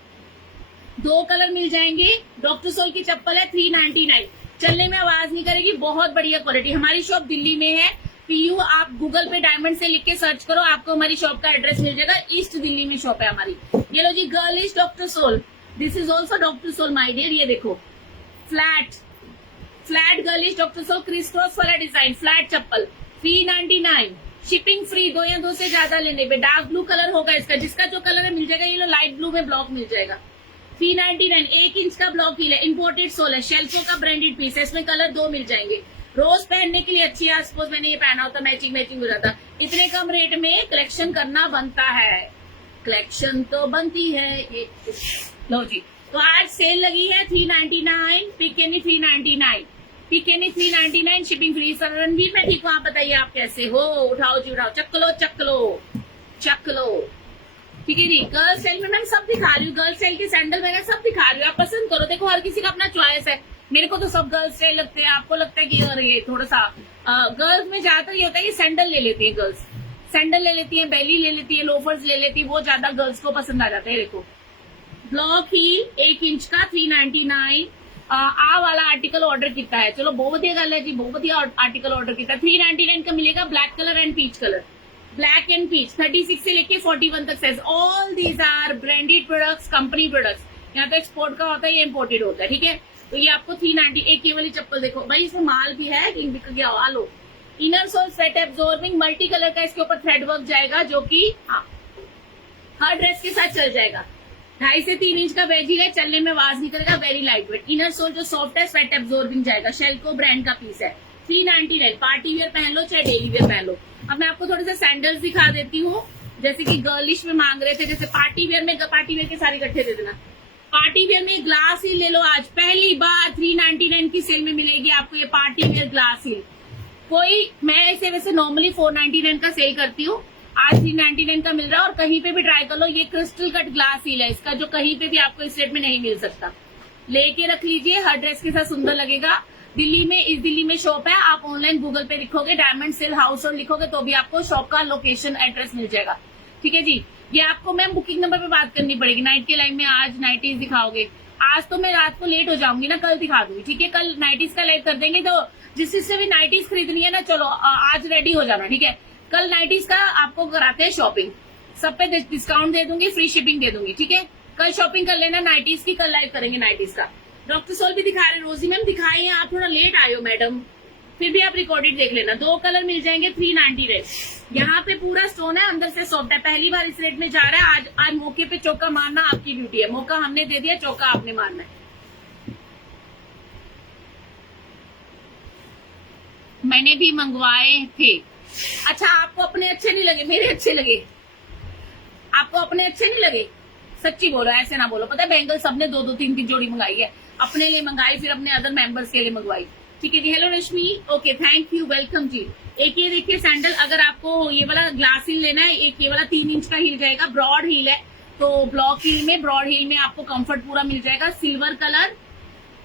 2 कलर मिल जाएंगे। डॉक्टर सोल की चप्पल है, 399, चलने में आवाज नहीं करेगी, बहुत बढ़िया क्वालिटी। हमारी शॉप दिल्ली में है, पीयू, आप गूगल पे डायमंड से लिख के सर्च करो, आपको हमारी शॉप का एड्रेस मिल जाएगा। ईस्ट दिल्ली में शॉप है हमारी। ये लो जी, girlish doctor sole, this is also doctor sole my dear. ये देखो flat girlish doctor sole, crystals वाला डिजाइन, फ्लैट चप्पल, 399, शिपिंग फ्री। 2 या 2 से ज्यादा लेने पे। डार्क ब्लू कलर होगा इसका, जिसका जो कलर है मिल जाएगा। ये लो लाइट ब्लू में ब्लॉक मिल जाएगा। 399, 1 इंच का ब्लॉक हील है, इम्पोर्टेड सोल है, शेल्फो का ब्रांडेड पीस है। इसमें कलर 2 मिल जाएंगे। रोज पहनने के लिए अच्छी है। सपोज मैंने ये पहना होता, मैचिंग हो जाता। इतने कम रेट में कलेक्शन करना बनता है, कलेक्शन तो बनती है। ये लो जी, तो आज सेल लगी है 399, पिकेनी 399, पिकेनी 399, शिपिंग फ्री। सर रणवीर मैं ठीक हूँ, आप बताइए आप कैसे हो? उठाओ जी उठाओ, चक लो, ठीक है जी। गर्ल सेल में मैं सब दिखा रही हूँ, गर्ल सेल की सैंडल वगैरह सब दिखा रही हूँ, आप पसंद करो। देखो हर किसी का अपना चॉइस है। मेरे को तो सब गर्ल्स स्टाइल लगते हैं, आपको लगता है कि ये थोड़ा सा गर्ल्स में ज्यादातर ये होता है कि सैंडल ले लेती है गर्ल्स, सैंडल ले लेती है, बेली ले लेती है, लोफर्स ले लेती है, वो ज्यादा गर्ल्स को पसंद आ जाता है। देखो ब्लॉक हील 1 इंच का 399। आ वाला आर्टिकल ऑर्डर किया है, चलो बहुत बढ़िया गल है जी, बहुत बढ़िया आर्टिकल ऑर्डर किया। 399 का मिलेगा, black colour and peach colour. Black and peach 36 से लेके 41 तक साइज। All these are branded products, company products. यहाँ तो एक्सपोर्ट का होता है, ये इम्पोर्टेड होता है, ठीक है। तो ये आपको 390। एक ये वाली चप्पल देखो भाई, इसमें माल भी है कि बिक गया हुआ। लो, inner sole sweat absorbing multi colour का इसके ऊपर थ्रेड वर्क जाएगा, जो कि हाँ हर ड्रेस के साथ चल जाएगा। 2.5 से 3 इंच का वेजी है, चलने में आवाज नहीं करेगा, very light weight. Inner sole जो सॉफ्ट है, स्वेट एब्जॉर्बिंग जाएगा। शेल्को ब्रांड का पीस है, 399। पार्टी वेयर पहन लो चाहे डेली वेयर पहन लो। अब मैं आपको थोड़े से सैंडल्स दिखा देती हूँ, जैसे कि गर्लिश में मांग रहे थे, जैसे पार्टी वेयर में। पार्टी वेयर के सारे इकट्ठे दे देना। पार्टी वेयर में ग्लास हील ले लो, आज पहली बार 399 की सेल में मिलेगी आपको ये पार्टी वेयर ग्लास हील। कोई, मैं इसे वैसे नॉर्मली 499 का सेल करती हूँ, आज 399 का मिल रहा है। और कहीं पे भी ट्राई कर लो, ये क्रिस्टल कट ग्लास हील है इसका, जो कहीं पे भी आपको इस रेट में नहीं मिल सकता। लेके रख लीजिए, हर ड्रेस के साथ सुंदर लगेगा। दिल्ली में, इस दिल्ली में शॉप है। आप ऑनलाइन गूगल पे लिखोगे डायमंड सेल हाउस और लिखोगे तो भी आपको शॉप का लोकेशन एड्रेस मिल जाएगा, ठीक है जी। ये आपको मैम बुकिंग नंबर पे बात करनी पड़ेगी। नाइट के लाइव में आज नाइटीज दिखाओगे? आज तो मैं रात को लेट हो जाऊंगी ना, कल दिखा दूंगी, ठीक है। कल नाइटीज का लाइव कर देंगे। तो जिससे भी नाइटीज खरीदनी है ना, चलो आज रेडी हो जाना, ठीक है। कल नाइटीज का आपको कराते हैं शॉपिंग, सब पे डिस्काउंट दे दूंगी, फ्री शिपिंग दे दूंगी, ठीक है। कल शॉपिंग कर लेना नाइटीज की, कल लाइव करेंगे नाइटीज का। डॉक्टर सोल भी दिखा रहे, रोजी मैम दिखाई है, आप थोड़ा लेट आए हो मैडम, फिर भी आप रिकॉर्डेड देख लेना। 2 कलर मिल जाएंगे 390 रेट। यहाँ पे पूरा स्टोन है, अंदर से सॉफ्ट है। पहली बार इस रेट में जा रहा है। आज मौके पे चौका मारना आपकी ड्यूटी है। मौका हमने दे दिया, चौका आपने मारना है। मैंने भी मंगवाए थे। अच्छा, आपको अपने अच्छे नहीं लगे, मेरे अच्छे लगे। आपको अपने अच्छे नहीं लगे? सच्ची बोलो, ऐसे ना बोलो। पता है बैंगल सबने 2-2, 3-3 जोड़ी मंगाई है। अपने लिए मंगाई, फिर अपने अदर मेंबर्स के लिए मंगवाई, ठीक है जी। Hello Rashmi, okay, thank you, welcome ji. एक ये देखिए सैंडल, अगर आपको ये वाला ग्लास हील लेना है, एक ये वाला 3 इंच का हील जाएगा, ब्रॉड हील है। तो ब्लॉक हील में, ब्रॉड हील में आपको कंफर्ट पूरा मिल जाएगा। सिल्वर कलर,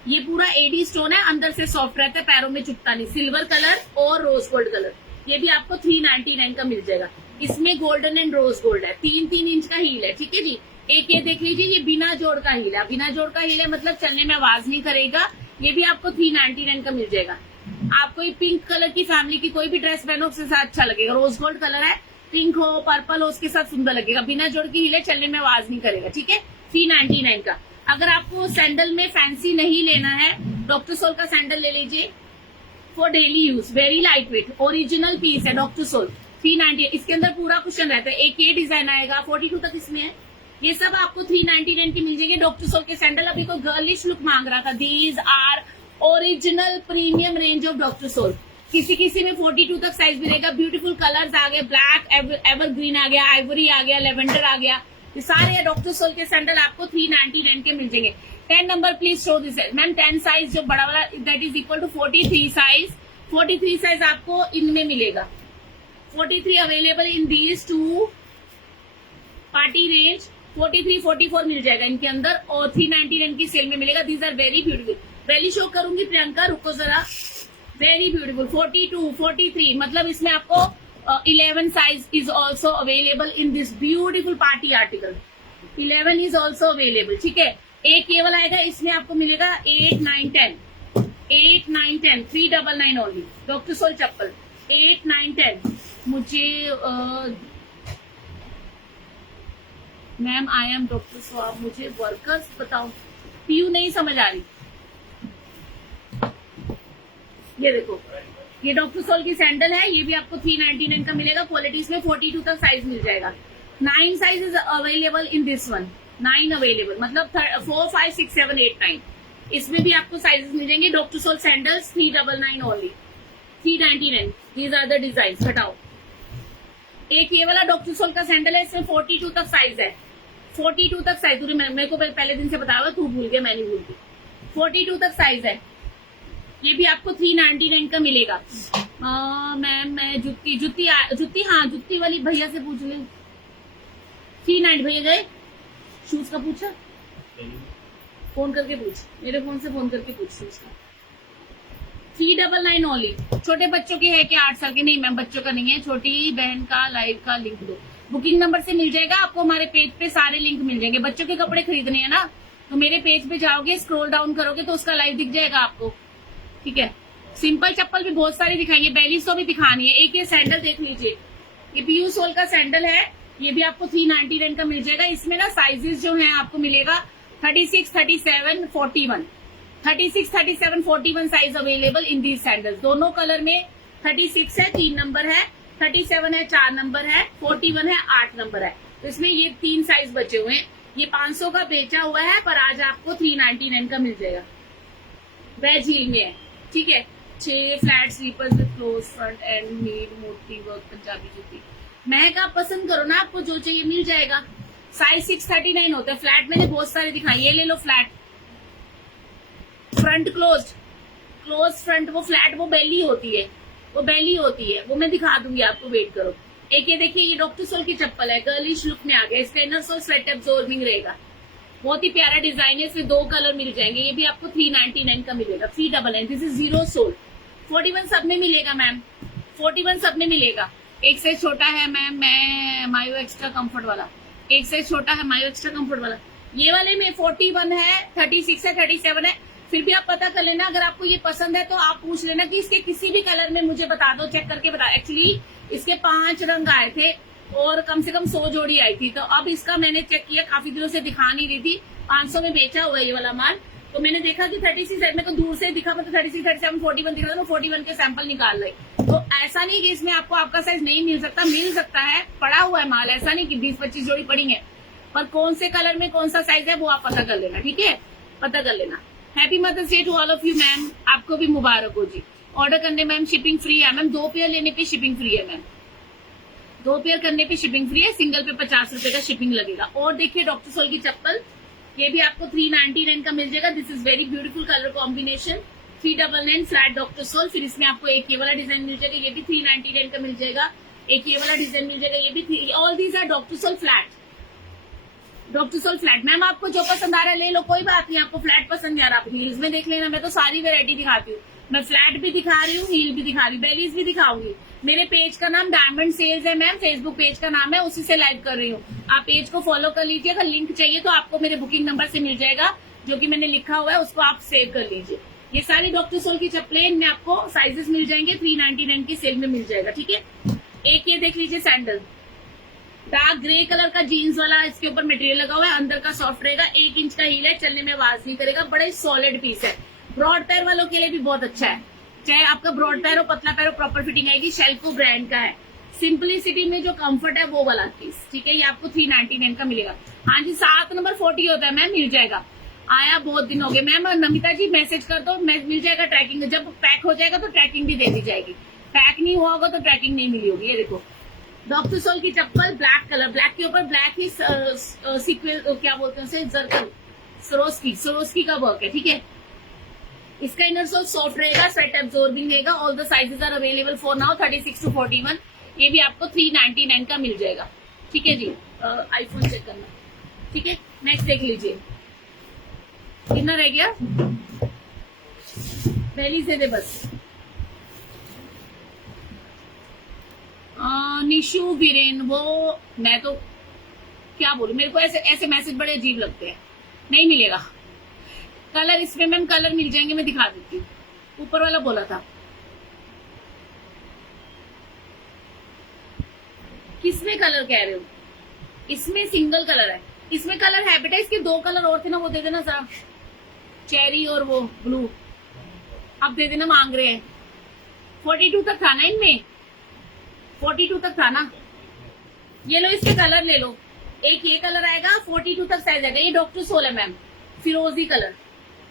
ये पूरा एडी स्टोन है, अंदर से सॉफ्ट रहता है, पैरों में चुभता नहीं। सिल्वर कलर और रोज गोल्ड कलर, ये भी आपको 399 का मिल जाएगा। इसमें गोल्डन एंड रोज गोल्ड है। 3-3 इंच का हील है, ठीक है जी। एक ये देख लीजिए, ये बिना जोड़ का हील है। बिना जोड़ का हील है मतलब चलने में आवाज नहीं करेगा। ये भी आपको 399 का मिल जाएगा। आपको ये पिंक कलर की फैमिली की कोई भी ड्रेस पहनो, उसके साथ अच्छा लगेगा। रोज गोल्ड कलर है, पिंक हो, पर्पल हो, उसके साथ सुंदर लगेगा। बिना जोड़ की हील है, चलने में आवाज नहीं करेगा, ठीक है। 399 का। अगर आपको सैंडल में फैंसी नहीं लेना है, डॉक्टर सोल का सैंडल ले लीजिए for daily use, very light weight, original piece है डॉक्टर सोल। 390, इसके अंदर पूरा कुशन रहता है। एक ये डिजाइन आएगा, 42 तक इसमें है। ये सब आपको 399 की मिल जाएगी। डॉक्टर सोल के सैंडल अभी को गर्लिश लुक मांग रहा था। These are original premium range of doctor Sole. किसी किसी में 42 तक साइज मिलेगा। ब्यूटीफुल कलर्स आ गए, ब्लैक, एवरग्रीन आ गया, आइवरी आ गया, लेवेंडर आ गया। ये सारे डॉक्टर सोल के सैंडल आपको 399 के मिल जाएंगे। 10 number please show this ma'am. 10 size जो बड़ा वाला, that is equal to 43 size. 43 size आपको इनमें मिलेगा। 43 available in these 2 party range. 43, 44 मिल जाएगा इनके अंदर, और 399 की सेल में मिलेगा। These are very beautiful. पहली शो करूंगी प्रियंका, रुको जरा। Very beautiful. 42, 43 मतलब इसमें आपको 11 size is also available in this beautiful party article. 11 is also available, ठीक है। एक ये वाला आएगा, इसमें आपको मिलेगा 8, 9, 10। 8, 9, 10 399 ओनली। डॉक्टर सोल चप्पल 8, 9, 10। मुझे ma'am I am doctor swab, मुझे वर्कर्स बताओ। पीयू नहीं समझ आ रही। ये देखो, ये डॉक्टर सोल की सैंडल है। ये भी आपको 399 का मिलेगा। क्वालिटी इसमें 42 तक साइज मिल जाएगा। 9 size is available in this one. 9 available मतलब 4, 5, 6, 7, 8, 9। इसमें भी आपको साइजेस मिल जाएंगे। Doctor Sole sandals 399 only. 399। These are the design. हटाओ। एक ये वाला डॉक्टर सोल का सैंडल है, इसमें 42 तक साइज है। 42 तक साइज। मेरे को पहले दिन से बताया हुआ, तू भूल गया, मैं नहीं भूलती। 42 तक साइज है। ये भी आपको 399 का मिलेगा। मैम मैं जुत्ती हाँ, जुत्ती वाली भैया से पूछ ले। 390 भैया गए, शूज का पूछा, फोन करके पूछ, मेरे फोन से फोन करके पूछ शूज का। 399 ओनली। छोटे बच्चों के है क्या? 8 साल के? नहीं मैम, बच्चों का नहीं है। छोटी बहन का लाइव का लिंक दो। बुकिंग नंबर से मिल जाएगा आपको। हमारे पेज पे सारे लिंक मिल जाएंगे। बच्चों के कपड़े खरीदने हैं ना, तो मेरे पेज पे जाओगे, स्क्रॉल डाउन करोगे तो उसका लाइव दिख जाएगा आपको, ठीक है। सिंपल चप्पल भी बहुत सारी दिखाएंगे। बेली सो भी दिखानी है। एक ये सैंडल देख लीजिए, ये पीयू सोल का सैंडल है, ये भी आपको 399 का मिल जाएगा। इसमें ना साइजेस जो हैं आपको मिलेगा 36, 37, 41, 36, 37, 41 size available in these sandals. दोनों कलर में 36 है 3 नंबर है, 37 है 4 नंबर है, 41 है 8 नंबर है। तो इसमें ये 3 साइज बचे हुए हैं। ये 500 का बेचा हुआ है, पर आज आपको 399 का मिल जाएगा। वेज हील में है, ठीक है। 6 flat slippers with close front and need मोटी वर्क पंजाबी जूती। महक आप पसंद करो ना, आपको जो चाहिए मिल जाएगा। साइज 639 होता है। फ्लैट मैंने बहुत सारे दिखाई, ये ले लो flat. Front close, close front, वो फ्लैट वो बेली होती है, वो बेली होती है, वो मैं दिखा दूंगी आपको, वेट करो। एक ये देखिए, ये डॉक्टर सोल की चप्पल है, गर्लिश लुक में आ गया। इसका इनर सोल स्वेट एब्जॉर्बिंग रहेगा, बहुत ही प्यारा डिजाइन है। इसमें 2 कलर मिल जाएंगे। ये भी आपको 399 का मिलेगा। 399, दिस इज 0 सोल। 41 सब में मिलेगा मैम, 41 सब में मिलेगा। एक साइज छोटा है मैम, मैं मायो एक्स्ट्रा कंफर्ट वाला, एक साइज छोटा है मायो एक्स्ट्रा कंफर्ट वाला। ये वाले में 41 है, 36 है, 37 है। फिर भी आप पता कर लेना, अगर आपको ये पसंद है तो आप पूछ लेना कि इसके किसी भी कलर में मुझे बता दो, चेक करके बता। एक्चुअली इसके 5 रंग आए थे और कम से कम 100 जोड़ी आई थी। तो अब इसका मैंने चेक किया, काफी दिनों से दिखा नहीं रही थी। 500 में बेचा हुआ है ये वाला माल। तो मैंने देखा कि 36 साइड में तो दूर से दिखा, मतलब 36, 37, 41 दिखा था, मैं 41 के सैंपल निकाल रही। तो ऐसा नहीं कि इसमें आपको आपका साइज नहीं मिल सकता, मिल सकता है, पड़ा हुआ है माल। ऐसा नहीं कि 20-25 जोड़ी पड़ी है, पर कौन से कलर में कौन सा साइज है वो आप पता कर लेना, ठीक है। पता कर लेना। Happy mother's day to all of you ma'am, आपको भी मुबारक हो जी। ऑर्डर करने मैम शिपिंग फ्री है मैम, 2 पेयर लेने पे शिपिंग फ्री है मैम, 2 पेयर करने पे शिपिंग फ्री है, सिंगल पे 50 रुपए का शिपिंग लगेगा। और देखिए डॉक्टर सोल की चप्पल, ये भी आपको 399 का मिल जाएगा। This is very beautiful colour combination, 399 flat Doctor soul. फिर इसमें आपको एक ये वाला डिजाइन मिल जाएगा, ये भी 399 का मिल जाएगा। एक ये वाला डिजाइन मिल जाएगा, ये भी। All these are Doctor Sole flat, Doctor Sole flat. Ma'am आपको जो पसंद आ रहा है ले लो, कोई बात नहीं। आपको फ्लैट पसंद आ रहा है आप हील्स में देख लेना। मैं तो सारी वेरायटी दिखाती हूँ, मैं फ्लैट भी दिखा रही हूँ, हील भी दिखा रही हूँ, बेलीज भी दिखाऊंगी। मेरे पेज का नाम डायमंड सेल्स है मैम, फेसबुक पेज का नाम है, उसी से लाइव कर रही हूँ। आप पेज को फॉलो कर लीजिए। अगर लिंक चाहिए तो आपको मेरे बुकिंग नंबर से मिल जाएगा, जो कि मैंने लिखा हुआ है, उसको आप सेव कर लीजिए। ये सारी डॉक्टर सोल की चप्पलें, इनमें आपको साइजेस मिल जाएंगे, 399 की सेल में मिल जाएगा, ठीक है। एक ये देख लीजिए सैंडल, डार्क ग्रे कलर का जीन्स वाला, इसके ऊपर मटेरियल लगा हुआ है, अंदर का सॉफ्ट रहेगा, 1 इंच का हील है, चलने में आवाज नहीं करेगा, बड़ा ही सॉलिड पीस है। ब्रॉड पैर वालों के लिए भी बहुत अच्छा है, चाहे आपका ब्रॉड पैर हो पतला पैर हो, प्रॉपर फिटिंग आएगी। शेल्को ब्रांड का है, सिंपलिसिटी में जो कंफर्ट है वो वाला पीस, ठीक है। ये आपको 399 का मिलेगा। हाँ जी, 7 नंबर 40 होता है मैम, मिल जाएगा। आया बहुत दिन हो गए मैम, नमिता जी मैसेज कर दो, मिल जाएगा ट्रैकिंग। जब पैक हो जाएगा तो ट्रैकिंग भी दे दी जाएगी, पैक नहीं हुआ होगा तो ट्रैकिंग नहीं मिली होगी। ये देखो डॉक्टर सोल की चप्पल, ब्लैक कलर, ब्लैक के ऊपर ब्लैक ही सीक्वेंस, क्या बोलते हैं उसे, जरकन, सरोस्की का वर्क है, ठीक है। इसका इनर सोल सॉफ्ट रहेगा, स्वेट एब्जॉर्बिंग रहेगा। All the sizes are available for now, 36 to 41। ये भी आपको 399 का मिल जाएगा, ठीक है जी। आईफोन चेक करना, ठीक है। नेक्स्ट देख लीजिए, कितना रह गया, पहली से दे बस। निशु वीरेन, वो मैं तो क्या बोलूं, मेरे को ऐसे मैसेज बड़े अजीब लगते हैं। नहीं मिलेगा कलर इसमें मैम, कलर मिल जाएंगे, मैं दिखा देती हूँ। ऊपर वाला बोला था, किसमें कलर कह रहे हो, इसमें सिंगल कलर है, इसमें कलर है बेटा। इसके 2 कलर और थे ना, वो दे देना जरा, चेरी और वो ब्लू, अब दे देना, मांग रहे हैं। 42 तक था ना इनमें, 42 तक था ना। ये लो, इसके कलर ले लो, एक ये कलर आएगा, 42 तक साइज आएगा। ये डॉक्टर सोल है मैम, फिरोजी कलर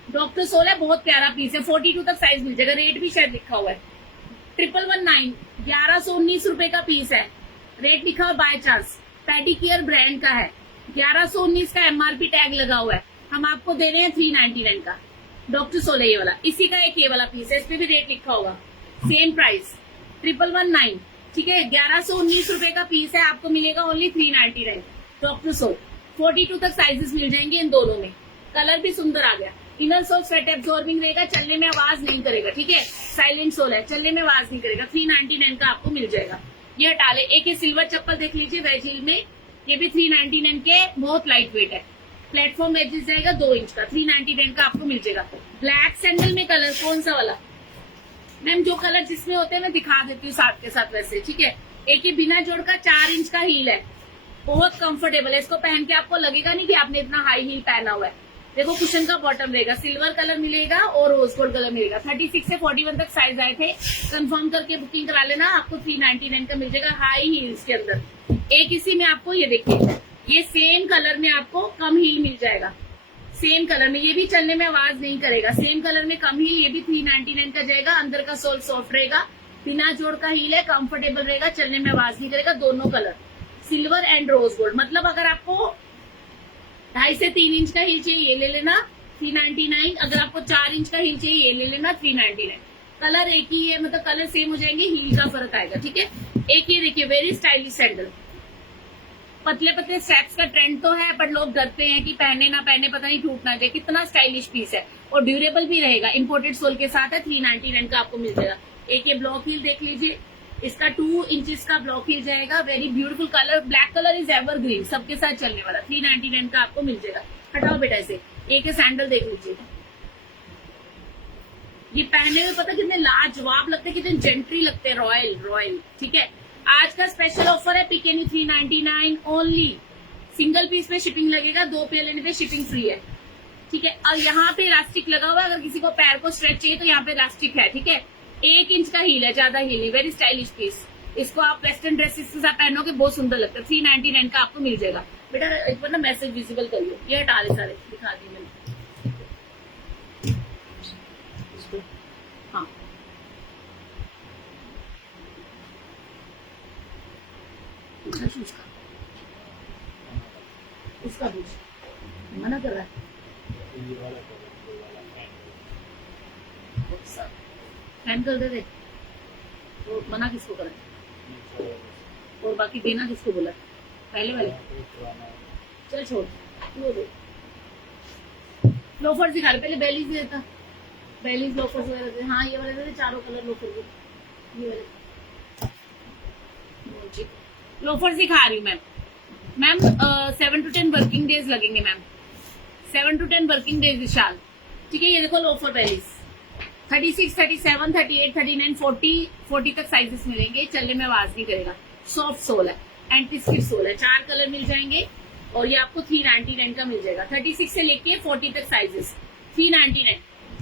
डॉक्टर सोल है, बहुत प्यारा पीस है। 42 तक साइज मिल जाएगा, रेट भी शायद लिखा हुआ है 1119, 1119 रुपए का पीस है, रेट लिखा हुआ बाय चांस। पेडिकेयर ब्रांड का है, 1119 का एमआरपी टैग लगा हुआ है। हम आपको दे रहे हैं 399 का। डॉक्टर सोल है ये वाला, इसी का एक ये वाला पीस है, इस पे भी रेट लिखा होगा, सेम प्राइस 1119, ठीक है। 1119 रुपए का पीस है, आपको मिलेगा ओनली 399। डॉक्टर सोल 42 तक साइजेस मिल जाएंगे इन दोनों में। कलर भी सुंदर आ गया, इनर सोल स्वेट एब्जॉर्बिंग रहेगा, चलने में आवाज नहीं करेगा, ठीक है। साइलेंट सोल है, चलने में आवाज नहीं करेगा। 399 का आपको मिल जाएगा। ये हटा ले। एक ये सिल्वर चप्पल देख लीजिए वेज हील में, ये भी 399 के, बहुत लाइट वेट है। प्लेटफॉर्म वेजेस जाएगा 2 इंच का, 399 का आपको मिल जाएगा। ब्लैक सैंडल में कलर कौन सा वाला मैम, जो कलर जिसमें होते हैं मैं दिखा देती हूँ साथ के साथ वैसे, ठीक है। एक ये बिना जोड़ का 4 इंच का हील है, बहुत कंफर्टेबल है। इसको पहन के आपको लगेगा नहीं कि आपने इतना हाई हील पहना हुआ है। देखो कुशन का बॉटम रहेगा, सिल्वर कलर मिलेगा और रोज गोल्ड कलर मिलेगा। 36 से 41 तक साइज आए थे, कंफर्म करके बुकिंग करा लेना, आपको 399 का मिल जाएगा हाई हील्स के अंदर। एक इसी में आपको ये देखिए, ये सेम कलर में आपको कम हील मिल जाएगा, सेम कलर में। ये भी चलने में आवाज नहीं करेगा, सेम कलर में कम हील, ये भी 399 का जाएगा। अंदर का सोल सॉफ्ट रहेगा, बिना जोड़ का हील है, कंफर्टेबल रहेगा, चलने में आवाज नहीं करेगा। दोनों colour silver and rose gold. मतलब अगर आपको 2.5 से 3 इंच का हील चाहिए ये ले लेना 399, अगर आपको 4 इंच का हील चाहिए ये ले लेना 399। कलर एक ही है, मतलब कलर सेम हो जाएंगे, हील का फर्क आएगा, ठीक है। एक ये देखिए वेरी स्टाइलिश सैंडल, पतले पतले स्ट्रैप्स का ट्रेंड तो है, पर लोग डरते हैं कि पहने ना पहने पता नहीं टूट ना जाए। कितना स्टाइलिश पीस है और ड्यूरेबल भी रहेगा, इंपोर्टेड सोल के साथ है। 399 का आपको मिल जाएगा। एक ये ब्लॉक हील देख लीजिए, इसका 2 इंचेस का ब्लॉक हील जाएगा। Very beautiful colour, black colour is evergreen, सबके साथ चलने वाला। 399 का आपको मिल जाएगा। हटाओ बेटा इसे। एक ये सैंडल देख लीजिए, ये पहने में पता कितने लाजवाब लगते हैं, कितने जेंट्री लगते हैं, रॉयल रॉयल, ठीक है। आज का स्पेशल ऑफर है पिकेनी 399 ओनली। सिंगल पीस में शिपिंग लगेगा, 2 पेयर लेने पे शिपिंग फ्री है, ठीक है। और यहाँ पे इलास्टिक लगा हुआ है, अगर किसी को पैर को स्ट्रेच चाहिए तो यहाँ पे इलास्टिक है, ठीक है। 1 इंच का हील है, ज्यादा हील है, वेरी स्टाइलिश पीस। इसको आप वेस्टर्न ड्रेसेस के साथ पहनोगे, बहुत सुंदर लगता है। 399 का आपको मिल जाएगा। बेटा एक बार ना मैसेज विजिबल करियो, ये हटा रहे सारे, दिखा दी मैंने। हाँ उसका उसका पूछ, मना कर रहा है। फैन कर दे, तो मना किसको करा और बाकी देना किसको बोला? पहले वाले चल छोड़, वो दे। लोफर दिखा रहे, पहले बेलीज देता, बेलीज लोफर वगैरह दे। हाँ ये वाले दे, चारों कलर लोफर दे, ये वाले लोफर दिखा रही हूँ ma'am. Ma'am 7 to 10 working days लगेंगे मैम, 7 to 10 वर्किंग डेज विशाल, ठीक है। ये देखो लोफर बेलीज 36, 37, 38, 39, 40 तक साइजेस मिलेंगे, चलने में आवाज नहीं करेगा। सॉफ्ट सोल है, एंटी स्किड सोल है, 4 कलर मिल जाएंगे और ये आपको 399 का मिल जाएगा। 36 से लेके 40 तक साइजेस 399।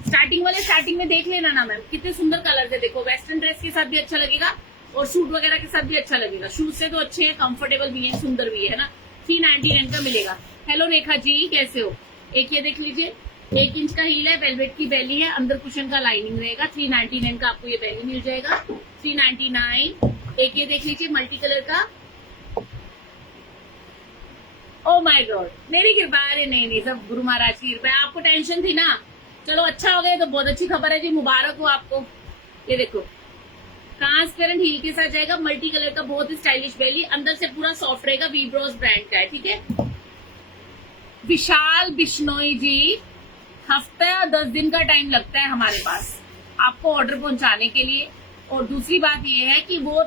स्टार्टिंग वाले स्टार्टिंग में देख लेना ना मैम, कितने सुंदर कलर है। देखो वेस्टर्न ड्रेस के साथ भी अच्छा लगेगा और सूट वगैरह के साथ भी अच्छा लगेगा। शूज से तो अच्छे हैं, कंफर्टेबल भी है, सुंदर भी है ना। 399 का मिलेगा। हेलो रेखा जी कैसे हो। एक ये देख लीजिए, 1 इंच का हील है, वेलवेट की बेली है, अंदर कुशन का लाइनिंग रहेगा। 399 का आपको ये बेली मिल जाएगा। 399। एक ये देख लीजिए मल्टी कलर का, ओ माय गॉड, मेरी कृपा। अरे नहीं सब गुरु महाराज की कृपा। आपको टेंशन थी ना, चलो अच्छा हो गया, तो बहुत अच्छी खबर है जी, मुबारक हो आपको। ये देखो ट्रांसपेरेंट हील के साथ जाएगा, मल्टी कलर का, बहुत ही स्टाइलिश बेली, अंदर से पूरा सॉफ्ट रहेगा, वीब्रोस ब्रांड का है, ठीक है। विशाल बिश्नोई जी, हफ्ते और 10 दिन का टाइम लगता है हमारे पास आपको ऑर्डर पहुंचाने के लिए। और दूसरी बात ये है कि वो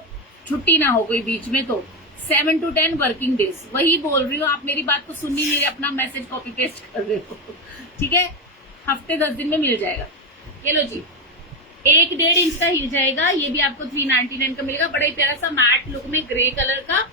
छुट्टी ना हो गई बीच में, तो 7 to 10 वर्किंग डेज। वही बोल रही हूँ, आप मेरी बात को सुन नहीं, मेरे अपना मैसेज कॉपी पेस्ट कर रहे हो, ठीक है। हफ्ते 10 दिन में मिल जाएगा। ये लो जी, 1.5 इंच का हील जाएगा, ये भी आपको 399 का मिलेगा। बड़ा ही प्यारा सा मैट लुक में ग्रे कलर का,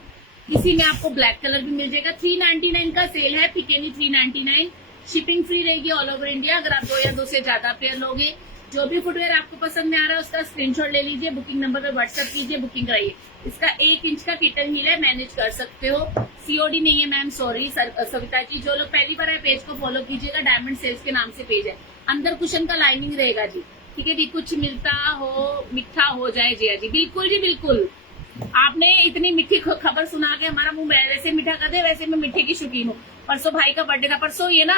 इसी में आपको ब्लैक कलर भी मिल जाएगा। 399 का सेल है, पिकेनी 399। शिपिंग फ्री रहेगी ऑल ओवर इंडिया। अगर आप 2 या 2 से ज्यादा पेयर लोगे, जो भी फुटवेयर आपको पसंद में आ रहा है उसका स्क्रीनशॉट ले लीजिए, बुकिंग नंबर पे व्हाट्सएप कीजिए, बुकिंग कराइए। इसका 1 इंच का किटन हील है, मैनेज कर सकते हो। सीओडी नहीं है मैम, सॉरी सविता जी। जो लोग पहली बार है पेज को फॉलो कीजिएगा, डायमंड सेल्स के नाम से पेज है। अंदर कुशन का लाइनिंग रहेगा जी, ठीक है जी। कुछ मिलता हो मिठा हो जाए जी। जी बिल्कुल जी बिल्कुल। आपने इतनी मीठी खबर सुना के हमारा मुंह वैसे मीठा कर दे। वैसे मैं मीठे की शौकीन हूँ। परसों भाई का बर्थडे था, परसों ये ना,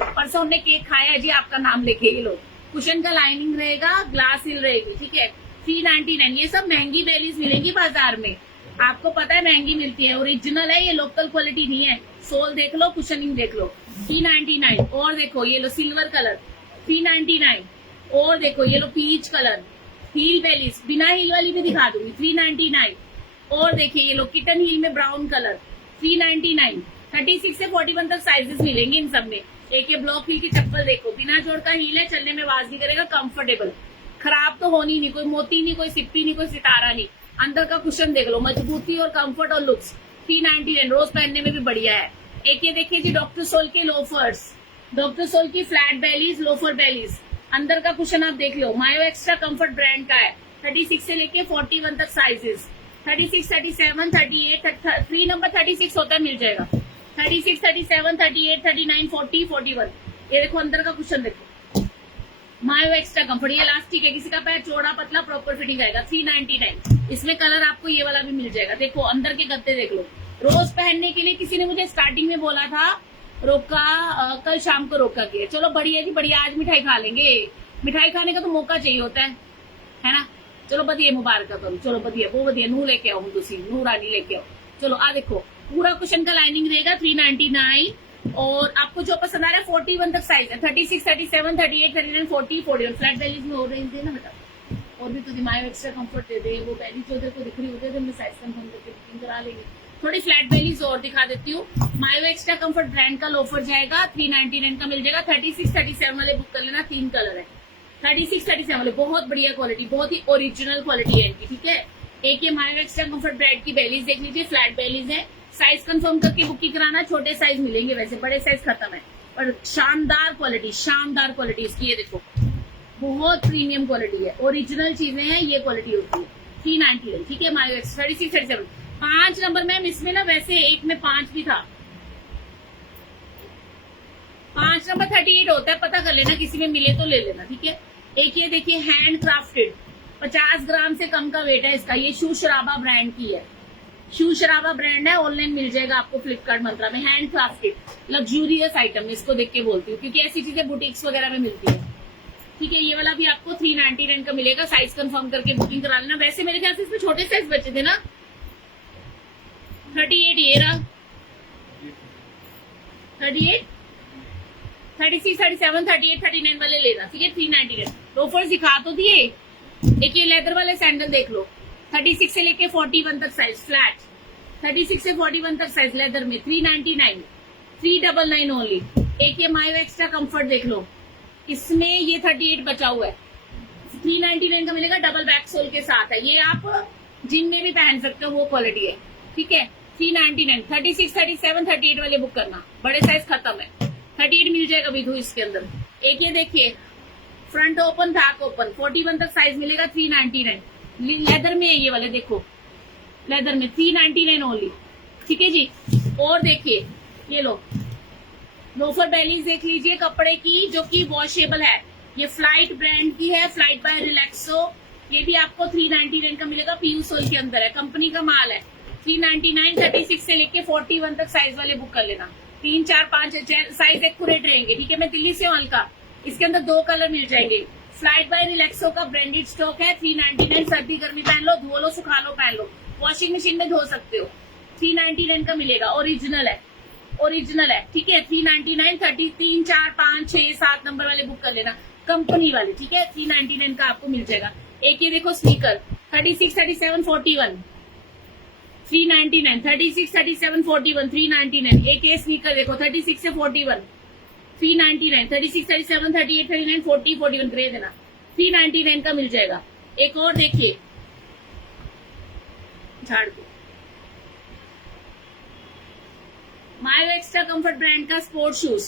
परसों हमने केक खाया है जी, आपका नाम लेके। ये लोग कुशन का लाइनिंग रहेगा, ग्लास हिल रहेगी, ठीक है। 399। ये सब महंगी बेलीज मिलेंगी बाजार में, आपको पता है महंगी मिलती है, ओरिजिनल है ये, लोकल क्वालिटी नहीं है। सोल देख लो, कुशनिंग देख लो। 399। और देखो ये लो सिल्वर कलर 399। और देखो ये लो पीच कलर हील बेलीज, बिना हील वाली भी दिखा दूंगी, 399। और देखिए ये लो किटन हील में ब्राउन कलर 399। 36 से 41 तक साइजेस मिलेंगे इन सब में। एक ये ब्लॉक हील की चप्पल देखो, बिना जोड़ का हील है, चलने में आवाज नहीं करेगा, कंफर्टेबल, खराब तो होनी नहीं, कोई मोती नहीं, कोई सिप्पी नहीं, कोई सितारा नहीं। अंदर का कुशन देख लो, मजबूती और कंफर्ट और लुक्स। 399 रोज पहनने में भी बढ़िया है। एक ये देखिए जी डॉक्टर सोल के लोफर्स, डॉक्टर सोल की फ्लैट बेलीज, लोफर बेलीज। अंदर का कुशन आप देख लो, मायो एक्स्ट्रा कंफर्ट ब्रांड का है। 36 से लेके 41 तक साइजेस, 36, 37, 38, 3 नंबर 36 होता है, मिल जाएगा। 36, 37, 38, 39, 40, 41। ये देखो अंदर का कुशन देखो, मायो एक्स्ट्रा कंफर्ट। ये इलास्टिक है, किसी का पैर चौड़ा पतला प्रॉपर फिटिंग आएगा। 399। इसमें कलर आपको ये वाला भी मिल जाएगा। देखो अंदर के गद्दे देख लो, रोज पहनने के लिए। किसी ने मुझे स्टार्टिंग में बोला था रोका, कल शाम को रोका किया। चलो बढ़िया जी बढ़िया, आज मिठाई खा लेंगे। मिठाई खाने का तो मौका चाहिए होता है ना। चलो बढ़िया, मुबारक करो। चलो बढ़िया, वो बढ़िया। नू लेके आओ, तुसी नू रानी लेके आओ। चलो आ देखो, पूरा कुशन का लाइनिंग रहेगा। 399। और आपको जो पसंद आ रहा है 41 तक साइज है। 36, 37, 38, 39, 40, 41। फ्लैट बेलीज में ऑरेंज दे ना बेटा, और भी तो मायो एक्स्ट्रा कंफर्ट दे दे। वो बेली जो देखो दिख रही होती है, मैं साइज कंफर्म करके बुकिंग करा लेंगे। थोड़ी फ्लैट बेलीज और दिखा देती हूँ। मायो एक्स्ट्रा कंफर्ट ब्रांड का लोफर जाएगा, 399 का मिल जाएगा। 36, 37 वाले बुक कर लेना, 3 कलर है। 36, 37 वाले बहुत बढ़िया क्वालिटी, बहुत ही ओरिजिनल क्वालिटी है इनकी, ठीक है। एक ये मायो एक्स्ट्रा कंफर्ट ब्रांड की बेलीज देख लीजिए, फ्लैट बेलीज है। साइज कंफर्म करके बुकिंग कराना, छोटे साइज मिलेंगे, वैसे बड़े साइज खत्म है। और शानदार क्वालिटी, शानदार क्वालिटी इसकी। ये देखो बहुत प्रीमियम क्वालिटी है, ओरिजिनल चीजें हैं, ये क्वालिटी होती है। 399, ठीक है। मायो एक्स 36, 37 5 नंबर मैम। इसमें ना वैसे एक में 5 भी था, 5 नंबर 38 होता है, पता कर लेना, किसी में मिले तो ले लेना, ठीक है। एक ये देखिए हैंड क्राफ्टेड, 50 ग्राम से कम का वेट है इसका। ये शू शराबा ब्रांड की है, शू शराबा ब्रांड है। ऑनलाइन मिल जाएगा आपको फ्लिपकार्ट मंत्रा में। हैंड क्राफ्टेड लग्जूरियस आइटम इसको देख के बोलती हूँ, क्योंकि ऐसी चीजें बुटीक्स वगैरह में मिलती है, ठीक है। ये वाला भी आपको 399 का मिलेगा। साइज कंफर्म करके बुकिंग करा लेना। वैसे मेरे ख्याल से इसमें छोटे साइज बचे थे ना। 38 ये रहा, 38, 36, 37, 38, 39 वाले लेना, ठीक है। 399 लोफर्स दिखा तो दिए। एक ये लेदर वाले सैंडल देख लो, 36 से लेके 41 तक साइज, फ्लैट 36 से 41 तक साइज लेदर में। 399, 399 ओनली। एक ये मायो एक्स्ट्रा कंफर्ट देख लो, इसमें ये 38 बचा हुआ है। 399 का मिलेगा, डबल बैक सोल के साथ है। ये आप जिम में भी पहन सकते हो, वो क्वालिटी है, ठीक है। 399, 36, 37, 38 वाले बुक करना, बड़े साइज खत्म है। 38 मिल जाएगा विधु इसके अंदर। एक ये देखिए फ्रंट ओपन बैक ओपन, 41 तक साइज मिलेगा। 399 लेदर में है ये वाले, देखो लेदर में 399 ओनली, ठीक है जी। और देखिए ये लो लोफर बेलीज देख लीजिए, कपड़े की, जो कि वॉशेबल है। ये फ्लाइट ब्रांड की है, फ्लाइट बाय रिलैक्सो। ये भी आपको 399 का मिलेगा, पीयू सोल के अंदर है, कंपनी का माल है। 399, 36 से लेके 41 तक साइज वाले बुक कर लेना। 3, 4, 5 साइज एक्यूरेट रहेंगे, ठीक है। मैं दिल्ली से हूँ हल्का, इसके अंदर 2 कलर मिल जाएंगे। फ्लाइट बाय रिलैक्सो का ब्रांडेड स्टॉक है। 399, सर्दी गर्मी पहन लो, धो लो, सुखा लो, पहन लो, वॉशिंग मशीन में धो सकते हो। 399 का मिलेगा, ओरिजिनल है, ओरिजिनल है, ठीक है। 399, 33, 4, 5, 6, 7 नंबर वाले बुक कर लेना, कंपनी वाले, ठीक है। 399 का आपको मिल जाएगा। एक ये देखो स्नीकर, 36, 37, 41, 399, 36, 37, 41, 399। एक ये स्नीकर देखो 36 से 41, 399, 36, 37, 38, 39, 40, 41 ग्रे देना, 399 का मिल जाएगा। एक और देखिए झाड़ को, मायो एक्स्ट्रा कंफर्ट ब्रांड का स्पोर्ट शूज,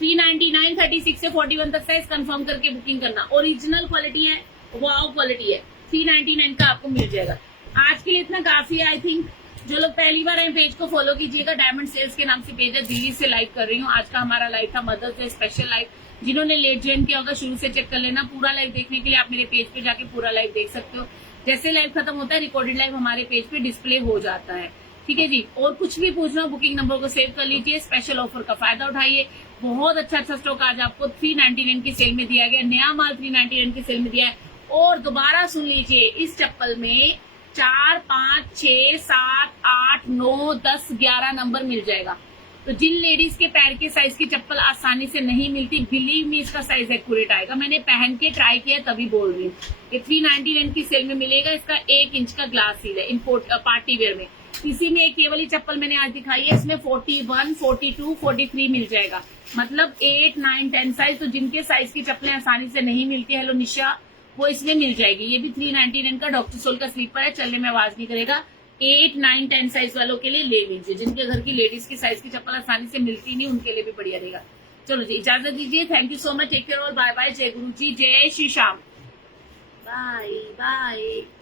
399, 36 से 41 तक साइज कंफर्म करके बुकिंग करना। ओरिजिनल क्वालिटी है, वाव क्वालिटी है। 399 का आपको मिल जाएगा। आज के लिए इतना काफी है। आई थिंक जो लोग पहली बार आए पेज को फॉलो कीजिएगा, डायमंड सेल्स के नाम से पेज है, दिल्ली से लाइव कर रही हूँ। आज का हमारा लाइव था मदर्स डे स्पेशल लाइव। जिन्होंने लेट ज्वाइन किया होगा शुरू से चेक कर लेना। पूरा लाइव देखने के लिए आप मेरे पेज पे जाके पूरा लाइव देख सकते हो। जैसे लाइव खत्म होता है, रिकॉर्डेड लाइव हमारे पेज पे डिस्प्ले हो जाता है, ठीक है जी। और कुछ भी पूछना, बुकिंग नंबर को सेव कर लीजिए, स्पेशल ऑफर का फायदा उठाइए। बहुत अच्छा स्टॉक आज आपको 399 की सेल में दिया गया, नया माल 399 की सेल में दिया है। और दोबारा सुन लीजिए, इस चप्पल में 4, 5, 6, 7, 8, 9, 10, 11 नंबर मिल जाएगा। तो जिन लेडीज के पैर के साइज की चप्पल आसानी से नहीं मिलती, बिलीव मी इसका साइज एक्यूरेट आएगा। मैंने पहन के ट्राई किया तभी बोल रही हूँ। ये 399 की सेल में मिलेगा। इसका 1 इंच का ग्लास सील है, इम्पोर्ट पार्टी वेयर में। इसी में एक ये वाली चप्पल मैंने आज दिखाई है, इसमें 41, 42, 43 मिल जाएगा, मतलब 8, 9, 10 साइज। तो जिनके साइज की चप्पलें आसानी से नहीं मिलती, हेलो निशा, वो इसमें मिल जाएगी। ये भी 399 का डॉक्टर सोल का स्लीपर है, चलने में आवाज नहीं करेगा। 8, 9, 10 साइज वालों के लिए ले लीजिए। जिनके घर की लेडीज की साइज की चप्पल आसानी से मिलती नहीं, उनके लिए भी बढ़िया रहेगा। चलो जी, इजाजत दीजिए। Thank you so much, take care और बाय बाय। जय गुरु जी, जय श्री श्याम, बाय बाय।